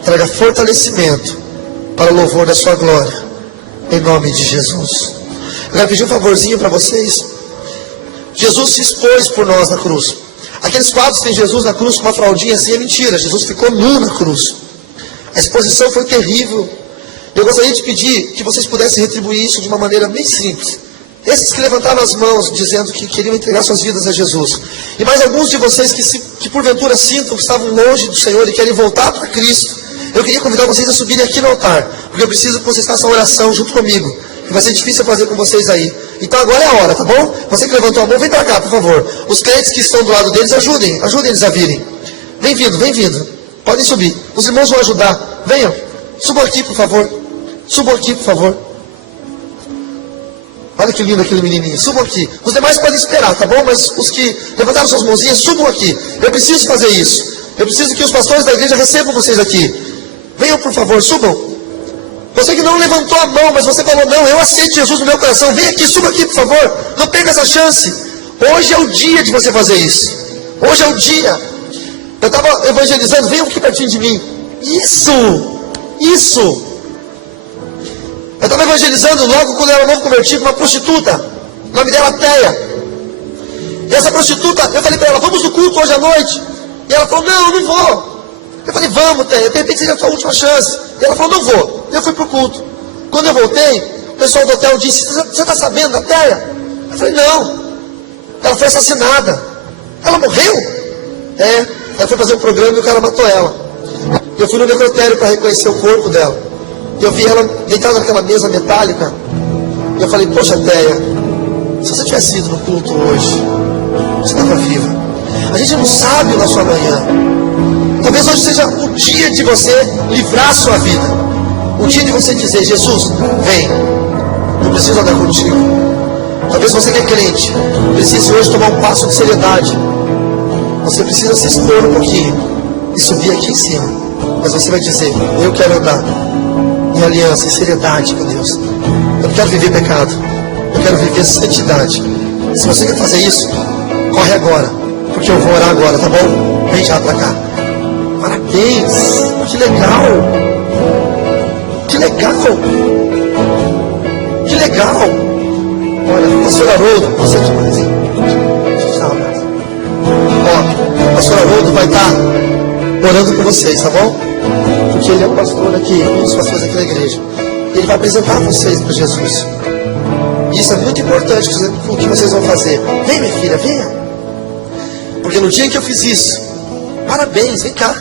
traga fortalecimento para o louvor da sua glória, em nome de Jesus. Eu quero pedir um favorzinho para vocês. Jesus se expôs por nós na cruz. Aqueles quadros que tem Jesus na cruz com uma fraldinha assim é mentira. Jesus ficou nu na cruz. A exposição foi terrível. Eu gostaria de pedir que vocês pudessem retribuir isso de uma maneira bem simples. Esses que levantaram as mãos dizendo que queriam entregar suas vidas a Jesus. E mais alguns de vocês que porventura sintam que estavam longe do Senhor e querem voltar para Cristo. Eu queria convidar vocês a subirem aqui no altar, porque eu preciso que vocês façam oração junto comigo. Vai ser difícil fazer com vocês aí. Então agora é a hora, tá bom? Você que levantou a mão, vem para cá, por favor. Os crentes que estão do lado deles, ajudem eles a virem. Vem vindo. Podem subir. Os irmãos vão ajudar. Venham. Subam aqui, por favor. Olha que lindo aquele menininho. Subam aqui. Os demais podem esperar, tá bom? Mas os que levantaram suas mãozinhas, subam aqui. Eu preciso fazer isso. Eu preciso que os pastores da igreja recebam vocês aqui. Venham, por favor, subam. Você que não levantou a mão, mas você falou, não, eu aceito Jesus no meu coração. Vem aqui, suba aqui, por favor. Não perca essa chance. Hoje é o dia de você fazer isso. Hoje é o dia. Eu estava evangelizando, venham aqui pertinho de mim. Isso. Eu estava evangelizando logo quando eu era novo convertido, uma prostituta. O nome dela Teia. E essa prostituta, eu falei para ela, vamos no culto hoje à noite. E ela falou, não, eu não vou. Eu falei, vamos, Teia, de repente seria a sua última chance. E ela falou, não vou. Eu fui para o culto. Quando eu voltei, o pessoal do hotel disse, você está sabendo da Teia? Eu falei, não. Ela foi assassinada. Ela morreu? É. Ela foi fazer um programa e o cara matou ela. Eu fui no necrotério para reconhecer o corpo dela. E eu vi ela deitada naquela mesa metálica. E eu falei, poxa, Teia, se você tivesse ido no culto hoje, você estava viva. A gente não sabe o nosso amanhã. Talvez hoje seja o dia de você livrar a sua vida. O dia de você dizer, Jesus, vem, eu preciso andar contigo. Talvez você que é crente, precise hoje tomar um passo de seriedade. Você precisa se expor um pouquinho e subir aqui em cima. Mas você vai dizer: eu quero andar em aliança, em seriedade com Deus. Eu não quero viver pecado, eu quero viver santidade. Se você quer fazer isso, corre agora, porque eu vou orar agora, tá bom? Vem já pra cá. Parabéns, que legal. Que legal. Que legal. Olha, pastor Haroldo, você demais, hein? Deixa eu te dar um abraço. Ó, o pastor Haroldo vai estar orando com vocês, tá bom? Porque ele é um pastor aqui, um dos pastores aqui da igreja. Ele vai apresentar vocês para Jesus. E isso é muito importante, o que vocês vão fazer. Vem, minha filha, venha. Porque no dia em que eu fiz isso, parabéns, vem cá.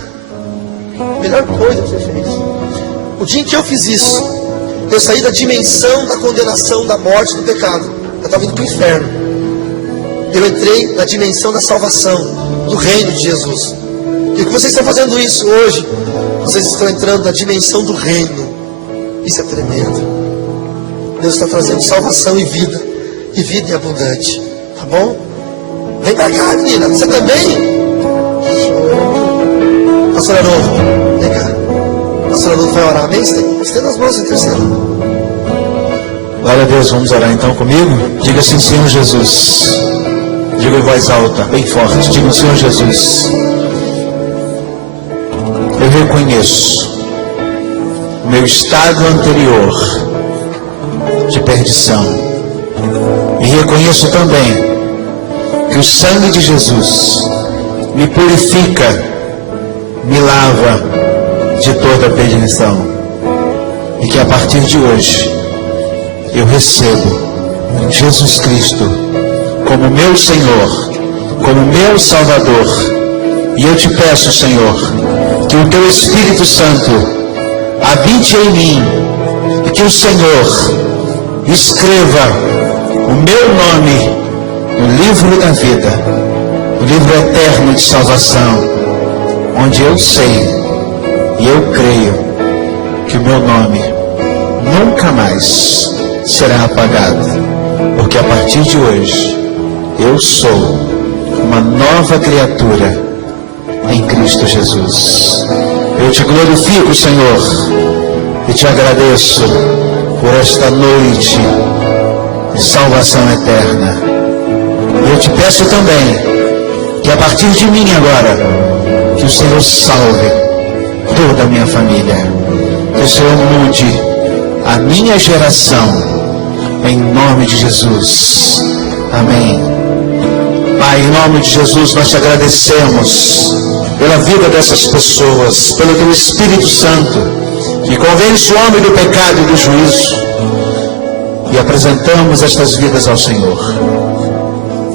Melhor coisa que você fez. O dia em que eu fiz isso, eu saí da dimensão da condenação, da morte, do pecado. Eu estava indo para o inferno. Eu entrei na dimensão da salvação, do reino de Jesus. E o que vocês estão fazendo isso hoje? Vocês estão entrando na dimensão do reino. Isso é tremendo. Deus está trazendo salvação e vida em abundante. Tá bom? Vem pra cá, menina. Você também? Pastor Haroldo, vem cá. Pastor Haroldo vai orar, amém? Estenda as mãos em terceiro. Glória a Deus, vamos orar então comigo? Diga assim: Senhor Jesus. Diga em voz alta, bem forte. Diga: Senhor Jesus, eu reconheço o meu estado anterior de perdição. E reconheço também que o sangue de Jesus me purifica, me lava de toda a perdição. E que a partir de hoje eu recebo Jesus Cristo como meu Senhor, como meu Salvador. E eu te peço, Senhor, que o teu Espírito Santo habite em mim e que o Senhor escreva o meu nome no livro da vida, no livro eterno de salvação, onde eu sei e eu creio que o meu nome nunca mais será apagado, porque a partir de hoje eu sou uma nova criatura em Cristo Jesus. Eu te glorifico, Senhor, e te agradeço por esta noite de salvação eterna. Eu te peço também que a partir de mim agora, que o Senhor salve toda a minha família, que o Senhor mude a minha geração, em nome de Jesus. Amém. Pai, em nome de Jesus, nós te agradecemos pela vida dessas pessoas, pelo teu Espírito Santo, que convence o homem do pecado e do juízo. E apresentamos estas vidas ao Senhor.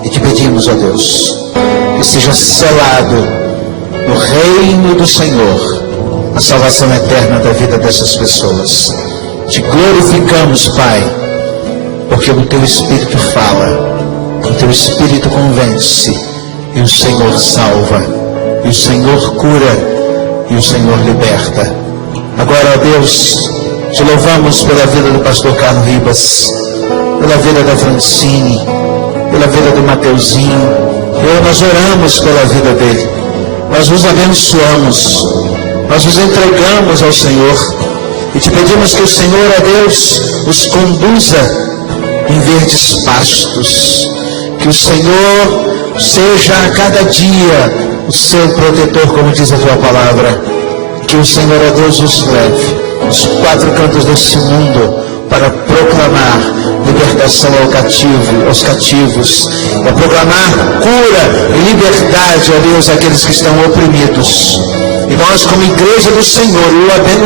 E te pedimos, ó Deus, que seja selado no reino do Senhor a salvação eterna da vida dessas pessoas. Te glorificamos, Pai, porque o teu Espírito fala, o teu Espírito convence, e o Senhor salva, e o Senhor cura, e o Senhor liberta. Agora, ó Deus, te louvamos pela vida do pastor Carlos Ribas, pela vida da Francine, pela vida do Mateuzinho. Nós oramos pela vida dele, nós os abençoamos, nós os entregamos ao Senhor e te pedimos que o Senhor, ó Deus, os conduza em verdes pastos, que o Senhor seja a cada dia o seu protetor, como diz a tua palavra, que o Senhor, ó Deus, os leve os quatro cantos desse mundo para proclamar libertação aos cativos, para proclamar cura e liberdade, ó Deus, àqueles que estão oprimidos. E nós, como igreja do Senhor,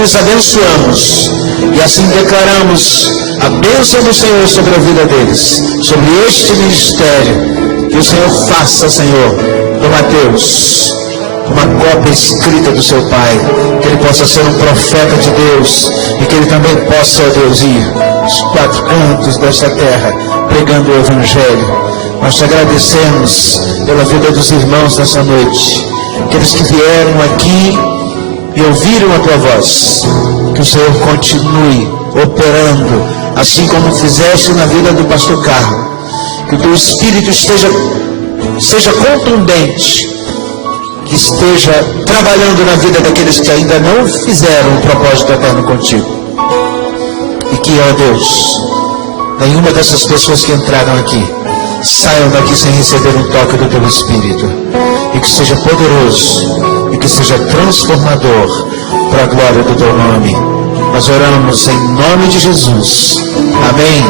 os abençoamos e assim declaramos a bênção do Senhor sobre a vida deles, sobre este ministério. Que o Senhor faça, Senhor, do Mateus uma cópia escrita do seu Pai, que ele possa ser um profeta de Deus e que ele também possa, ó Deus, ir aos quatro cantos desta terra pregando o Evangelho. Nós te agradecemos pela vida dos irmãos nessa noite, aqueles que vieram aqui e ouviram a tua voz. Que o Senhor continue operando, assim como fizeste na vida do pastor Carlos. Que o teu Espírito seja contundente que esteja trabalhando na vida daqueles que ainda não fizeram o propósito eterno contigo. E que, ó Deus, nenhuma dessas pessoas que entraram aqui saiam daqui sem receber um toque do teu Espírito. E que seja poderoso, e que seja transformador para a glória do teu nome. Nós oramos em nome de Jesus. Amém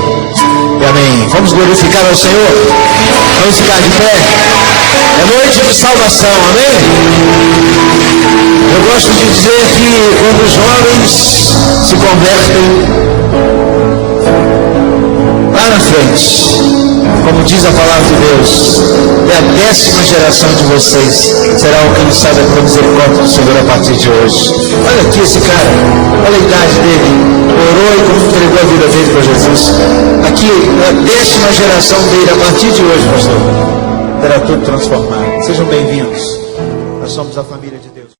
e amém. Vamos glorificar ao Senhor. Vamos ficar de pé. É noite de salvação, amém? Eu gosto de dizer que quando os jovens se convertem, lá na frente, como diz a palavra de Deus, é a 10ª geração de vocês será alcançada pela misericórdia do Senhor a partir de hoje. Olha aqui esse cara, olha a idade dele, orou e entregou a vida dele para Jesus. Aqui é a 10ª geração dele a partir de hoje, pastor. Será tudo transformado. Sejam bem-vindos. Nós somos a família de Deus.